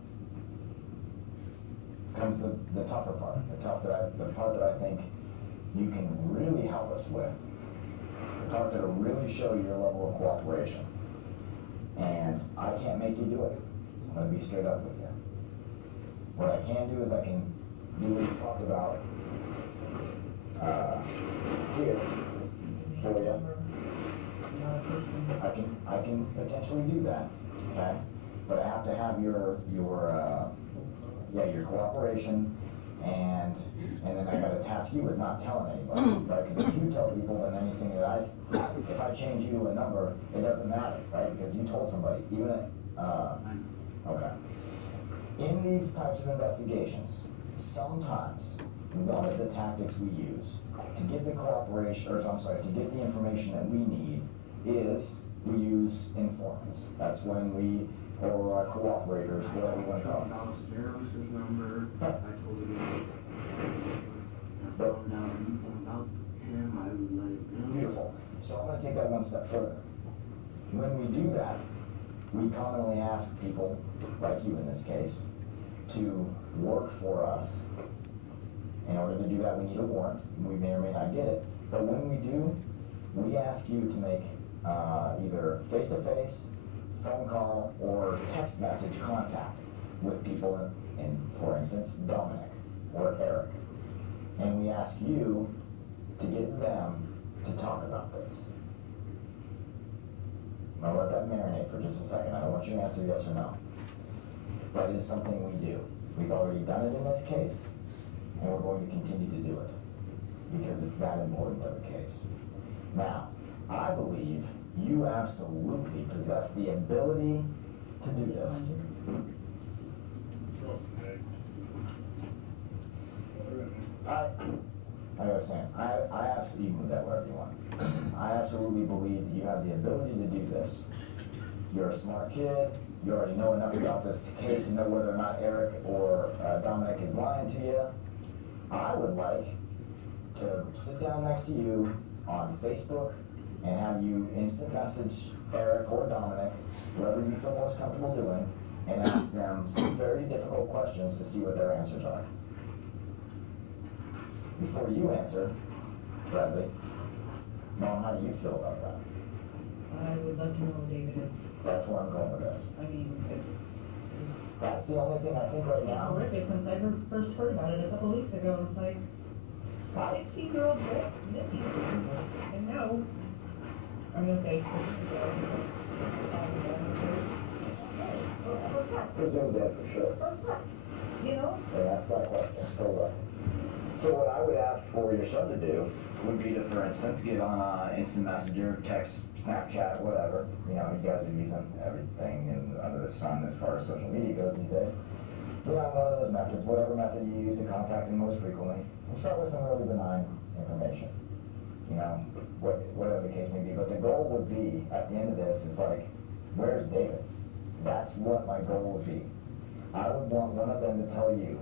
comes the tougher part, the part that I think you can really help us with, the part that'll really show your level of cooperation. And I can't make you do it. I'm gonna be straight up with you. What I can do is I can do what you talked about here for you. I can potentially do that, okay? But I have to have your cooperation, and then I gotta task you with not telling anybody, right? Because if you tell people, then anything that if I change you to a number, it doesn't matter, right? Because you told somebody, even okay. In these types of investigations, sometimes one of the tactics we use to get the cooperation, or I'm sorry, to get the information that we need is we use informants. That's when we, or our cooperators, whatever you want to call them. Jero's number. I told him I found out anything about him, I would let it know. Beautiful. So I'm gonna take that one step further. When we do that, we commonly ask people, like you in this case, to work for us. In order to do that, we need a warrant. We may or may not get it. But when we do, we ask you to make either face-to-face, phone call or text message contact with people in, for instance, Dominic or Eric. And we ask you to get them to talk about this. I'm gonna let that marinate for just a second. I don't want you to answer yes or no. That is something we do. We've already done it in this case, and we're going to continue to do it because it's that important of a case. Now, I believe you absolutely possess the ability to do this. Like I was saying, I absolutely, move that wherever you want. I absolutely believe you have the ability to do this. You're a smart kid. You already know enough about this case to know whether or not Eric or Dominic is lying to you. I would like to sit down next to you on Facebook and have you instant message Eric or Dominic, whoever you feel most comfortable doing, and ask them some very difficult questions to see what their answers are. Before you answer, Bradley, Mom, how do you feel about that? I would love to know what David is. That's where I'm going with this. I mean, it's That's the only thing I think right now. horrific since I first heard about it a couple weeks ago. It's like, a 16-year-old boy missing. And now, I'm gonna say, Presume that for sure. you know? And that's my question. So what I would ask for your son to do would be to, for instance, get on instant messenger, text, Snapchat, whatever. You know, you guys are using everything under the sun as far as social media goes these days. Get on one of those methods, whatever method you use to contact him most frequently, and start with some really benign information. You know, whatever the case may be. But the goal would be, at the end of this, is like, where's David? That's what my goal would be. I would want one of them to tell you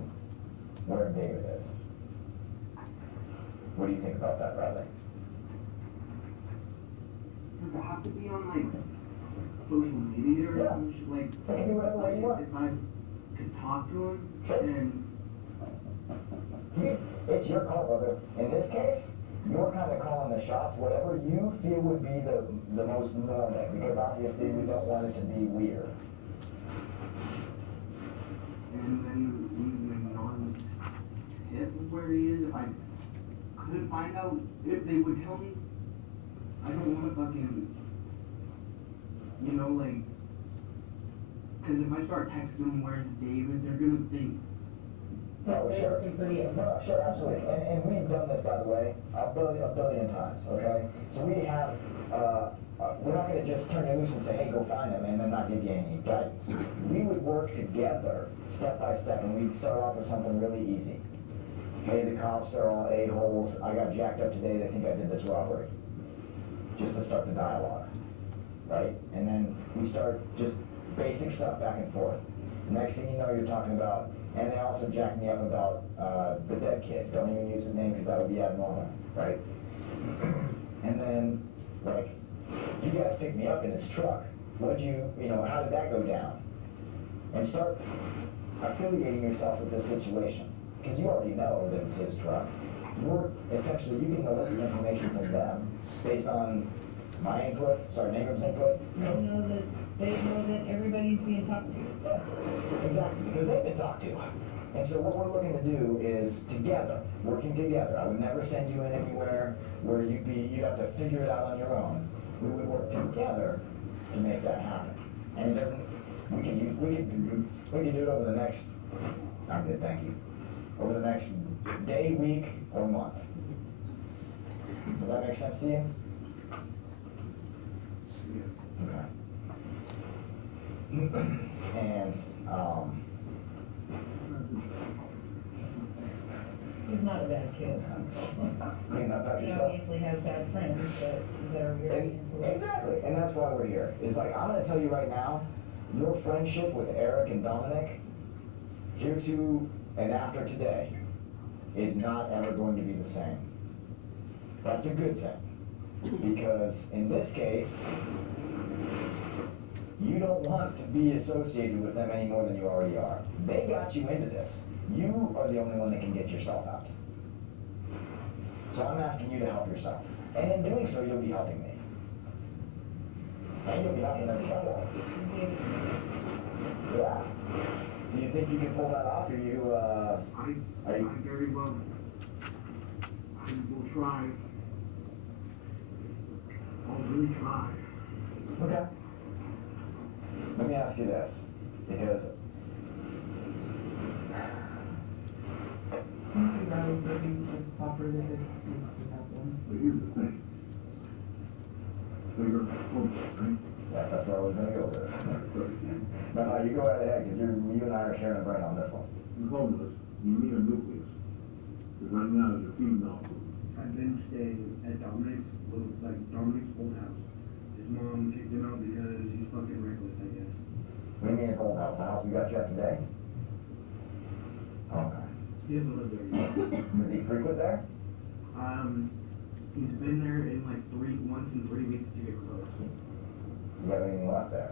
where David is. What do you think about that, Bradley? Does it have to be on like social media or Yeah. something? Like, It can be whatever way you want. if I could talk to him Sure. and It's your call, brother. In this case, you're kind of calling the shots, whatever you feel would be the most normal, because obviously we don't want it to be weird. then we ignore his tip of where he is. If I could find out if they would tell me, I don't want to fucking, you know, like, because if I start texting them where's David, they're gonna think. No, They're sure. looking for you. No, sure, absolutely. And we've done this, by the way, a billion times, okay? So we have, we're not gonna just turn it loose and say, hey, go find him, and then not give you any guidance. We would work together, step by step, and we'd start off with something really easy. Hey, the cops are all a-holes, I got jacked up today, they think I did this robbery. Just to start the dialogue, right? And then we start just basic stuff back and forth. Next thing you know, you're talking about, and they also jacked me up about the dead kid. Don't even use his name because that would be abnormal, right? And then, like, you guys picked me up in his truck. What'd you know, how did that go down? And start affiliating yourself with this situation. Because you already know that it's his truck. You're essentially, you getting a list of information from them based on my input, Nagram's input. They know that everybody's being talked to. Yeah, exactly, because they've been talked to. And so what we're looking to do is together, working together. I would never send you in anywhere where you'd have to figure it out on your own. We would work together to make that happen. And it doesn't, we can do it over the next, I'm good, thank you. Over the next day, week, or month. Does that make sense to you? Okay. And, He's not a bad kid. clean up after He yourself. obviously has bad friends that are very influential. Exactly, and that's why we're here. It's like, I'm gonna tell you right now, your friendship with Eric and Dominic, here to and after today, is not ever going to be the same. That's a good thing, because in this case, you don't want to be associated with them any more than you already are. They got you into this. You are the only one that can get yourself out. So I'm asking you to help yourself. And in doing so, you'll be helping me. And you'll be having them trouble. Yeah. Do you think you can pull that off, or you, I very well. I will try. I'll really try. Okay. Let me ask you this, because But here's the thing. Bigger, right? yeah, that's where I was gonna go with this. No, you go right ahead, because you and I are sharing a brain on this one. You're homeless, you need a nucleus. Because right now, you're feeding off of. I've been staying at Dominic's old house. His mom kicked him out because he's fucking reckless, I guess. What do you mean it's old house, the house we got you at today? Okay. He doesn't live there yet. Does he frequent there? He's been there in like once in 3 weeks to get close. Do you have anything left there?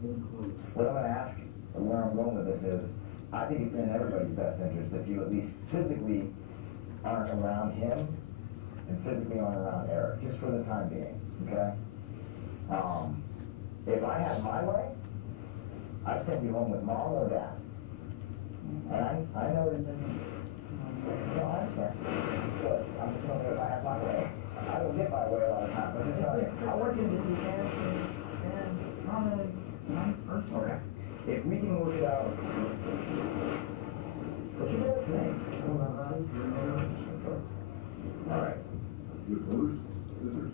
Old clothes. What I'm gonna ask, and where I'm going with this is, I think it's in everybody's best interest if you at least physically aren't around him and physically aren't around Eric, just for the time being, okay? If I had my way, I'd send you home with mom or dad. And I know that, no, I understand. Good, I'm just telling you if I had my way. I don't get my way a lot of times, I'm just telling you. I work in this And not a nice person. Okay. If we can work it out. What's your dad's name? All right. Your voters, scissors.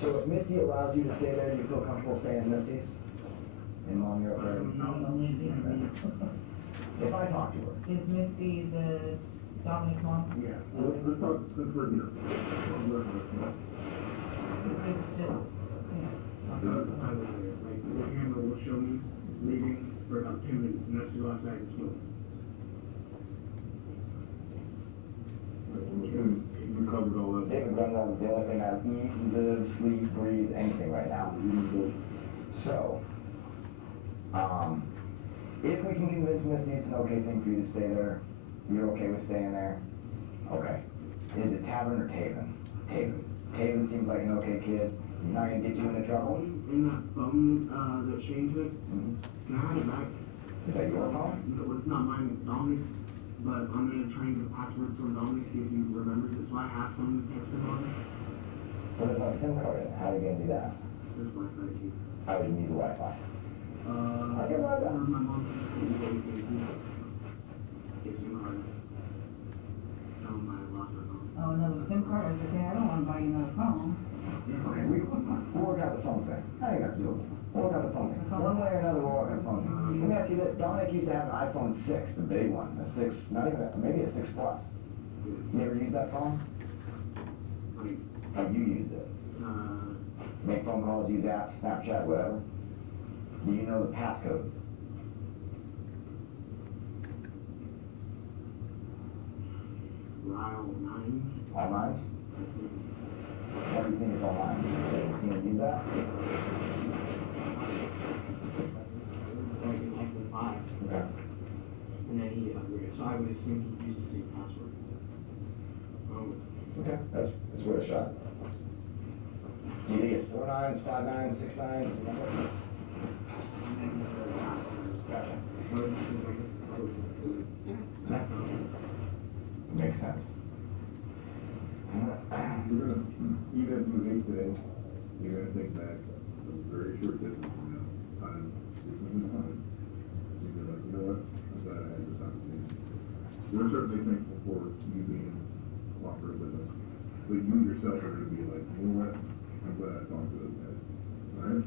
So if Misty allows you to stay there, you feel comfortable staying in Misty's? And Mom, you're okay? If I talk to her. Is Misty the Dominic mom? Yeah. Let's talk, since we're here. It's just, Like, the camera will show me leaving for about 10 minutes, and that's the last I can swim. We covered all that. David Grunwald is the only thing I eat, live, sleep, breathe, anything right now. So, if we can convince Misty it's an okay thing for you to stay there, you're okay with staying there? Okay. Is it Tavern or Taven? Taven. Taven seems like an okay kid. He's not gonna get you into trouble. In that phone that Shane took, Mm-hmm. can I have it back? Is that your phone? No, it's not mine, it's Dominic's. But I'm gonna try and get a password from Dominic, see if he remembers it, so I have something to text him on. Well, there's no SIM card in it. How are you gonna do that? There's Wi-Fi key. How would you need the Wi-Fi? I get Wi-Fi. or my mom can just give me everything. Get SIM card. Tell him I lost my phone. oh, another SIM card, I was gonna say, I don't wanna buy you another phone. Okay, we'll work out the phone thing. I think that's doable. We'll work out the phone thing. One way or another, we'll work out the phone thing. Let me ask you this. Dominic used to have an iPhone 6, the big one. A 6, not even, maybe a 6 Plus. You ever used that phone? Like, Oh, you used it. Make phone calls, use apps, Snapchat, whatever. Do you know the passcode? Lyle 9. All nines? What do you think is all nines? Can you use that? Like in like the 5. Okay. And then he upgraded, so I would assume he used the same password. Okay, that's worth a shot. Do you think it's 4 nines, 5 nines, 6 nines? Gotcha. Makes sense. You're gonna, even if you hate today, you're gonna think back a very short distance from now, time, distance in time. You're like, you know what, I'm glad I had this opportunity. We're certainly thankful for you being cooperative with us, but you yourself are gonna be like, you know what, I'm glad I talked to those guys, alright?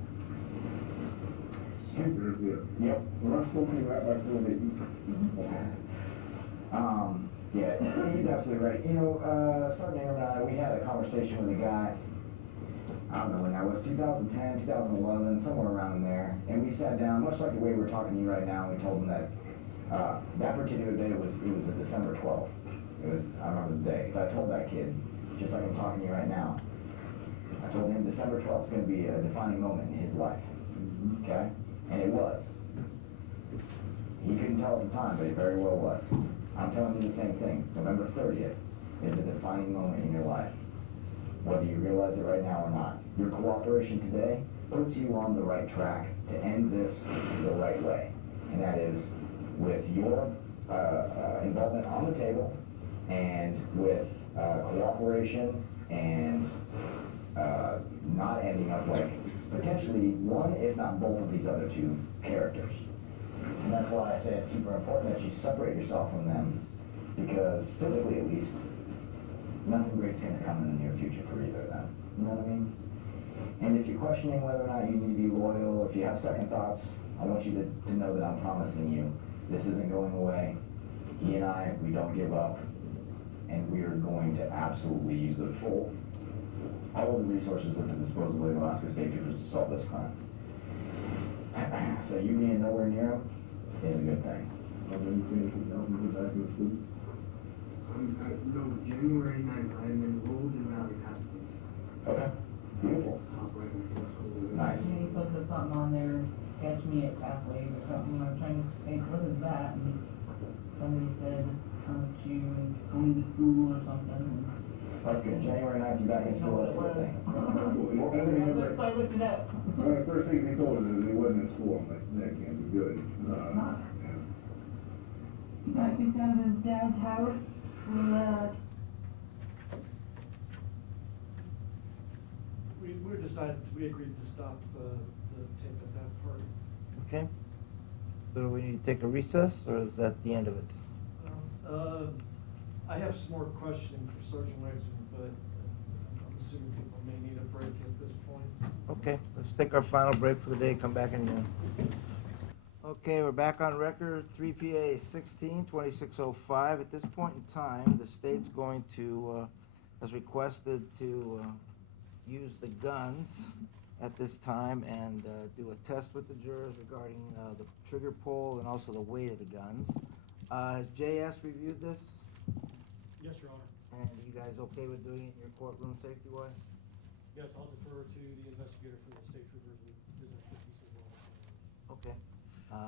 There's the, Yep. well, I'm spoken right back to the heat. Yeah, he's absolutely right. You know, Sergeant Aaron and I, we had a conversation with a guy, I don't know when that was, 2010, 2011, somewhere around in there, and we sat down, much like the way we're talking to you right now, and we told him that, that particular day it was a December 12th. It was, I remember the day, because I told that kid, just like I'm talking to you right now, I told him December 12th is going to be a defining moment in his life, okay? And it was. He couldn't tell at the time, but it very well was. I'm telling you the same thing. November 30th is a defining moment in your life. Whether you realize it right now or not, your cooperation today puts you on the right track to end this the right way. And that is with your involvement on the table and with cooperation and not ending up like potentially one, if not both of these other two characters. And that's why I say it's super important that you separate yourself from them, because physically at least, nothing great's going to come in the near future for either of them. You know what I mean? And if you're questioning whether or not you need to be loyal, if you have second thoughts, I want you to know that I'm promising you this isn't going away. He and I, we don't give up, and we are going to absolutely use all of the resources at the disposal of the Alaska State Troopers to solve this crime. So you being nowhere near him is a good thing. No, January 9th, I'm enrolled in Valley Pathway. Okay, beautiful. Nice. He posted something on there, catch me at Pathways or something, I'm trying to think, what is that? And somebody said, going to school or something. That's good. January 9th, you back in school, that's a good thing. So I looked it up. Well, the first thing they told us is he wasn't in school. I'm like, that can't be good. It's not. He got kicked out of his dad's house. We agreed to stop the tape at that part. Okay. So do we need to take a recess, or is that the end of it? I have some more questioning for Sergeant Wexton, but I'm assuming people may need a break at this point. Okay, let's take our final break for the day, come back in again. Okay, we're back on record, 3 PA 16, 2605. At this point in time, the state's going to, has requested to use the guns at this time and do a test with the jurors regarding the trigger pull and also the weight of the guns. Has JS reviewed this? Yes, Your Honor. And are you guys okay with doing it in your courtroom safety-wise? Yes, I'll defer to the investigator for the state troopers with his expertise as well. Okay.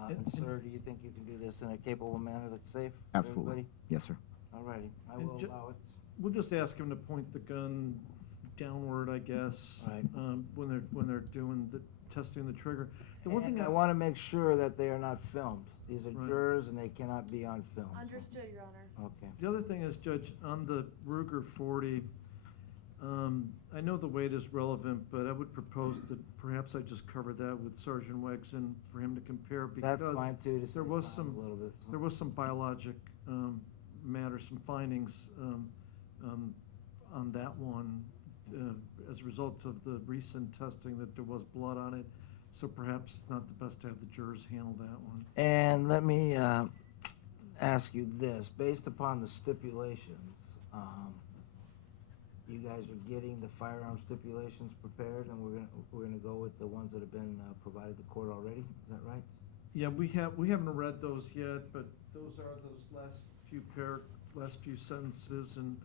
And sir, do you think you can do this in a capable manner that's safe for Absolutely. everybody? Yes, sir. All righty, I And will allow it. We'll just ask him to point the gun downward, I guess, Right. when they're doing the testing the trigger. The one thing I want to make sure that they are not filmed. These are Right. jurors and they cannot be on film. so- Understood, Your Honor. Okay. The other thing is, Judge, on the Ruger 40, I know the weight is relevant, but I would propose that perhaps I just cover that with Sergeant Wegson for him to compare, because That's fine too, just there was define some, a little bit. so. there was some biologic matter, some findings on that one as a result of the recent testing, that there was blood on it. So perhaps it's not the best to have the jurors handle that one. And let me ask you this, based upon the stipulations, you guys are getting the firearm stipulations prepared, and we're gonna go with the ones that have been provided to court already, is that right? Yeah, we haven't read those yet, but those are those last few sentences in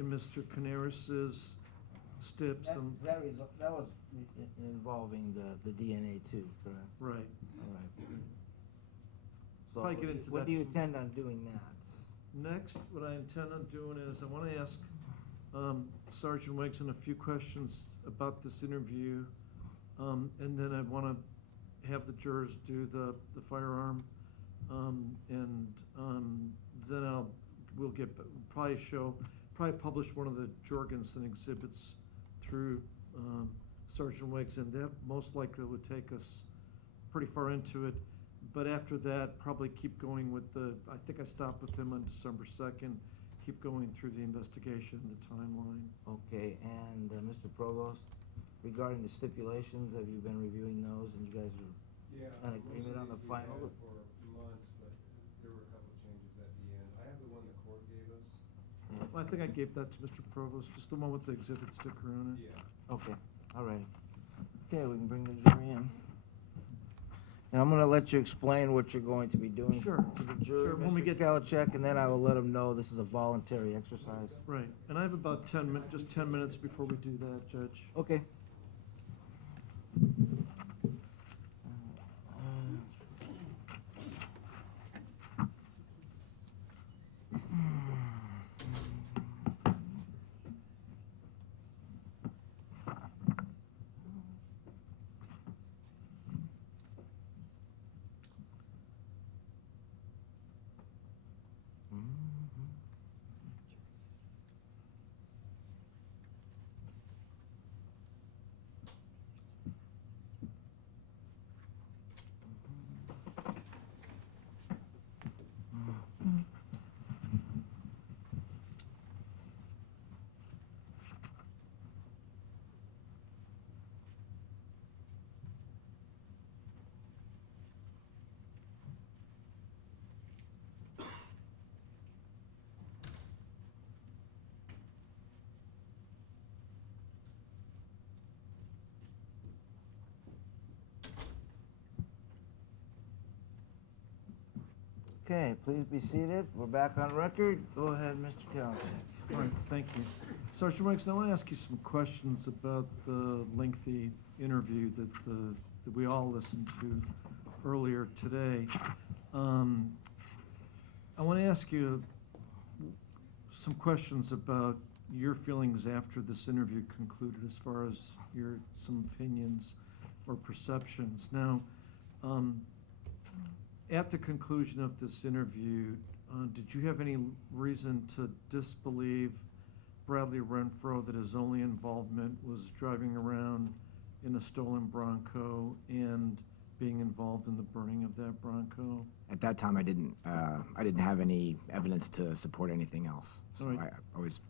Mr. Canaris's stips and, That was involving the DNA too, correct? right. All right. So Probably get into what that do you some- intend on doing that? Next, what I intend on doing is, I want to ask Sergeant Wegson a few questions about this interview, and then I want to have the jurors do the firearm, and then we'll probably publish one of the Jorgensen exhibits through Sergeant Wegson. That most likely would take us pretty far into it. But after that, probably keep going with I think I stopped with him on December 2nd, keep going through the investigation, the timeline. Okay, and Mr. Provost, regarding the stipulations, have you been reviewing those, and you guys are in agreement on the final? For months, but there were a couple changes at the end. I have the one the court gave us. I think I gave that to Mr. Provost, just the one with the exhibit sticker on it. Yeah. Okay, all right. Okay, we can bring the jury in. And I'm gonna let you explain what you're going to be doing Sure, to the jury, sure, when we Mr. get- Kalachek, and then I will let them know this is a voluntary exercise. Right, and I have about 10 minutes, just 10 minutes before we do that, Judge. Okay. Okay, please be seated. We're back on record. Go ahead, Mr. Kalanick. All right, thank you. Sergeant Ranks, I want to ask you some questions about the lengthy interview that we all listened to earlier today. I want to ask you some questions about your feelings after this interview concluded, as far as some opinions or perceptions. Now, at the conclusion of this interview, did you have any reason to disbelieve Bradley Renfro that his only involvement was driving around in a stolen Bronco and being involved in the burning of that Bronco? At that time, I didn't have any evidence to support anything else. So All right.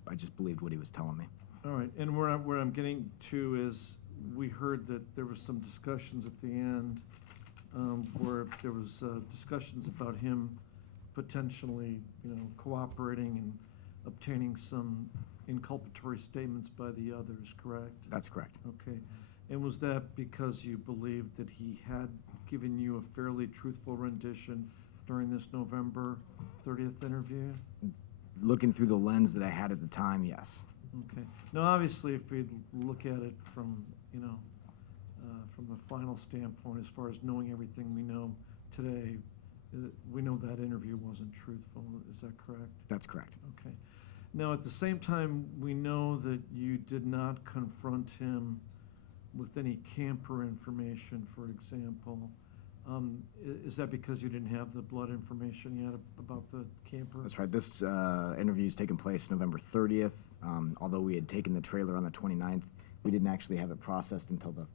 I just believed what he was telling me. All right, and where I'm getting to is, we heard that there was some discussions at the end where there was discussions about him potentially, cooperating and obtaining some inculpatory statements by the others, correct? That's correct. Okay, and was that because you believed that he had given you a fairly truthful rendition during this November 30th interview? Looking through the lens that I had at the time, yes. Okay. Now, obviously, if we look at it from, from a final standpoint, as far as knowing everything we know today, we know that interview wasn't truthful. Is that correct? That's correct. Okay. Now, at the same time, we know that you did not confront him with any camper information, for example. Is that because you didn't have the blood information yet about the camper? That's right. This interview is taking place November 30th. Although we had taken the trailer on the 29th, we didn't actually have it processed until the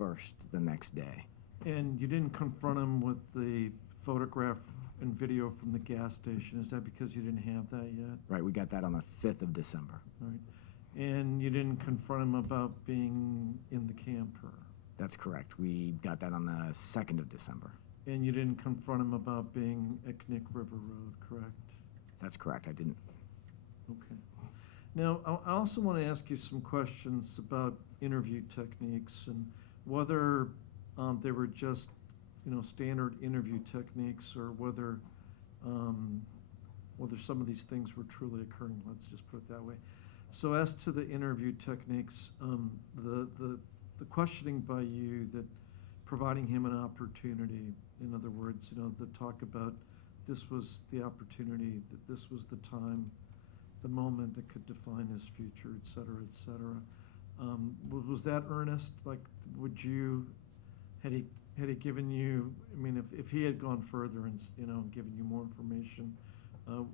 1st, the next day. And you didn't confront him with the photograph and video from the gas station. Is that because you didn't have that yet? Right, we got that on the 5th of December. Right. And you didn't confront him about being in the camper? That's correct. We got that on the 2nd of December. And you didn't confront him about being at Knick River Road, correct? That's correct, I didn't. Okay. Now, I also want to ask you some questions about interview techniques and whether they were just, standard interview techniques, or whether some of these things were truly occurring. Let's just put it that way. So, as to the interview techniques, the questioning by you, that providing him an opportunity, in other words, the talk about this was the opportunity, that this was the time, the moment that could define his future, et cetera, et cetera. Was that earnest? Like, had he given you, if he had gone further and, given you more information,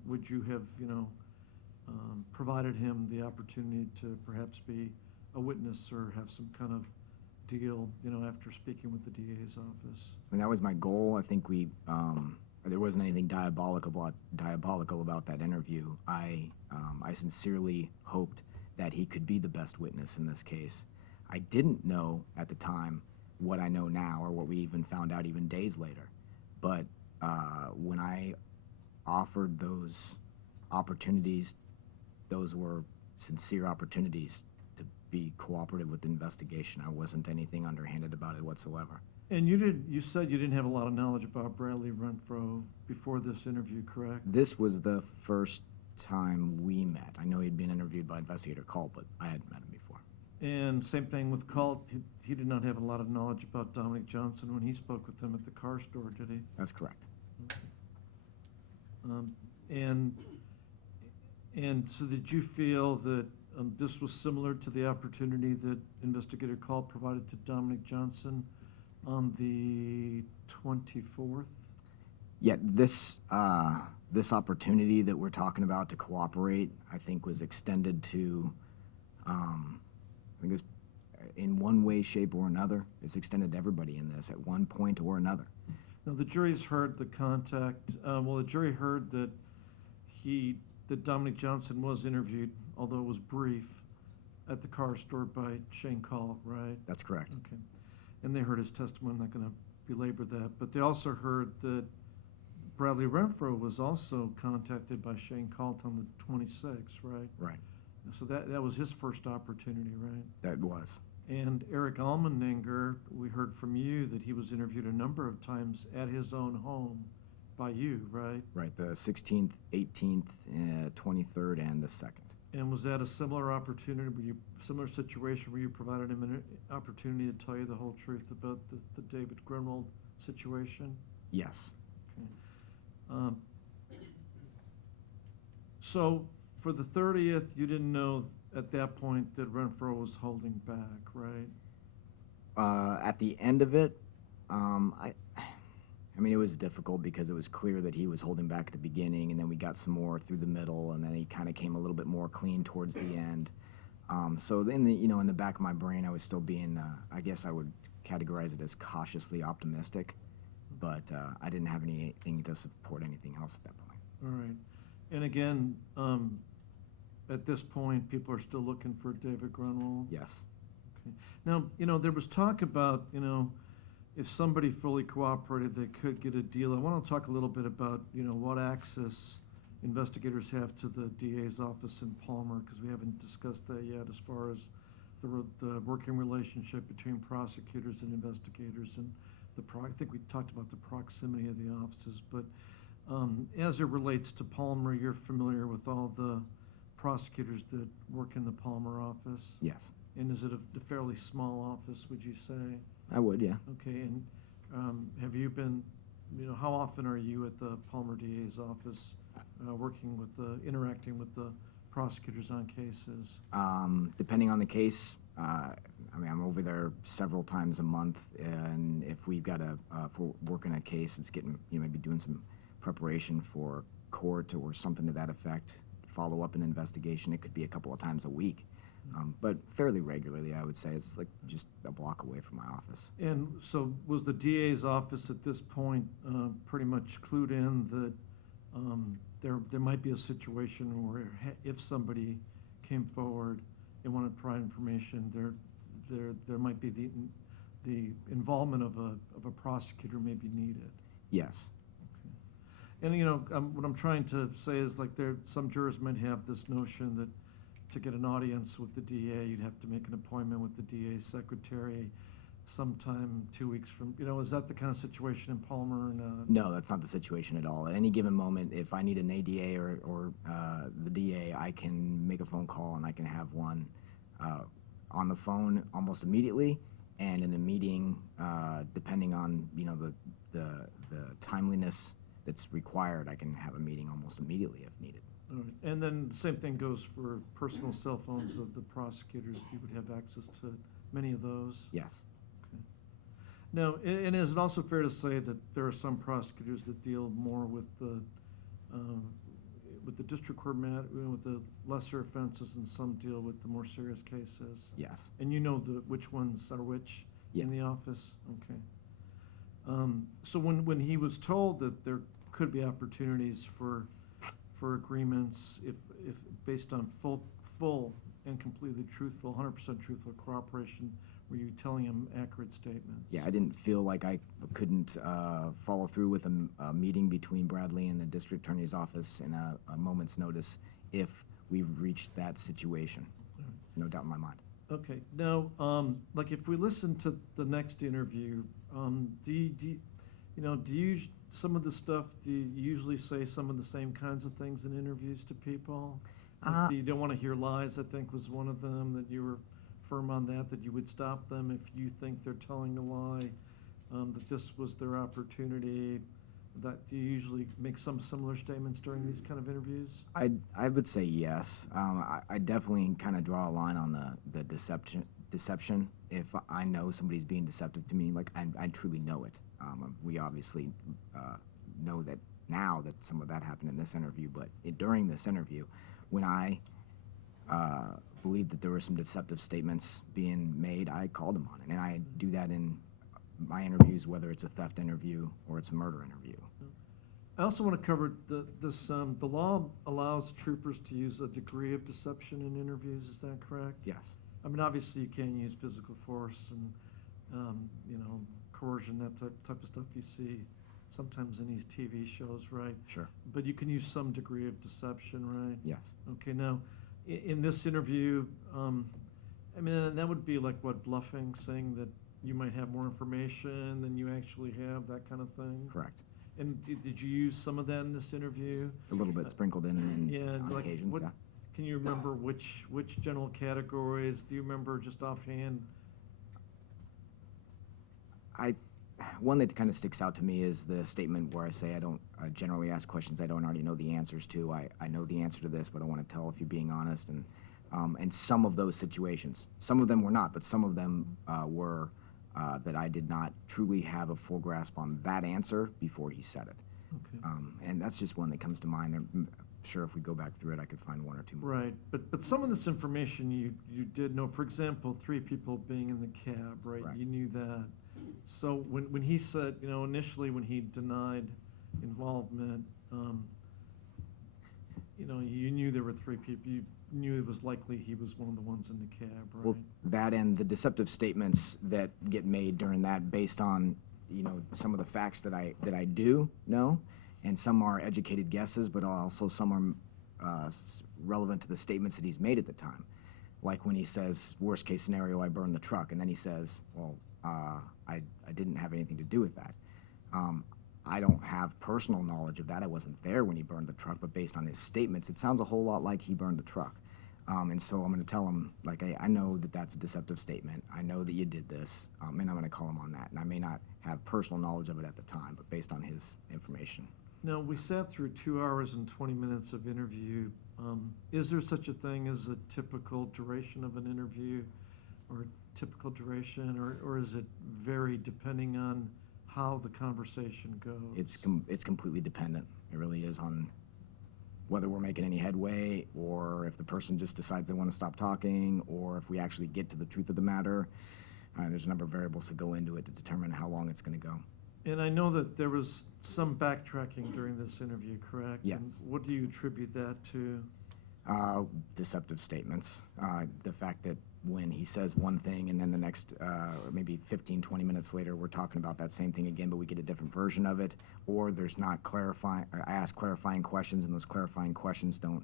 would you have, provided him the opportunity to perhaps be a witness or have some kind of deal, after speaking with the DA's office? That was my goal. I think there wasn't anything diabolical about that interview. I sincerely hoped that he could be the best witness in this case. I didn't know at the time what I know now, or what we even found out even days later. But when I offered those opportunities, those were sincere opportunities to be cooperative with the investigation. I wasn't anything underhanded about it whatsoever. And you said you didn't have a lot of knowledge about Bradley Renfro before this interview, correct? This was the first time we met. I know he'd been interviewed by Investigator Call, but I hadn't met him before. And same thing with Call. He did not have a lot of knowledge about Dominic Johnson when he spoke with him at the car store, did he? That's correct. Okay. And so did you feel that this was similar to the opportunity that Investigator Call provided to Dominic Johnson on the 24th? Yeah, this opportunity that we're talking about to cooperate, I think, was extended to, I think it was in one way, shape, or another. It's extended to everybody in this at one point or another. Now, the jury's heard the contact. The jury heard that Dominic Johnson was interviewed, although it was brief, at the car store by Shane Call, right? That's correct. Okay. And they heard his testimony. I'm not going to belabor that. But they also heard that Bradley Renfro was also contacted by Shane Call on the 26th, right? Right. So that was his first opportunity, right? That was. And Eric Almendinger, we heard from you that he was interviewed a number of times at his own home by you, right? Right, the 16th, 18th, 23rd, and the 2nd. And was that a similar opportunity, similar situation where you provided him an opportunity to tell you the whole truth about the David Grunwald situation? Yes. Okay. So for the 30th, you didn't know at that point that Renfro was holding back, right? At the end of it, I mean, it was difficult because it was clear that he was holding back at the beginning, and then we got some more through the middle, and then he kind of came a little bit more clean towards the end. So in the back of my brain, I was still being, I guess I would categorize it as cautiously optimistic, but I didn't have anything to support anything else at that point. All right. And again, at this point, people are still looking for David Grunwald? Yes. Okay. Now, there was talk about, if somebody fully cooperated, they could get a deal. I want to talk a little bit about, what access investigators have to the DA's office in Palmer, because we haven't discussed that yet as far as the working relationship between prosecutors and investigators, and I think we talked about the proximity of the offices, but as it relates to Palmer, you're familiar with all the prosecutors that work in the Palmer office? Yes. And is it a fairly small office, would you say? I would, yeah. Okay, and have you been, how often are you at the Palmer DA's office interacting with the prosecutors on cases? Depending on the case, I'm over there several times a month, and if we've got if we're working a case, it's getting, maybe doing some preparation for court or something to that effect, follow up an investigation, it could be a couple of times a week. But fairly regularly, I would say. It's like just a block away from my office. And so was the DA's office at this point pretty much clued in that there might be a situation where if somebody came forward and wanted prior information, there might be the involvement of a prosecutor may be needed? Yes. Okay. And what I'm trying to say is, like, some jurors might have this notion that to get an audience with the DA, you'd have to make an appointment with the DA's secretary sometime 2 weeks from, is that the kind of situation in Palmer? No, that's not the situation at all. At any given moment, if I need an ADA or the DA, I can make a phone call and I can have one on the phone almost immediately, and in a meeting, depending on the timeliness that's required, I can have a meeting almost immediately if needed. All right. And then the same thing goes for personal cell phones of the prosecutors. You would have access to many of those? Yes. Okay. Now, and is it also fair to say that there are some prosecutors that deal more with the district court matter, with the lesser offenses, and some deal with the more serious cases? Yes. And which ones are which in the office? Okay. So when he was told that there could be opportunities for agreements if based on full and completely truthful, 100% truthful cooperation, were you telling him accurate statements? Yeah, I didn't feel like I couldn't follow through with a meeting between Bradley and the district attorney's office in a moment's notice if we've reached that situation. No doubt in my mind. Okay. Now, like, if we listen to the next interview, do you some of the stuff, do you usually say some of the same kinds of things in interviews to people? Like, you don't want to hear lies, I think, was one of them, that you were firm on that you would stop them if you think they're telling a lie, that this was their opportunity. Do you usually make some similar statements during these kind of interviews? I would say yes. I definitely kind of draw a line on the deception. If I know somebody's being deceptive to me, like I truly know it. We obviously know that now that some of that happened in this interview, but during this interview, when I believed that there were some deceptive statements being made, I called him on it. And I do that in my interviews, whether it's a theft interview or it's a murder interview. I also want to cover the law allows troopers to use a degree of deception in interviews, is that correct? Yes. I mean, obviously you can't use physical force and, coercion, that type of stuff you see sometimes in these TV shows, right? Sure. But you can use some degree of deception, right? Yes. Okay, now, in this interview, and that would be like what, bluffing, saying that you might have more information than you actually have, that kind of thing? Correct. And did you use some of that in this interview? A little bit sprinkled in Yeah, on like, occasions, what, yeah. can you remember which general categories? Do you remember just offhand? One that kind of sticks out to me is the statement where I say I don't generally ask questions I don't already know the answers to. I know the answer to this, but I want to tell if you're being honest. And some of those situations, some of them were not, but some of them were that I did not truly have a full grasp on that answer before he said it. Okay. And that's just one that comes to mind. I'm sure if we go back through it, I could find one or two more. Right, but some of this information you did know. For example, 3 people being in the cab, right? Right. You knew that. So when he said, initially when he denied involvement, you knew there were 3 people. You knew it was likely he was one of the ones in the cab, right? Well, that and the deceptive statements that get made during that based on, some of the facts that I do know, and some are educated guesses, but also some are relevant to the statements that he's made at the time. Like when he says, worst case scenario, I burned the truck, and then he says, well, I didn't have anything to do with that. I don't have personal knowledge of that. I wasn't there when he burned the truck, but based on his statements, it sounds a whole lot like he burned the truck. And so I'm going to tell him, like, I know that that's a deceptive statement. I know that you did this, and I'm going to call him on that. And I may not have personal knowledge of it at the time, but based on his information. Now, we sat through 2 hours and 20 minutes of interview. Is there such a thing as a typical duration of an interview, or typical duration, or is it vary depending on how the conversation goes? It's completely dependent. It really is on whether we're making any headway, or if the person just decides they want to stop talking, or if we actually get to the truth of the matter. There's a number of variables that go into it to determine how long it's going to go. And I know that there was some backtracking during this interview, correct? Yes. And what do you attribute that to? Deceptive statements. The fact that when he says one thing and then the next, maybe 15, 20 minutes later, we're talking about that same thing again, but we get a different version of it, or there's not clarifying, I ask clarifying questions and those clarifying questions don't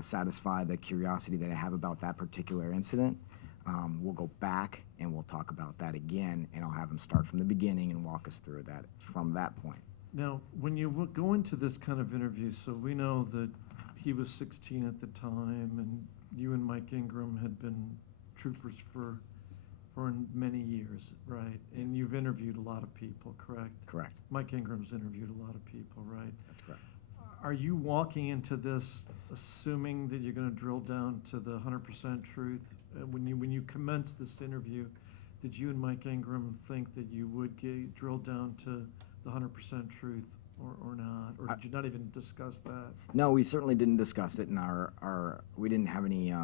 satisfy the curiosity that I have about that particular incident. We'll go back and we'll talk about that again, and I'll have him start from the beginning and walk us through that from that point. Now, when you go into this kind of interview, so we know that he was 16 at the time, and you and Mike Ingram had been troopers for many years, right? And you've interviewed a lot of people, correct? Correct. Mike Ingram's interviewed a lot of people, right? That's correct. Are you walking into this assuming that you're going to drill down to the 100% truth? When you commenced this interview, did you and Mike Ingram think that you would drill down to the 100% truth or not? Or did you not even discuss that? No, we certainly didn't discuss it, and we didn't have any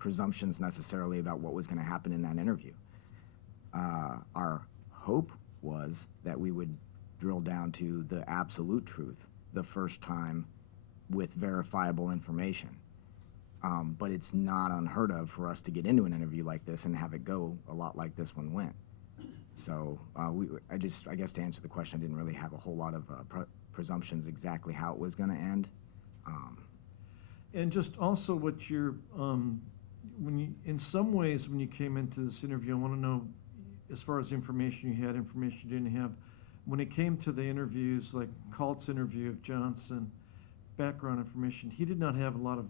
presumptions necessarily about what was going to happen in that interview. Our hope was that we would drill down to the absolute truth the first time with verifiable information. But it's not unheard of for us to get into an interview like this and have it go a lot like this one went. So I guess to answer the question, I didn't really have a whole lot of presumptions exactly how it was going to end. And just also what you're, in some ways, when you came into this interview, I want to know, as far as information you had, information you didn't have, when it came to the interviews, like Calt's interview of Johnson, background information, he did not have a lot of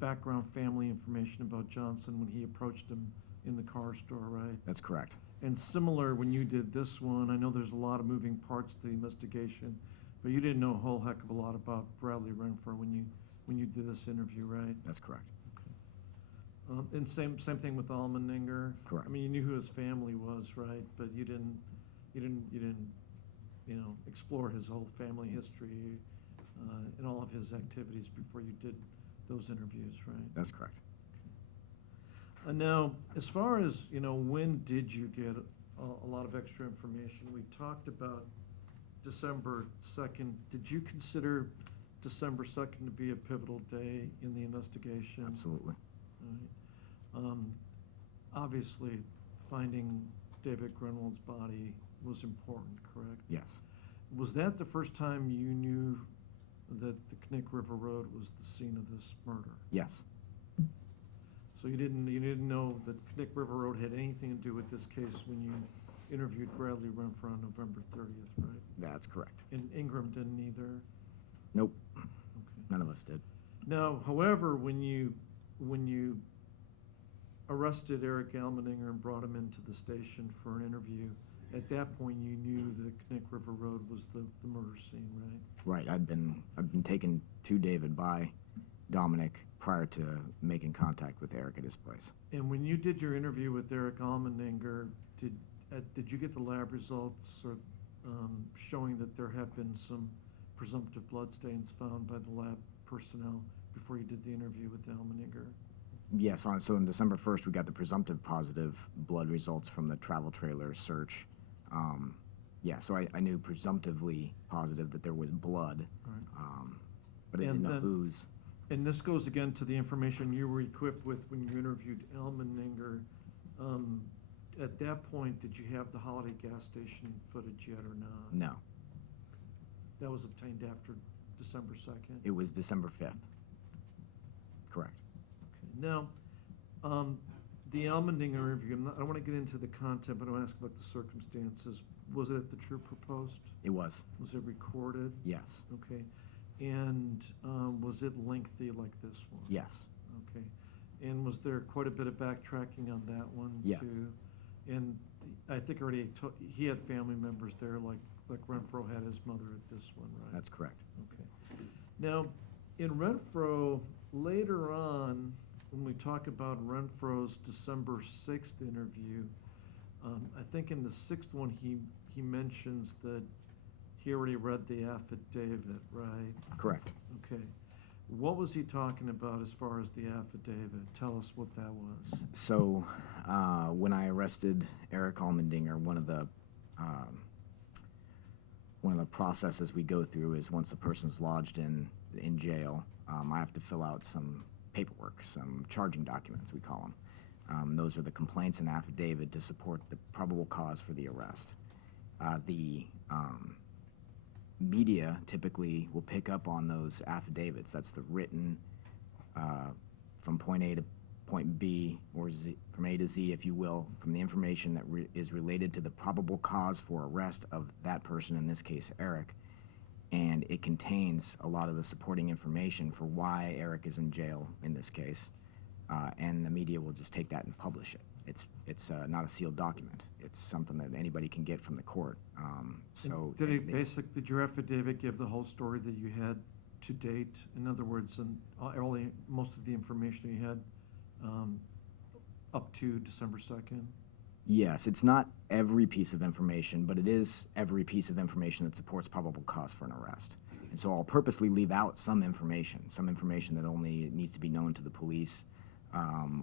background family information about Johnson when he approached him in the car store, right? That's correct. And similar when you did this one, I know there's a lot of moving parts to the investigation, but you didn't know a whole heck of a lot about Bradley Renfro when you did this interview, right? That's correct. Okay. And same thing with Allmendinger. Correct. I mean, you knew who his family was, right? But you didn't explore his whole family history and all of his activities before you did those interviews, right? That's correct. Now, as far as, when did you get a lot of extra information? We talked about December 2nd. Did you consider December 2nd to be a pivotal day in the investigation? Absolutely. All right. Obviously, finding David Grunwald's body was important, correct? Yes. Was that the first time you knew that the Knick River Road was the scene of this murder? Yes. So you didn't know that Knick River Road had anything to do with this case when you interviewed Bradley Renfro on November 30th, right? That's correct. And Ingram didn't either? Nope, Okay. none of us did. Now, however, when you arrested Eric Almeninger and brought him into the station for an interview, at that point you knew that Knick River Road was the murder scene, right? Right, I'd been taken to David by Dominic prior to making contact with Eric at his place. And when you did your interview with Eric Almeninger, did you get the lab results or, showing that there had been some presumptive bloodstains found by the lab personnel before you did the interview with Almeninger? Yes, so on December 1st, we got the presumptive positive blood results from the travel trailer search. Yeah, so I knew presumptively positive that there was blood, Right. but I didn't know then- whose. And this goes again to the information you were equipped with when you interviewed Almeninger. At that point, did you have the Holiday gas station footage yet or not? No, That was obtained after December 2nd? it was December 5th. Correct. Okay. Now, the Almeninger interview, I don't want to get into the content, but I want to ask about the circumstances. Was it at the Trooper Post? It was, Was it recorded? yes, Okay. And was it lengthy like this one? yes, Okay. And was there quite a bit of backtracking on that one Yes. too? And I think already he had family members there, like Renfro had his mother at this one, right? that's correct. Okay. Now, in Renfro, later on, when we talk about Renfro's December 6th interview, I think in the 6th one, he mentions that he already read the affidavit, right? Correct. Okay. What was he talking about as far as the affidavit? Tell us what that was. So, when I arrested Eric Almendinger, one of the processes we go through is once the person's lodged in jail, I have to fill out some paperwork, some charging documents, we call them. Those are the complaints and affidavit to support the probable cause for the arrest. The media typically will pick up on those affidavits. That's the written from point A to point B, or Z, from A to Z, if you will, from the information that is related to the probable cause for arrest of that person, in this case Eric, and it contains a lot of the supporting information for why Eric is in jail in this case, and the media will just take that and publish it. It's not a sealed document. It's something that anybody can get from the court. So Did your affidavit give the whole story that you had to date? In other words, most of the information you had up to December 2nd? Yes, it's not every piece of information, but it is every piece of information that supports probable cause for an arrest. And so I'll purposely leave out some information that only needs to be known to the police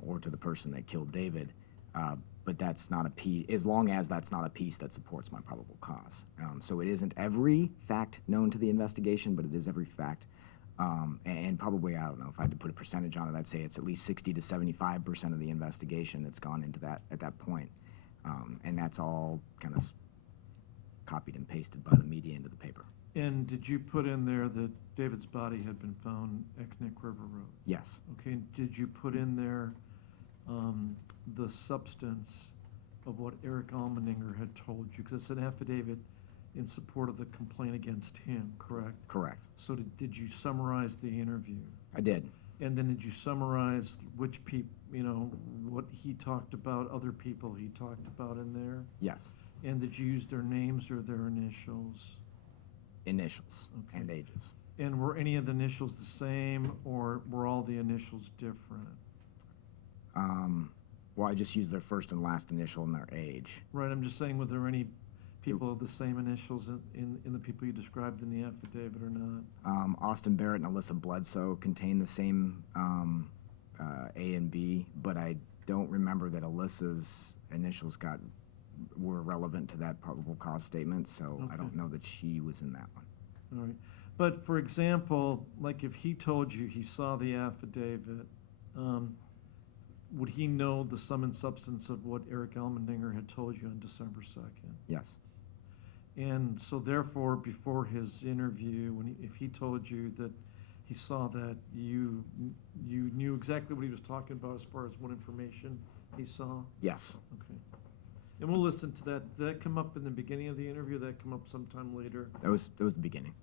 or to the person that killed David. But that's not a piece, as long as that's not a piece that supports my probable cause. So it isn't every fact known to the investigation, but it is every fact. And probably, I don't know, if I had to put a percentage on it, I'd say it's at least 60 to 75% of the investigation that's gone into that at that point. And that's all kind of copied and pasted by the media into the paper. And did you put in there that David's body had been found at Knick River Road? Yes. Okay, and did you put in there the substance of what Eric Almeninger had told you? Because it's an affidavit in support of the complaint against him, correct? Correct. So did you summarize the interview? I did. And then did you summarize which people, what he talked about, other people he talked about in there? Yes. And did you use their names or their initials? Initials Okay. and ages. And were any of the initials the same, or were all the initials different? Well, I just used their first and last initial and their age. Right, I'm just saying, were there any people of the same initials in the people you described in the affidavit or not? Austin Barrett and Alyssa Bledsoe contain the same A and B, but I don't remember that Alyssa's initials were relevant to that probable cause statement, so I don't know that she was in that one. All right, but for example, like if he told you he saw the affidavit, would he know the sum and substance of what Eric Almeninger had told you on December 2nd? Yes. And so therefore, before his interview, if he told you that he saw that, you knew exactly what he was talking about as far as what information he saw? Yes. Okay. And we'll listen to that. Did that come up in the beginning of the interview? Did that come up sometime later? That was the beginning.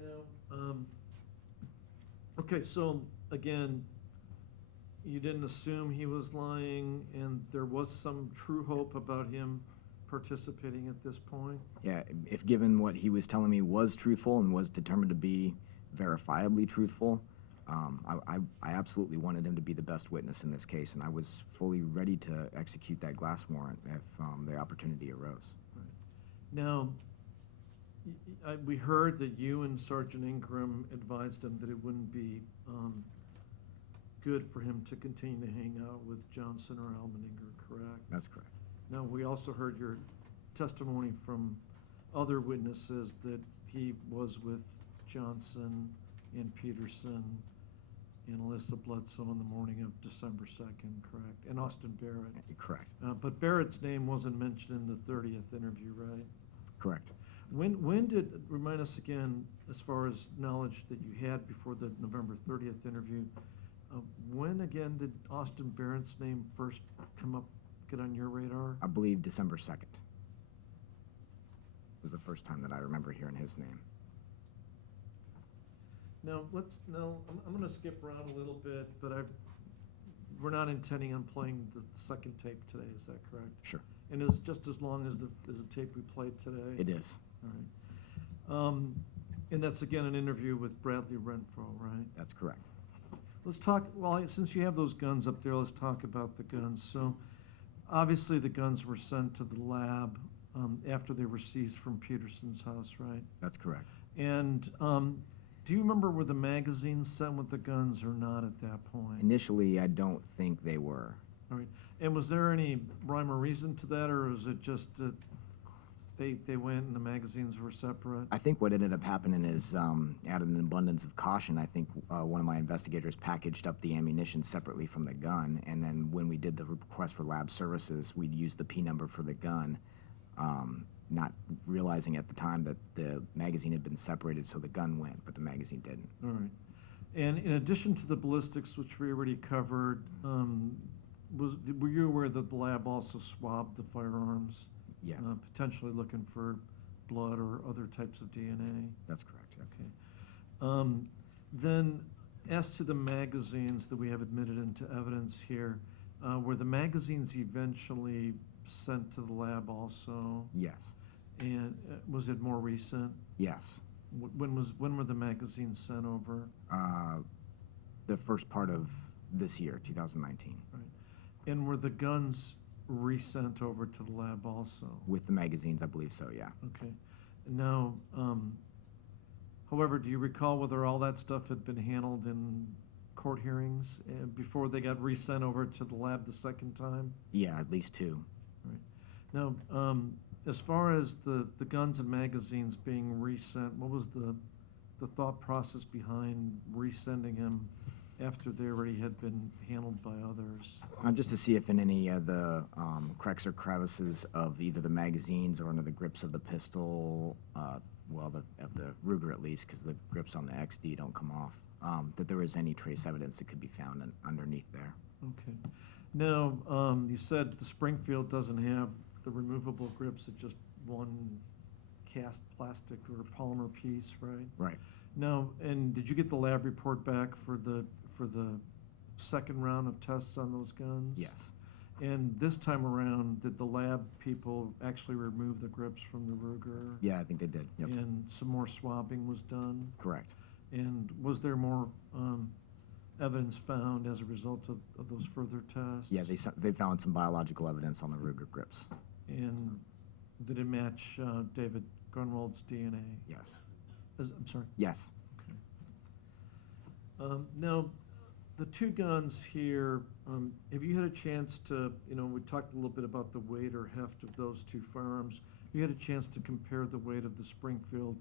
No. Okay, so again, you didn't assume he was lying, and there was some true hope about him participating at this point? Yeah, if given what he was telling me was truthful and was determined to be verifiably truthful, I absolutely wanted him to be the best witness in this case, and I was fully ready to execute that glass warrant if the opportunity arose. Right. Now, we heard that you and Sergeant Ingram advised him that it wouldn't be good for him to continue to hang out with Johnson or Almendinger, correct? That's correct. Now, we also heard your testimony from other witnesses that he was with Johnson and Peterson and Alyssa Bledsoe on the morning of December 2nd, correct? And Austin Barrett. Correct. But Barrett's name wasn't mentioned in the 30th interview, right? Correct. When did, remind us again, as far as knowledge that you had before the November 30th interview, when again did Austin Barrett's name first come up, get on your radar? I believe December 2nd was the first time that I remember hearing his name. Now, I'm gonna skip around a little bit, but we're not intending on playing the second tape today, is that correct? Sure. And it's just as long as the tape we played today? It is. All right. And that's again an interview with Bradley Renfro, right? That's correct. Let's talk, well, since you have those guns up there, let's talk about the guns. So, obviously, the guns were sent to the lab after they were seized from Peterson's house, right? That's correct. And do you remember were the magazines sent with the guns or not at that point? Initially, I don't think they were. All right. And was there any rhyme or reason to that, or was it just that they went and the magazines were separate? I think what ended up happening is, out of an abundance of caution, I think one of my investigators packaged up the ammunition separately from the gun, and then when we did the request for lab services, we'd use the P number for the gun, not realizing at the time that the magazine had been separated, so the gun went, but the magazine didn't. All right. And in addition to the ballistics, which we already covered, were you aware that the lab also swabbed the firearms? Yes. Potentially looking for blood or other types of DNA? That's correct. Yeah. Okay. Then, as to the magazines that we have admitted into evidence here, were the magazines eventually sent to the lab also? Yes. And was it more recent? Yes. When were the magazines sent over? The first part of this year, 2019. Right. And were the guns resent over to the lab also? With the magazines, I believe so, yeah. Okay. Now, however, do you recall whether all that stuff had been handled in court hearings before they got resent over to the lab the second time? Yeah, at least two. Right. Now, as far as the guns and magazines being resent, what was the thought process behind resending them after they already had been handled by others? Just to see if in any of the cracks or crevices of either the magazines or under the grips of the pistol, of the Ruger at least, because the grips on the XD don't come off, that there was any trace evidence that could be found underneath there. Okay. Now, you said the Springfield doesn't have the removable grips, it's just one cast plastic or polymer piece, right? Right. Now, and did you get the lab report back for the second round of tests on those guns? Yes. And this time around, did the lab people actually remove the grips from the Ruger? Yeah, I think they did. Yep. And some more swabbing was done? Correct. And was there more evidence found as a result of those further tests? Yeah, they found some biological evidence on the Ruger grips. And did it match David Grunwald's DNA? Yes. I'm sorry? Yes. Okay. Now, the two guns here, have you had a chance to, we talked a little bit about the weight or heft of those two firearms. Have you had a chance to compare the weight of the Springfield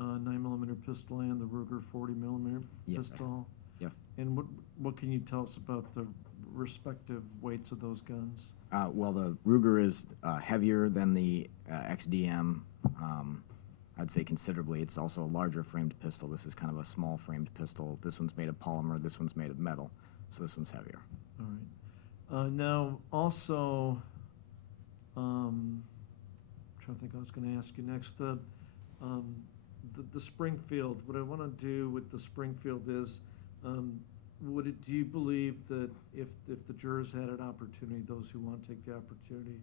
9mm pistol and the Ruger 40mm pistol? Yeah. And what can you tell us about the respective weights of those guns? Well, the Ruger is heavier than the XDM. I'd say considerably. It's also a larger framed pistol. This is kind of a small framed pistol. This one's made of polymer, this one's made of metal. So this one's heavier. All right. Now, also, trying to think I was going to ask you next. The Springfield, what I want to do with the Springfield is, do you believe that if the jurors had an opportunity, those who want to take the opportunity,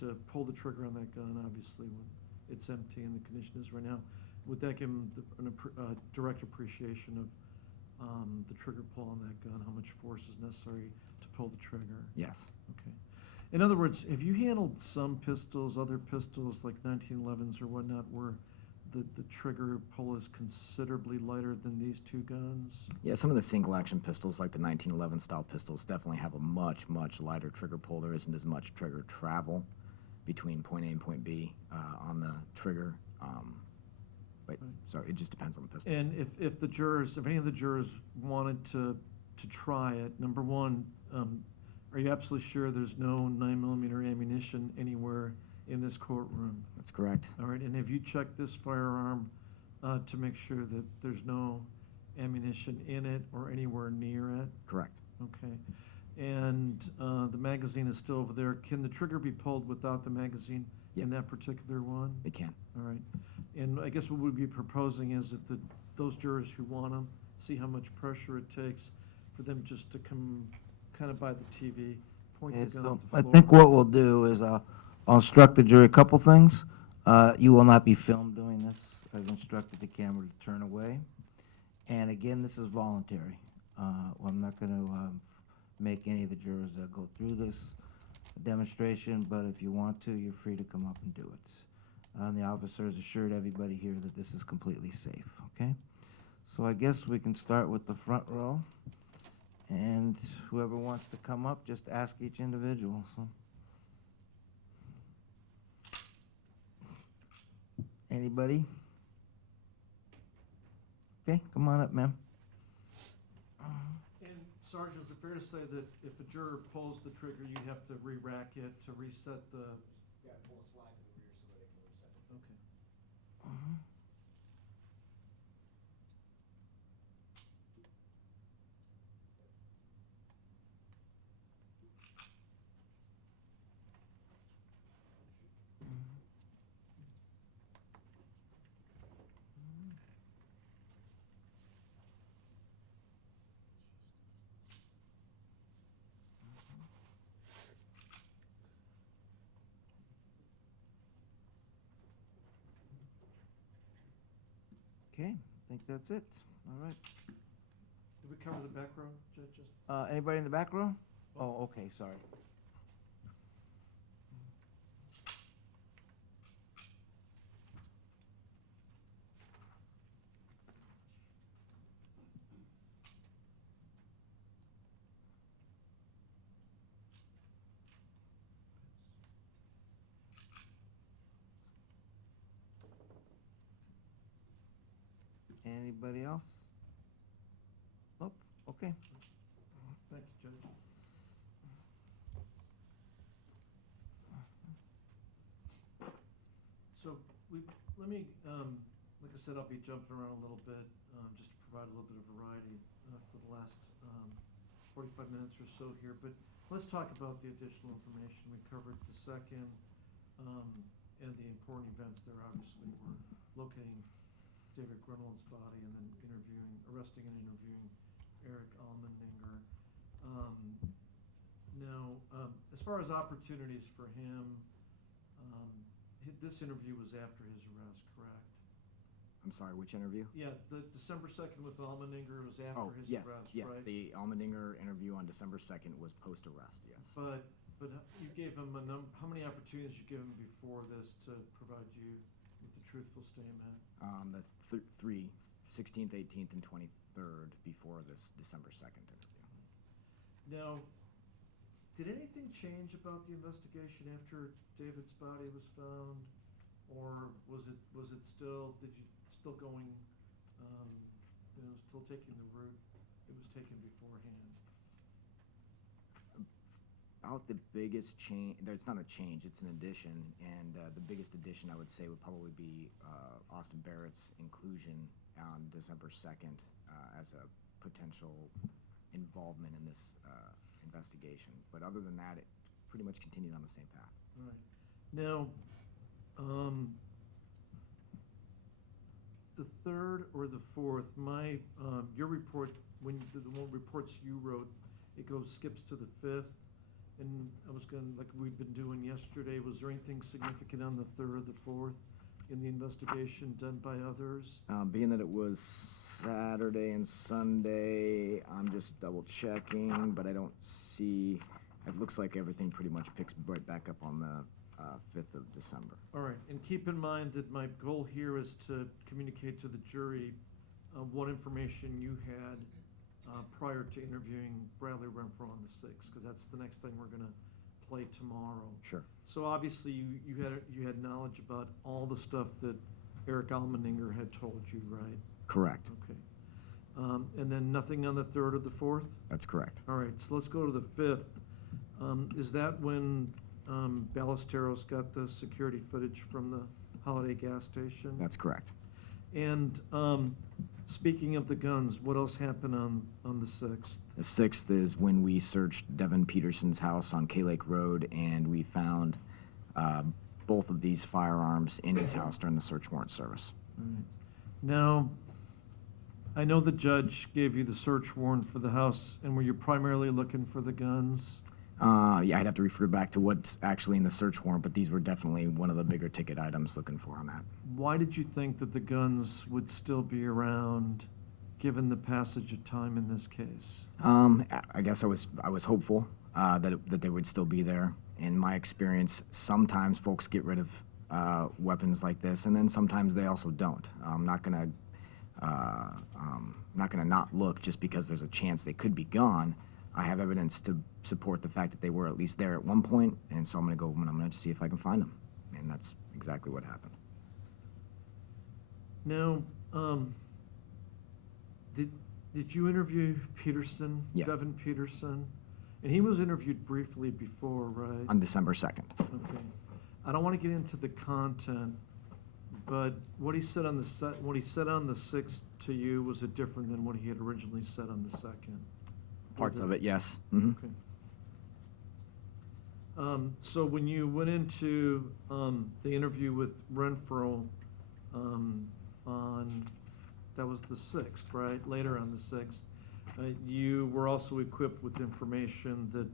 to pull the trigger on that gun, obviously when it's empty and the condition is right now, would that give them a direct appreciation of the trigger pull on that gun, how much force is necessary to pull the trigger? Yes. Okay. In other words, have you handled some pistols, other pistols like 1911s or whatnot, where the trigger pull is considerably lighter than these two guns? Yeah, some of the single action pistols, like the 1911 style pistols, definitely have a much, much lighter trigger pull. There isn't as much trigger travel between point A and point B on the trigger. But so it just depends on the pistol. And if the jurors, if any of the jurors wanted to try it, number one, are you absolutely sure there's no 9mm ammunition anywhere in this courtroom? That's correct. All right, and have you checked this firearm to make sure that there's no ammunition in it or anywhere near it? Correct. Okay. And the magazine is still over there. Can the trigger be pulled without the magazine in that particular one? It can. All right. And I guess what we'd be proposing is if those jurors who want them, see how much pressure it takes for them just to come kind of by the TV, point the gun So at the I floor. think what we'll do is I'll instruct the jury a couple things. You will not be filmed doing this. I've instructed the camera to turn away. And again, this is voluntary. I'm not going to make any of the jurors go through this demonstration, but if you want to, you're free to come up and do it. And the officer has assured everybody here that this is completely safe, okay? So I guess we can start with the front row. And whoever wants to come up, just ask each individual. So. Anybody? Okay, come on up, ma'am. And Sergeant, is it fair to say that if a juror pulls the trigger, you have to re-rack it to reset the? Yeah, pull a slide to the rear so that it can reset it. Okay. Okay, I think that's it. All right. Did we cover the back row, Judge? Anybody in the back row? Oh, okay, sorry. Anybody else? Nope, okay. Thank you, Judge. So let me, like I said, I'll be jumping around a little bit, just to provide a little bit of variety for the last 45 minutes or so here. But let's talk about the additional information. We covered the second and the important events there. Obviously, we're locating David Grunwald's body and then arresting and interviewing Eric Allmendinger. Now, as far as opportunities for him, this interview was after his arrest, correct? I'm sorry, which interview? Yeah, the December 2nd with Allmendinger was after his arrest, yes. right? The Allmendinger interview on December 2nd was post-arrest, yes. But you gave him how many opportunities you give him before this to provide you with a truthful statement? That's three, 16th, 18th, and 23rd before this December 2nd interview. Now, did anything change about the investigation after David's body was found, or was it still still going, still taking the route it was taken beforehand? About the biggest change, it's not a change, it's an addition, and the biggest addition I would say would probably be Austin Barrett's inclusion on December 2nd as a potential involvement in this investigation. But other than that, it pretty much continued on the same path. All right. Now, the third or the fourth, your report, the one reports you wrote, it skips to the fifth. And I was going, like we've been doing yesterday, was there anything significant on the third or the fourth in the investigation done by others? Being that it was Saturday and Sunday, I'm just double checking, but I don't see, it looks like everything pretty much picks right back up on the 5th of December. All right, and keep in mind that my goal here is to communicate to the jury what information you had prior to interviewing Bradley Renfro on the 6th, because that's the next thing we're going to play tomorrow. Sure. So obviously you had knowledge about all the stuff that Eric Almeninger had told you, right? Correct. Okay. And then nothing on the 3rd or the 4th? That's correct. All right, so let's go to the 5th. Is that when Ballesteros got the security footage from the Holiday gas station? That's correct. And speaking of the guns, what else happened on the 6th? The 6th is when we searched Devin Peterson's house on K Lake Road, and we found both of these firearms in his house during the search warrant service. All right. Now, I know the judge gave you the search warrant for the house, and were you primarily looking for the guns? Yeah, I'd have to refer back to what's actually in the search warrant, but these were definitely one of the bigger ticket items looking for on that. Why did you think that the guns would still be around, given the passage of time in this case? I guess I was hopeful that they would still be there. In my experience, sometimes folks get rid of weapons like this, and then sometimes they also don't. I'm not gonna not look just because there's a chance they could be gone. I have evidence to support the fact that they were at least there at one point, and so I'm going to go and I'm going to see if I can find them. And that's exactly what happened. Now, did you interview Peterson? Yes. Devin Peterson? And he was interviewed briefly before, right? On December 2nd. Okay. I don't want to get into the content, but what he said on the 6th to you, was it different than what he had originally said on the 2nd? Parts of it, yes. Mm-hmm. Okay. So when you went into the interview with Renfro that was the 6th, right? Later on the 6th, you were also equipped with information that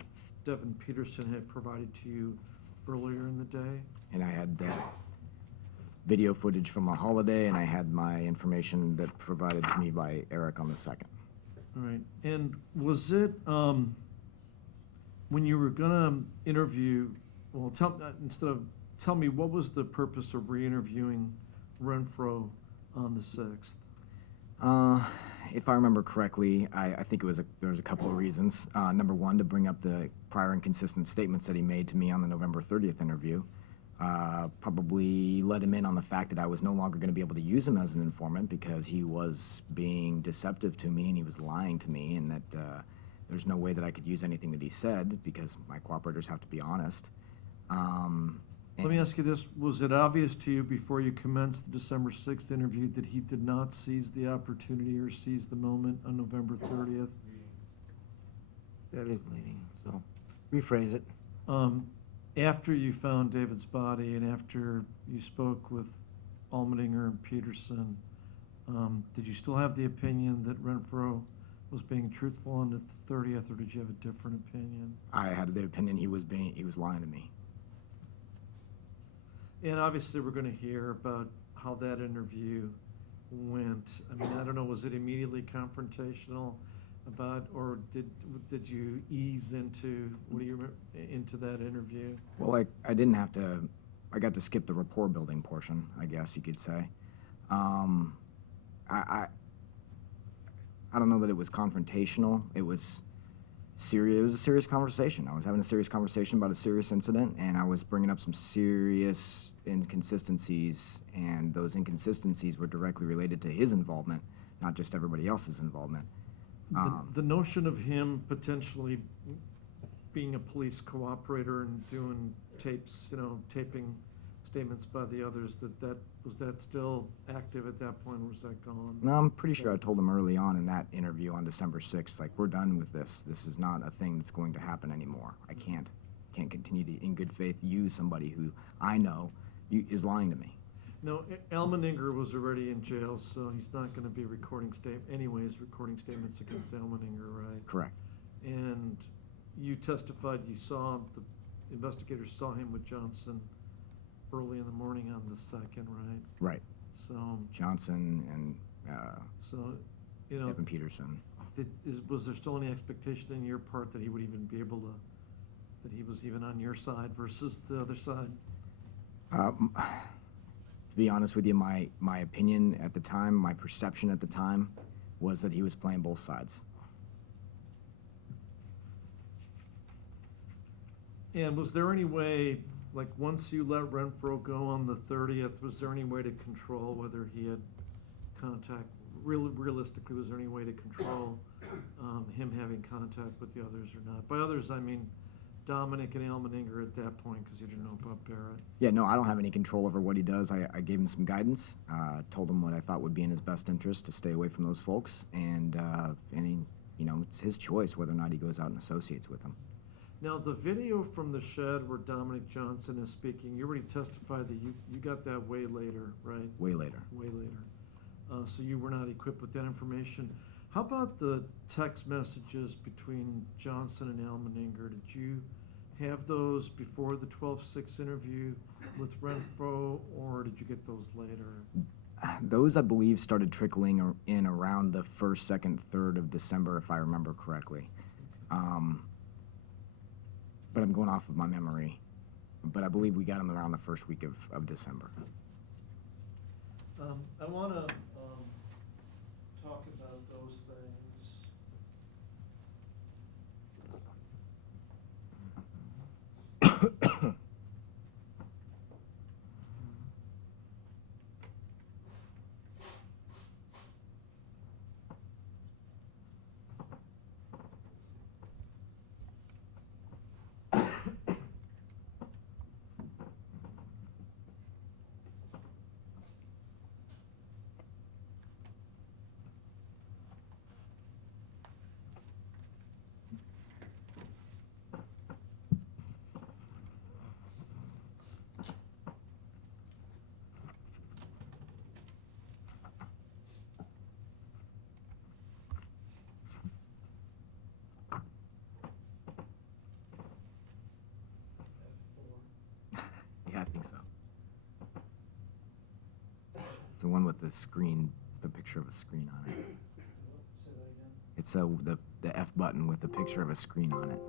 Devin Peterson had provided to you earlier in the day? And I had that video footage from a holiday, and I had my information that provided to me by Eric on the 2nd. All right, and was it, when you were gonna interview, well, tell me, what was the purpose of re-interviewing Renfro on the 6th? If I remember correctly, I think there was a couple of reasons. Number one, to bring up the prior inconsistent statements that he made to me on the November 30th interview. Probably let him in on the fact that I was no longer going to be able to use him as an informant because he was being deceptive to me and he was lying to me, and that there's no way that I could use anything that he said because my cooperators have to be honest. Let me ask you this, was it obvious to you before you commenced the December 6th interview that he did not seize the opportunity or seize the moment on November 30th? That is leading, so rephrase it. After you found David's body and after you spoke with Almeninger and Peterson, did you still have the opinion that Renfro was being truthful on the 30th, or did you have a different opinion? I had the opinion he was lying to me. And obviously, we're going to hear about how that interview went. I mean, I don't know, was it immediately confrontational or did you ease into, into that interview? Well, I didn't have to, I got to skip the rapport building portion, I guess you could say. I don't know that it was confrontational. It was serious. It was a serious conversation. I was having a serious conversation about a serious incident, and I was bringing up some serious inconsistencies, and those inconsistencies were directly related to his involvement, not just everybody else's involvement. The notion of him potentially being a police cooperator and doing tapes, taping statements by the others, was that still active at that point, or was that gone? No, I'm pretty sure I told him early on in that interview on December 6th, like, we're done with this. This is not a thing that's going to happen anymore. I can't continue to, in good faith, use somebody who I know is lying to me. No, Elmeninger was already in jail, so he's not gonna be recording recording statements against Elmeninger, right? Correct. And you testified the investigators saw him with Johnson early in the morning on the 2nd, right? Right. So, Johnson and Evan Peterson. was there still any expectation in your part that he would even be able to, that he was even on your side versus the other side? To be honest with you, my opinion at the time, my perception at the time, was that he was playing both sides. And was there any way, like, once you let Renfro go on the 30th, was there any way to control whether he had contact? Realistically, was there any way to control him having contact with the others or not? By others, I mean Dominic and Elmeninger at that point, because you didn't know about Barrett. Yeah, no, I don't have any control over what he does. I gave him some guidance, told him what I thought would be in his best interest to stay away from those folks, and he, it's his choice whether or not he goes out and associates with them. Now, the video from the shed where Dominic Johnson is speaking, you already testified that you got that way later, right? Way later. Way later. So you were not equipped with that information. How about the text messages between Johnson and Elmeninger? Did you have those before the 12/6 interview with Renfro, or did you get those later? Those, I believe, started trickling in around the 1st, 2nd, 3rd of December, if I remember correctly. But I'm going off of my memory. But I believe we got them around the 1st week of December. I want to talk about those things. Yeah, I think so. It's the one with the screen, the picture of a screen on it. Say that again. It's the F button with the picture of a screen on it.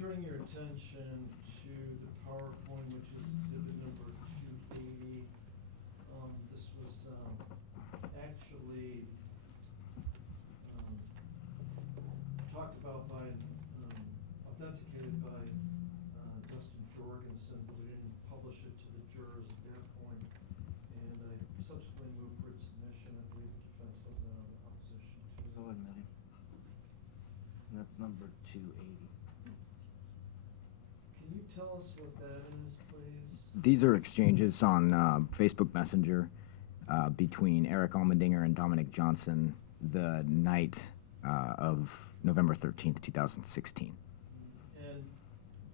turning your attention to the PowerPoint, which is exhibit number 280. This was actually talked about by, authenticated by Dustin Jorgensen, but we didn't publish it to the jurors at that point. And I subsequently moved for its submission. I believe the defense has that on opposition to. Go ahead, Millie. That's number 280. Can you tell us what that is, please? These are exchanges on Facebook Messenger between Eric Almendinger and Dominic Johnson the night of November 13th, 2016. And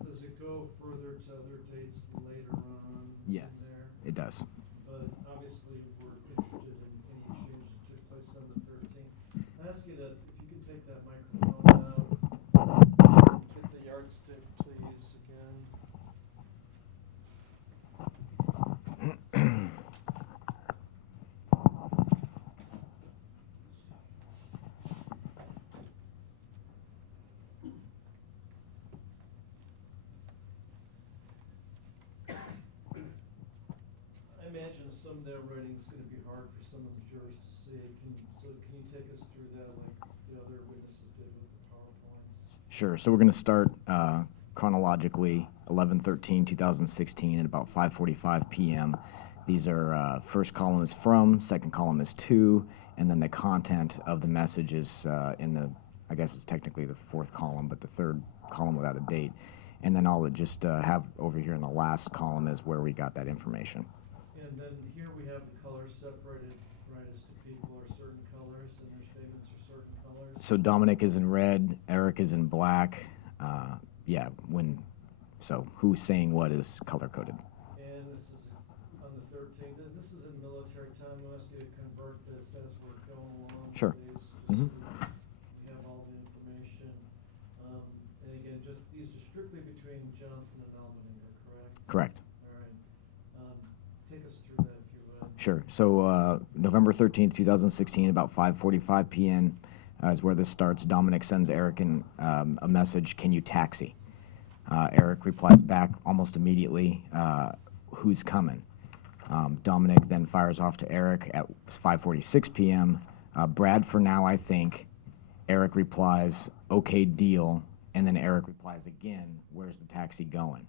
does it go further to other dates later on Yes, in there? it does. But obviously, we're interested in any exchanges that took place on the 13th. I ask you that, if you could take that microphone out, get the yardstick, please, again. I imagine some of that writing is going to be hard for some of the jurors to see. So can you take us through that like the other witnesses did with the PowerPoints? Sure. So we're going to start chronologically, 11/13/2016 at about 5:45 p.m. These are first column is from, second column is to, and then the content of the message is in the, I guess it's technically the fourth column, but the third column without a date. And then I'll just have over here in the last column is where we got that information. And then here we have the colors separated, right, as to people are certain colors and their statements are certain colors. So Dominic is in red, Eric is in black. So who's saying what is color coded. And this is on the 13th. This is in military time. We'll ask you to convert this as we're going along. Sure. Please, Mhm. so we have all the information. And again, just these are strictly between Johnson and Almendinger, correct? Correct. All right. Take us through that if you would. Sure. So November 13th, 2016, about 5:45 p.m. Is where this starts. Dominic sends Eric a message, "Can you taxi?" Eric replies back almost immediately, "Who's coming?" Dominic then fires off to Eric at 5:46 p.m. "Brad for now, I think." Eric replies, "Okay, deal." And then Eric replies again, "Where's the taxi going?"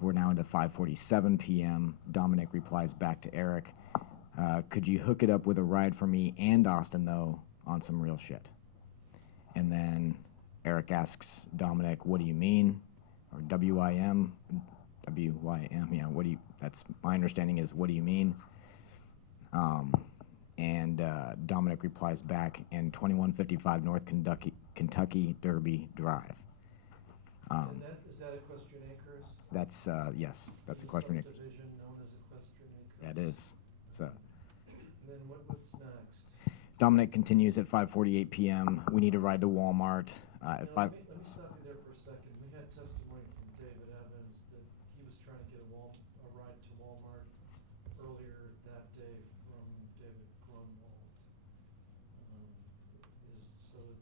We're now into 5:47 p.m. Dominic replies back to Eric, "Could you hook it up with a ride for me and Austin, though, on some real shit?" And then Eric asks Dominic, "What do you mean?" Or W-I-M, yeah, that's my understanding is, "What do you mean?" And Dominic replies back in 2155 North Kentucky Derby Drive. And is that Equestrian Acres? That's, yes, that's Equestrian Acres. Subdivision known as Equestrian Acres. That is. So And then what's next? Dominic continues at 5:48 p.m. "We need a ride to Walmart." At Now, 5. let me stop you there for a second. We had testimony from David Evans that he was trying to get a ride to Walmart earlier that day from David Grunwald. Did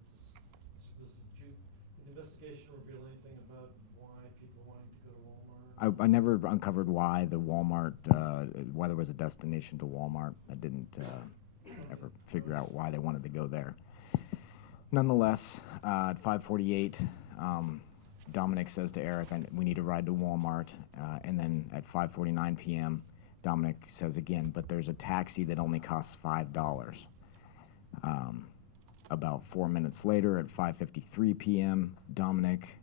the investigation reveal anything about why people wanting to go to Walmart? I never uncovered why the Walmart, why there was a destination to Walmart. I didn't ever figure out why they wanted to go there. Nonetheless, at 5:48, Dominic says to Eric, "We need a ride to Walmart." And then at 5:49 p.m., Dominic says again, "But there's a taxi that only costs $5. About 4 minutes later, at 5:53 p.m., Dominic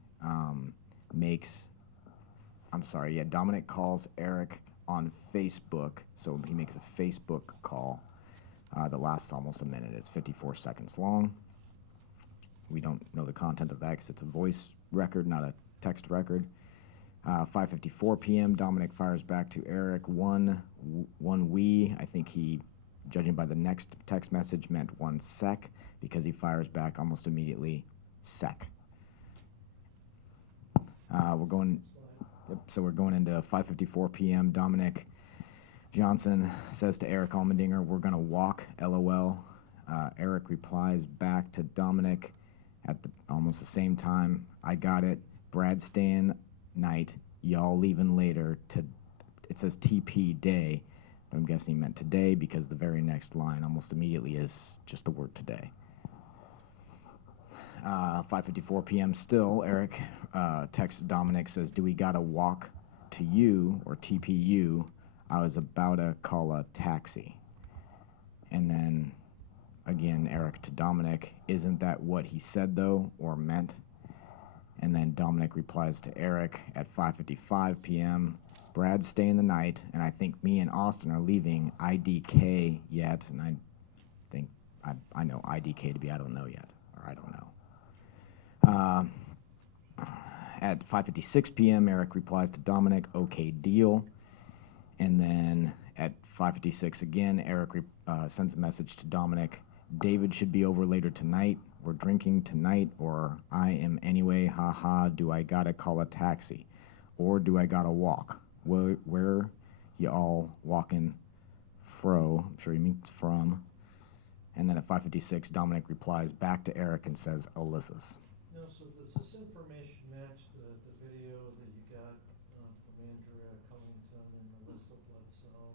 Dominic calls Eric on Facebook. So he makes a Facebook call that lasts almost a minute. It's 54 seconds long. We don't know the content of that because it's a voice record, not a text record. 5:54 p.m., Dominic fires back to Eric, one we. I think he, judging by the next text message, meant 1 sec because he fires back almost immediately, sec. So we're going into 5:54 p.m. Dominic Johnson says to Eric Almendinger, "We're going to walk, LOL." Eric replies back to Dominic at almost the same time, I got it. Brad staying night. Y'all leaving later. It says TP day, but I'm guessing he meant today because the very next line almost immediately is just the word today. 5:54 p.m. still, Eric texts Dominic, says, do we gotta walk to you or TPU? I was about to call a taxi. And then, again, Eric to Dominic, isn't that what he said, though, or meant? And then Dominic replies to Eric at 5:55 p.m., Brad's staying the night, and I think me and Austin are leaving IDK yet, and I think, I know IDK to be I don't know yet, or I don't know. At 5:56 p.m., Eric replies to Dominic, okay, deal. And then at 5:56 again, Eric sends a message to Dominic, David should be over later tonight. We're drinking tonight, or I am anyway, haha, do I gotta call a taxi? Or do I gotta walk? Where you all walking fro? I'm sure he means from. And then at 5:56, Dominic replies back to Eric and says, Ulysses. No, so does this information match the video that you got from Andrea Cullington and Melissa Bledsoe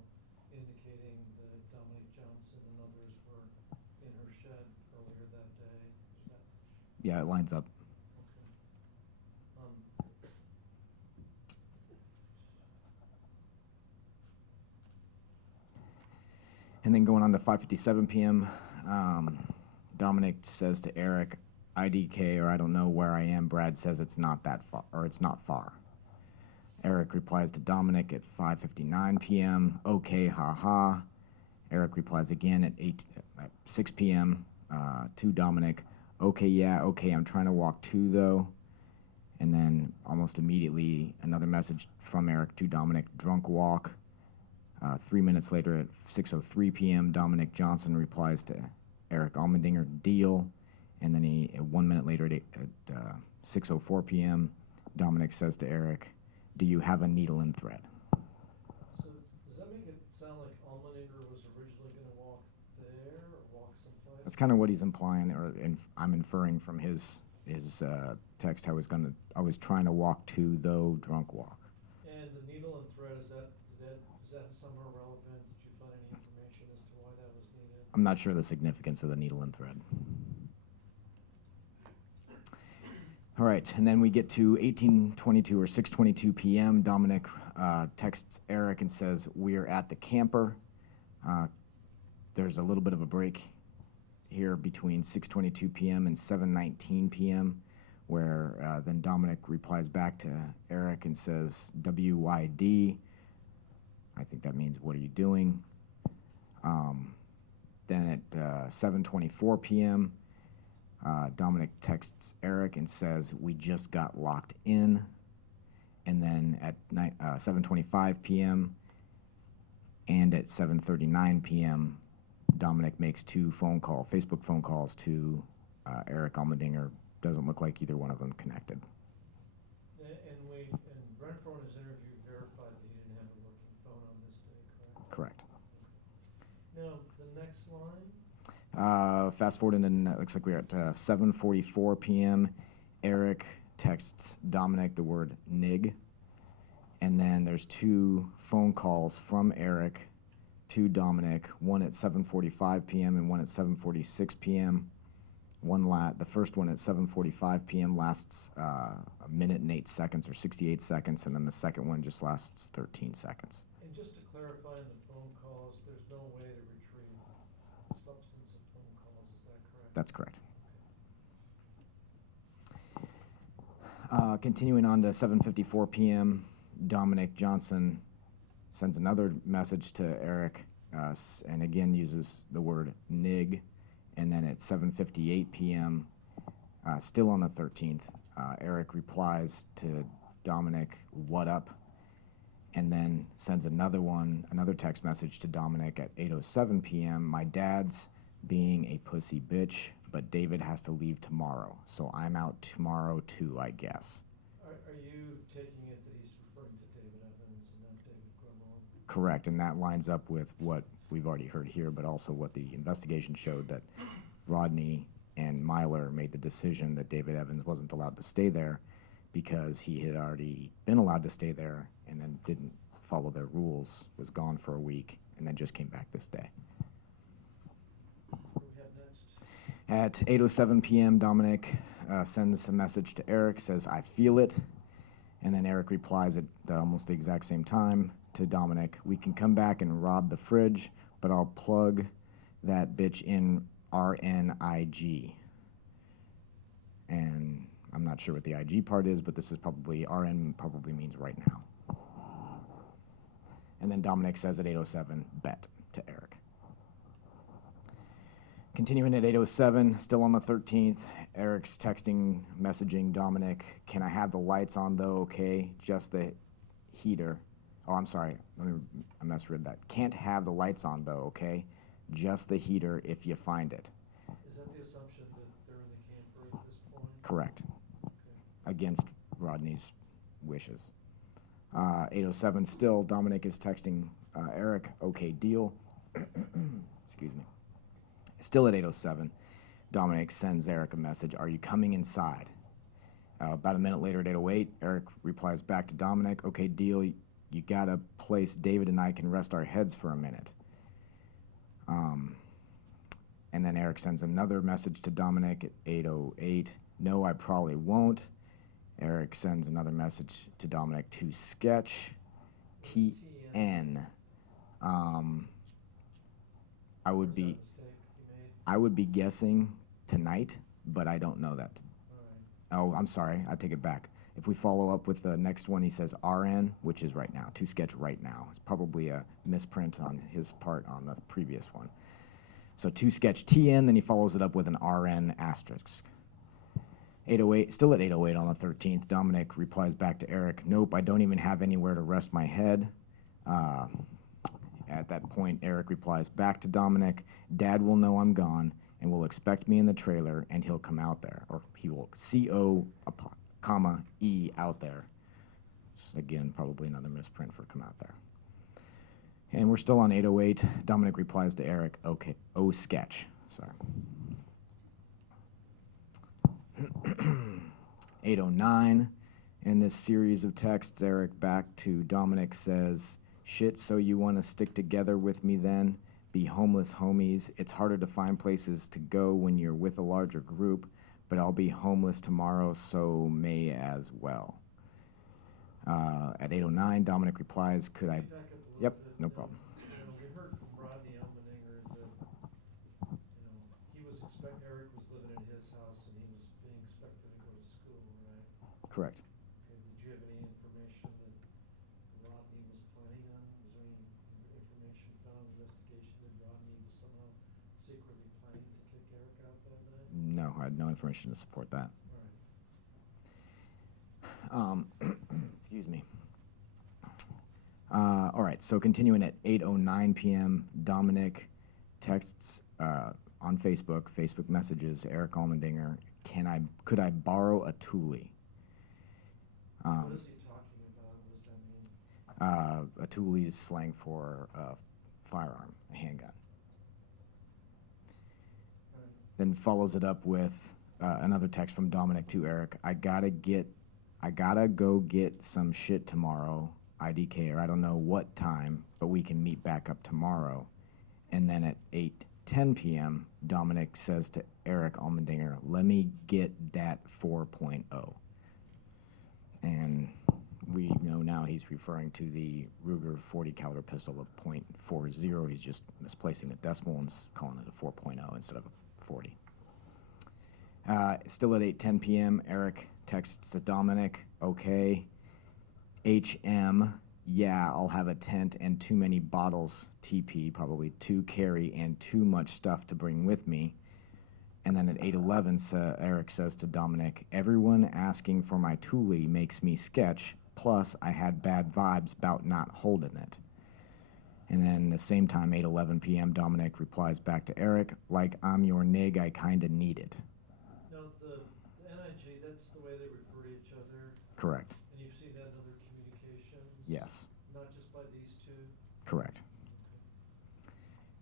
indicating that Dominic Johnson and others were in her shed earlier that day? Is that Yeah, it lines up. okay? And then going on to 5:57 p.m., Dominic says to Eric, IDK, or I don't know where I am. Brad says it's not that far, or it's not far. Eric replies to Dominic at 5:59 p.m., okay, haha. Eric replies again at 6 p.m. To Dominic, okay, yeah, okay, I'm trying to walk too, though. And then almost immediately, another message from Eric to Dominic, drunk walk. 3 minutes later at 6:03 p.m., Dominic Johnson replies to Eric Allmendinger, deal. And then 1 minute later at 6:04 p.m., Dominic says to Eric, do you have a needle and thread? So does that make it sound like Allmendinger was originally going to walk there or walk someplace? That's kind of what he's implying, or I'm inferring from his text. I was trying to walk to, though, drunk walk. And the needle and thread, is that somewhere relevant? Did you find any information as to why that was needed? I'm not sure the significance of the needle and thread. All right, and then we get to 18:22 or 6:22 p.m. Dominic texts Eric and says, we're at the camper. There's a little bit of a break here between 6:22 p.m. and 7:19 p.m., where then Dominic replies back to Eric and says, WYD. I think that means, what are you doing? Then at 7:24 p.m., Dominic texts Eric and says, we just got locked in. And then at 7:25 p.m. and at 7:39 p.m., Dominic makes two Facebook phone calls to Eric Allmendinger. Doesn't look like either one of them connected. And Renfro in his interview verified that he didn't have a working phone on this day, correct? Correct. Now, the next line? Fast forward, and it looks like we're at 7:44 p.m. Eric texts Dominic the word nig. And then there's two phone calls from Eric to Dominic, one at 7:45 p.m. and one at 7:46 p.m. The first one at 7:45 p.m. lasts a minute and 8 seconds, or 68 seconds, and then the second one just lasts 13 seconds. And just to clarify, in the phone calls, there's no way to retrieve the substance of phone calls, is that correct? That's correct. Continuing on to 7:54 p.m., Dominic Johnson sends another message to Eric, and again uses the word nig. And then at 7:58 p.m., still on the 13th, Eric replies to Dominic, what up? And then sends another text message to Dominic at 8:07 p.m. My dad's being a pussy bitch, but David has to leave tomorrow, so I'm out tomorrow too, I guess. Are you taking it that he's referring to David Evans and not David Grunwald? Correct, and that lines up with what we've already heard here, but also what the investigation showed, that Rodney and Myler made the decision that David Evans wasn't allowed to stay there because he had already been allowed to stay there and then didn't follow their rules, was gone for a week, and then just came back this day. What do we have next? At 8:07 p.m., Dominic sends a message to Eric, says, "I feel it." And then Eric replies at almost the exact same time to Dominic, "We can come back and rob the fridge, but I'll plug that bitch in RNIG." And I'm not sure what the IG part is, but this is probably, RN probably means right now. And then Dominic says at 8:07, "Bet," to Eric. Continuing at 8:07, still on the 13th, Eric's texting, messaging Dominic, "Can I have the lights on though, okay? Just the heater." Oh, I'm sorry, I misread that. "Can't have the lights on though, okay? Just the heater if you find it." Is that the assumption that they're in the camper at this point? Correct. Okay. Against Rodney's wishes. 8:07 still, Dominic is texting Eric, "Okay, deal." Excuse me. Still at 8:07, Dominic sends Eric a message, "Are you coming inside?" About a minute later at 8:08, Eric replies back to Dominic, "Okay, deal. You got a place David and I can rest our heads for a minute." And then Eric sends another message to Dominic at 8:08, "No, I probably won't." Eric sends another message to Dominic, "To sketch TN." I would Is that a be mistake you made? I would be guessing tonight, but I don't know that. All right. Oh, I'm sorry, I take it back. If we follow up with the next one, he says RN, which is right now, to sketch right now. It's probably a misprint on his part on the previous one. So to sketch TN, then he follows it up with an RN asterisk. 8:08, still at 8:08 on the 13th, Dominic replies back to Eric, "Nope, I don't even have anywhere to rest my head." At that point, Eric replies back to Dominic, "Dad will know I'm gone and will expect me in the trailer, and he'll come out there." Or he will CO, comma, E out there. Just again, probably another misprint for come out there. And we're still on 8:08. Dominic replies to Eric, "Okay, oh, sketch." Sorry. 8:09. In this series of texts, Eric back to Dominic says, "Shit, so you want to stick together with me then? Be homeless homies. It's harder to find places to go when you're with a larger group, but I'll be homeless tomorrow, so may as well." At 8:09, Dominic replies, "Could I..." Back up a little Yep, bit. no problem. We heard from Rodney Elmendinger that, he was Eric was living in his house and he was being expected to go to school, right? Correct. Okay, did you have any information that Rodney was planning on? Was there any information found in the investigation that Rodney was somehow secretly planning to kick Eric out that night? No, I had no information to support that. All right. Excuse me. All right, so continuing at 8:09 p.m., Dominic texts on Facebook messages Eric Allmendinger, could I borrow a toolie? What is he talking about? What does that mean? A toolie is slang for a firearm, a handgun. All right. Then follows it up with another text from Dominic to Eric, I gotta go get some shit tomorrow, IDK, or I don't know what time, but we can meet back up tomorrow. And then at 8:10 p.m., Dominic says to Eric Allmendinger, "Let me get dat 4.0. And we know now he's referring to the Ruger 40 caliber pistol of .40. He's just misplacing the decimal and calling it a 4.0 instead of a 40. Still at 8:10 p.m., Eric texts to Dominic, "Okay, HM, yeah, I'll have a tent and too many bottles, TP, probably to carry, and too much stuff to bring with me." And then at 8:11, Eric says to Dominic, "Everyone asking for my toolie makes me sketch, plus I had bad vibes about not holding it." And then the same time, 8:11 p.m., Dominic replies back to Eric, "Like I'm your nig, I kinda need it." Now, the NIG, that's the way they refer to each other, Correct. and you've seen that in other communications? Yes. Not just by these two? Correct.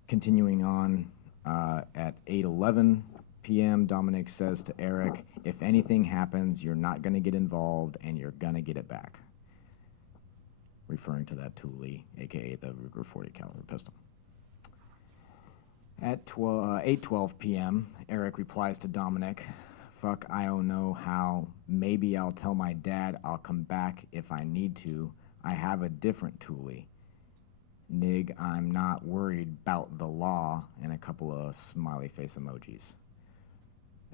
Continuing on, at 8:11 p.m., Dominic says to Eric, if anything happens, you're not going to get involved and you're going to get it back. Referring to that Thule, aka the Ruger 40 caliber pistol. At 8:12 p.m., Eric replies to Dominic, fuck, I don't know how. Maybe I'll tell my dad I'll come back if I need to. I have a different Thule. Nig, I'm not worried about the law, and a couple of smiley face emojis.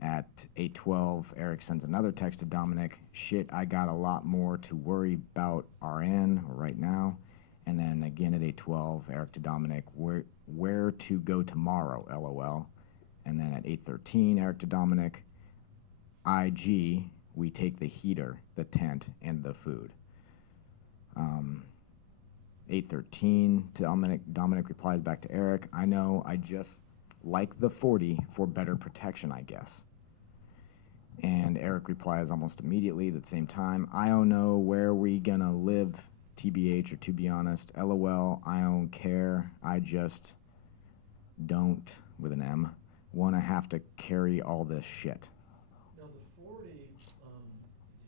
At 8:12, Eric sends another text to Dominic, shit, I got a lot more to worry about RN right now. And then again at 8:12, Eric to Dominic, where to go tomorrow, LOL. And then at 8:13, Eric to Dominic, IG, we take the heater, the tent, and the food. 8:13 to Dominic. Dominic replies back to Eric, I know, I just like the 40 for better protection, I guess. And Eric replies almost immediately at the same time, I don't know where we gonna live, TBH, or to be honest, LOL, I don't care, I just don't, with an M, wanna have to carry all this shit. Now, the 40, did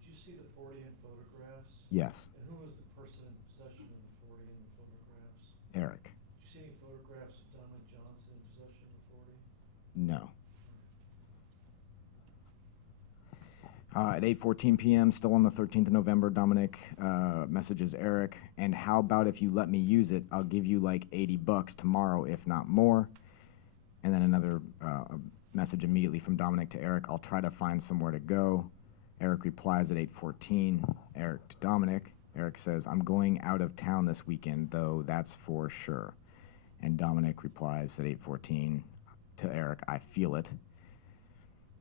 you see the 40 in photographs? Yes, And who was the person in possession of the 40 in the photographs? Eric. Did you see any photographs of Dominic Johnson in possession of the 40? No. At 8:14 p.m., still on the 13th of November, Dominic messages Eric, and how about if you let me use it, I'll give you like $80 tomorrow, if not more. And then another message immediately from Dominic to Eric, I'll try to find somewhere to go. Eric replies at 8:14, Eric to Dominic. Eric says, I'm going out of town this weekend, though, that's for sure. And Dominic replies at 8:14 to Eric, I feel it.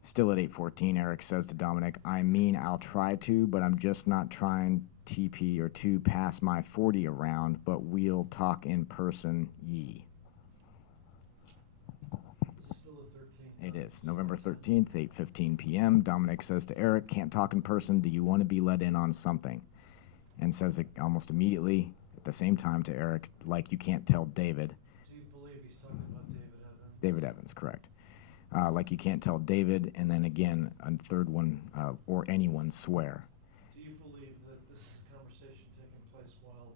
Still at 8:14, Eric says to Dominic, I mean, I'll try to, but I'm just not trying TP or to pass my 40 around, but we'll talk in person, ye. Is it still the 13th? It is. November 13th, 8:15 p.m., Dominic says to Eric, can't talk in person, do you want to be let in on something? And says it almost immediately at the same time to Eric, like you can't tell David. Do you believe he's talking about David Evans? David Evans, correct. Like you can't tell David, and then again, a third one, or anyone swear. Do you believe that this is a conversation taking place while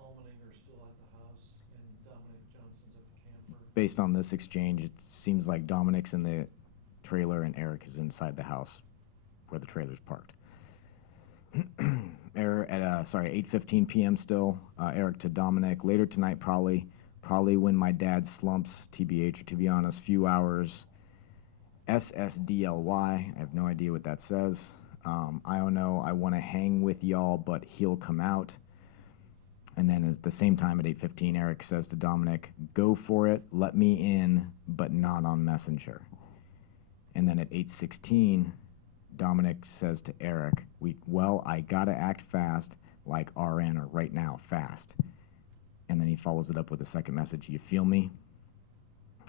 Allmenninger's still at the house and Dominic Johnson's at the camper? Based on this exchange, it seems like Dominic's in the trailer and Eric is inside the house where the trailer's parked. At 8:15 p.m. still, Eric to Dominic, later tonight probably when my dad slumps, TBH, or to be honest, few hours, SSDLY, I have no idea what that says. I don't know, I want to hang with y'all, but he'll come out. And then at the same time at 8:15, Eric says to Dominic, go for it, let me in, but not on Messenger. And then at 8:16, Dominic says to Eric, I gotta act fast, like RN, or right now, fast. And then he follows it up with a second message, you feel me?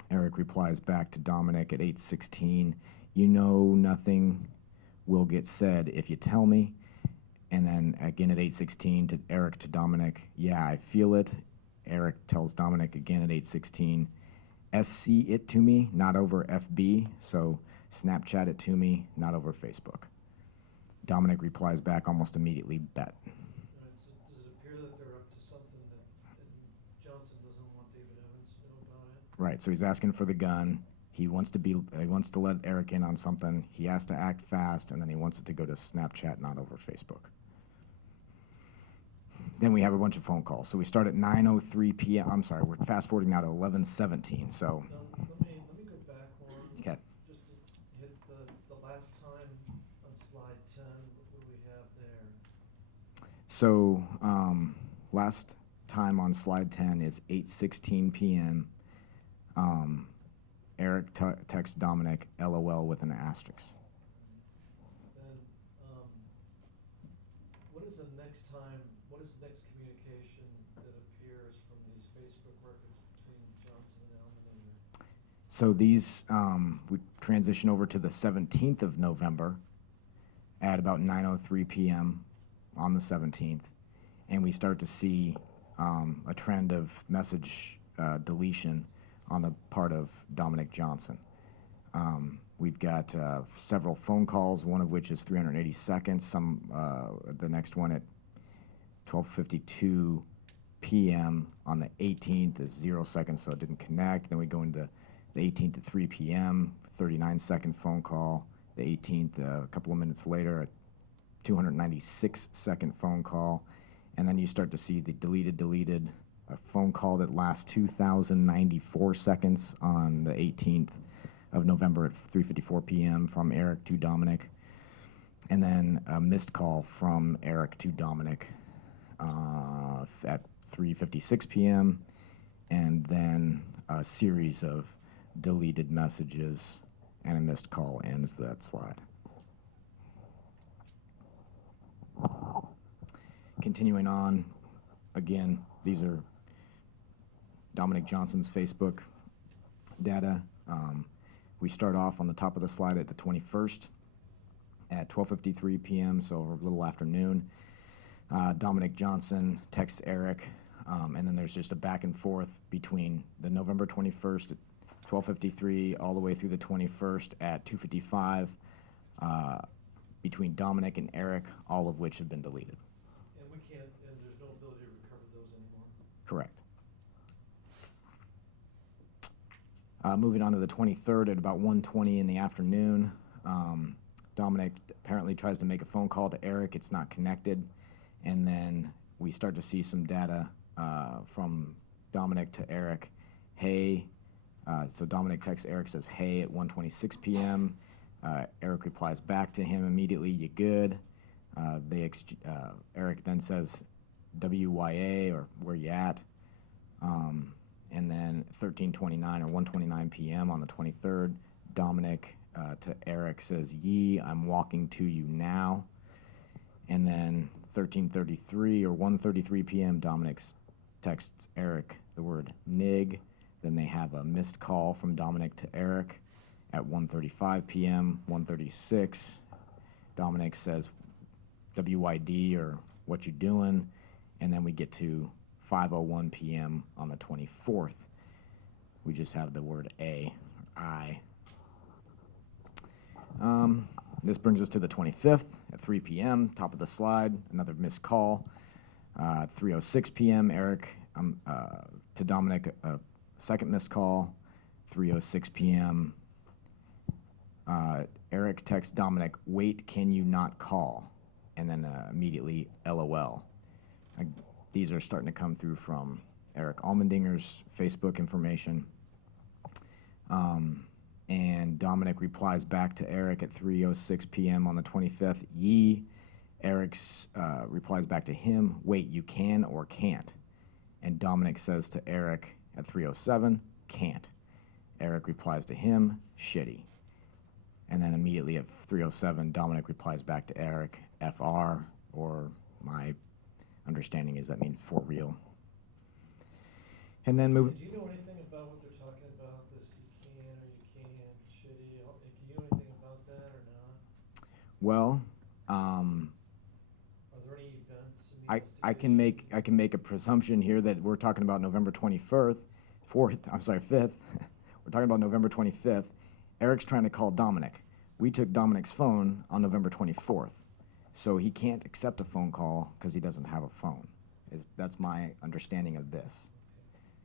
Eric replies back to Dominic at 8:16, you know nothing will get said if you tell me. And then again at 8:16 to Eric to Dominic, yeah, I feel it. Eric tells Dominic again at 8:16, SC it to me, not over FB, so Snapchat it to me, not over Facebook. Dominic replies back almost immediately, bet. All right, so does it appear that they're up to something that Johnson doesn't want David Evans to know about it? Right, so he's asking for the gun. He wants to let Eric in on something. He has to act fast, and then he wants it to go to Snapchat, not over Facebook. Then we have a bunch of phone calls. So we start at 9:03 p.m. I'm sorry, we're fast forwarding now to 11:17. So. Now, let me go back one. Okay. Just to hit the last time on slide 10, what do we have there? So last time on slide 10 is 8:16 p.m. Eric texts Dominic, LOL with an asterisk. Then, what is the next communication that appears from these Facebook records between Johnson and Allmenninger? So these, we transition over to the 17th of November at about 9:03 p.m. on the 17th, and we start to see a trend of message deletion on the part of Dominic Johnson. We've got several phone calls, one of which is 380 seconds. The next one at 12:52 p.m. on the 18th is 0 seconds, so it didn't connect. Then we go into the 18th at 3 p.m., 39-second phone call. The 18th, a couple of minutes later, a 296-second phone call. And then you start to see the deleted, a phone call that lasts 2,094 seconds on the 18th of November at 3:54 p.m. from Eric to Dominic. And then a missed call from Eric to Dominic at 3:56 p.m. And then a series of deleted messages and a missed call ends that slide. Continuing on, again, these are Dominic Johnson's Facebook data. We start off on the top of the slide at the 21st at 12:53 p.m., so a little after noon. Dominic Johnson texts Eric, and then there's just a back and forth between the November 21st at 12:53 all the way through the 21st at 2:55 between Dominic and Eric, all of which have been deleted. And we can't, and there's no ability to recover those anymore? Correct. Moving on to the 23rd at about 1:20 in the afternoon, Dominic apparently tries to make a phone call to Eric. It's not connected. And then we start to see some data from Dominic to Eric. Hey, so Dominic texts Eric, says, hey, at 1:26 p.m. Eric replies back to him immediately, you good? Eric then says, WYA, or where you at? And then 13:29 or 1:29 p.m. on the 23rd, Dominic to Eric says, Yee, I'm walking to you now. And then 13:33 or 1:33 p.m., Dominic texts Eric the word nig. Then they have a missed call from Dominic to Eric at 1:35 p.m., 1:36. Dominic says, WYD, or what you doing? And then we get to 5:01 p.m. on the 24th. We just have the word A, or I. This brings us to the 25th at 3 p.m., top of the slide, another missed call. 3:06 p.m., Eric to Dominic, a second missed call. 3:06 p.m., Eric texts Dominic, wait, can you not call? And then immediately, LOL. These are starting to come through from Eric Allmendinger's Facebook information. And Dominic replies back to Eric at 3:06 p.m. on the 25th. Yee. Eric replies back to him, wait, you can or can't? And Dominic says to Eric at 3:07, can't. Eric replies to him, shitty. And then immediately at 3:07, Dominic replies back to Eric, FR, or my understanding is that means for real. And then move. Do you know anything about what they're talking about, this you can or you can't, shitty? Can you know anything about that or not? Well, Are there any events in the I can make a presumption here that we're talking about November 5th. We're talking about November 25th. Eric's trying to call Dominic. We took Dominic's phone on November 24th. So he can't accept a phone call because he doesn't have a phone. That's my understanding of this.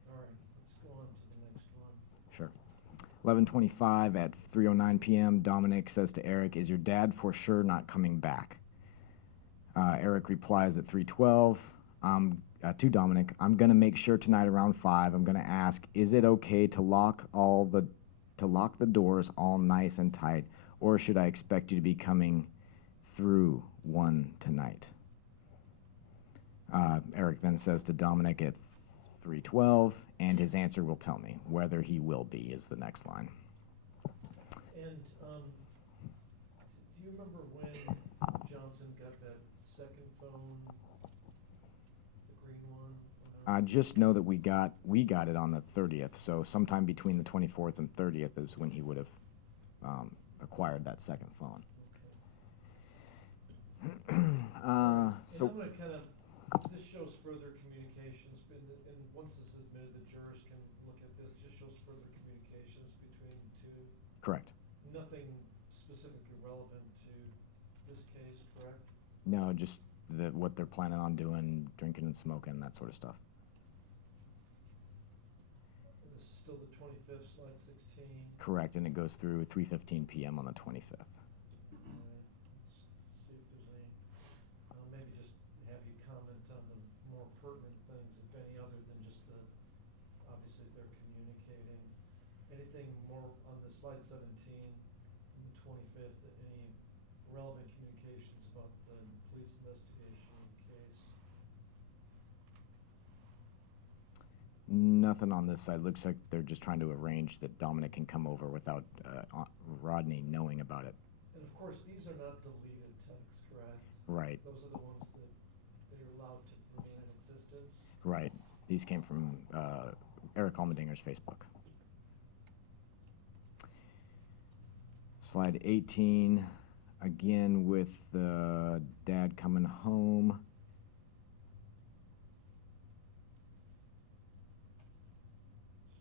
All right, let's go on to the next one. Sure. 11:25 at 3:09 p.m., Dominic says to Eric, is your dad for sure not coming back? Eric replies at 3:12 to Dominic, I'm going to make sure tonight around 5, I'm going to ask, is it okay to lock the doors all nice and tight, or should I expect you to be coming through one tonight? Eric then says to Dominic at 3:12, and his answer will tell me. Whether he will be is the next line. And do you remember when Johnson got that second phone, the green one? I just know that we got it on the 30th, so sometime between the 24th and 30th is when he would have acquired that second phone. Okay. And I'm So going to kind of, this shows further communications, and once it's admitted, the jurors can look at this. Just shows further communications between the two. correct. nothing specifically relevant to this case, correct? No, just what they're planning on doing, drinking and smoking, that sort of stuff. And this is still the 25th, slide 16. Correct, and it goes through 3:15 p.m. on the 25th. All right, let's see if there's any, maybe just have you comment on the more pertinent things, if any, other than just the, obviously they're communicating. Anything more on the slide 17, on the 25th, any relevant communications about the police investigation of the case? Nothing on this side. Looks like they're just trying to arrange that Dominic can come over without Rodney knowing about it. And of course, these are not deleted texts, correct? Right. Those are the ones that they're allowed to remain in existence? Right. These came from Eric Almendinger's Facebook. Slide 18, again with the dad coming home.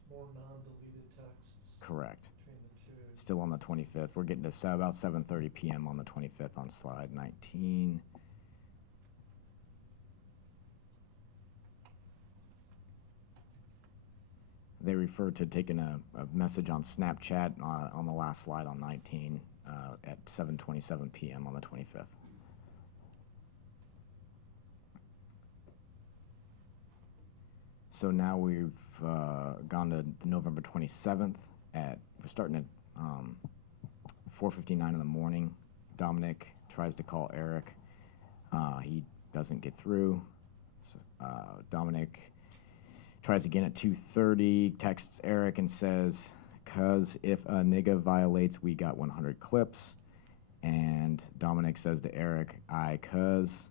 More non-deleted texts? Correct. Between the two? Still on the 25th. We're getting to about 7:30 p.m. on the 25th on slide 19. They refer to taking a message on Snapchat on the last slide on 19 at 7:27 p.m. on the 25th. So now we've gone to the November 27th we're starting at 4:59 in the morning. Dominic tries to call Eric. He doesn't get through. So, Dominic tries again at 2:30, texts Eric and says, "Cuz if a nigga violates, we got 100 clips." And Dominic says to Eric, "I cuz."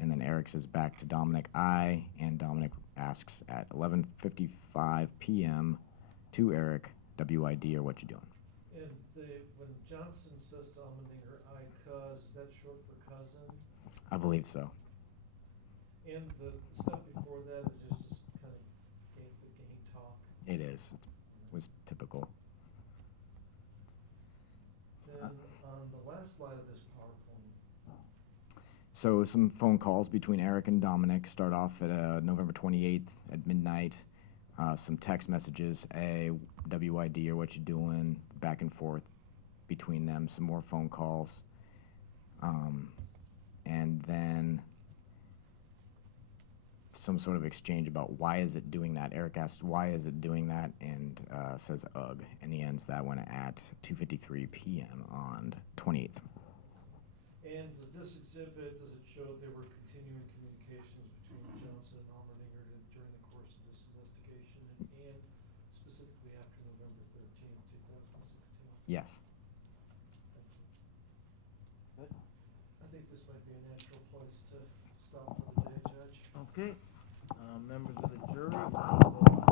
And then Eric says back to Dominic, "I." And Dominic asks at 11:55 p.m. to Eric, "WID or what you doing?" And when Johnson says to Almendinger, "I cuz," is that short for cousin? I believe so. And the stuff before that is just kind of the gang talk? It is. It was typical. Then on the last slide of this PowerPoint, So some phone calls between Eric and Dominic start off at November 28th at midnight. Some text messages, WID or what you doing, back and forth between them. Some more phone calls. And then some sort of exchange about why is it doing that. Eric asks, why is it doing that? And says, ugh. And he ends that one at 2:53 p.m. on 28th. and does this exhibit, does it show there were continuing communications between Johnson and Almendinger during the course of this investigation and specifically after November 13th, 2016? Yes. Thank you. Good. I think this might be a natural place to stop for the day, Judge. Okay, members of the jury, we'll go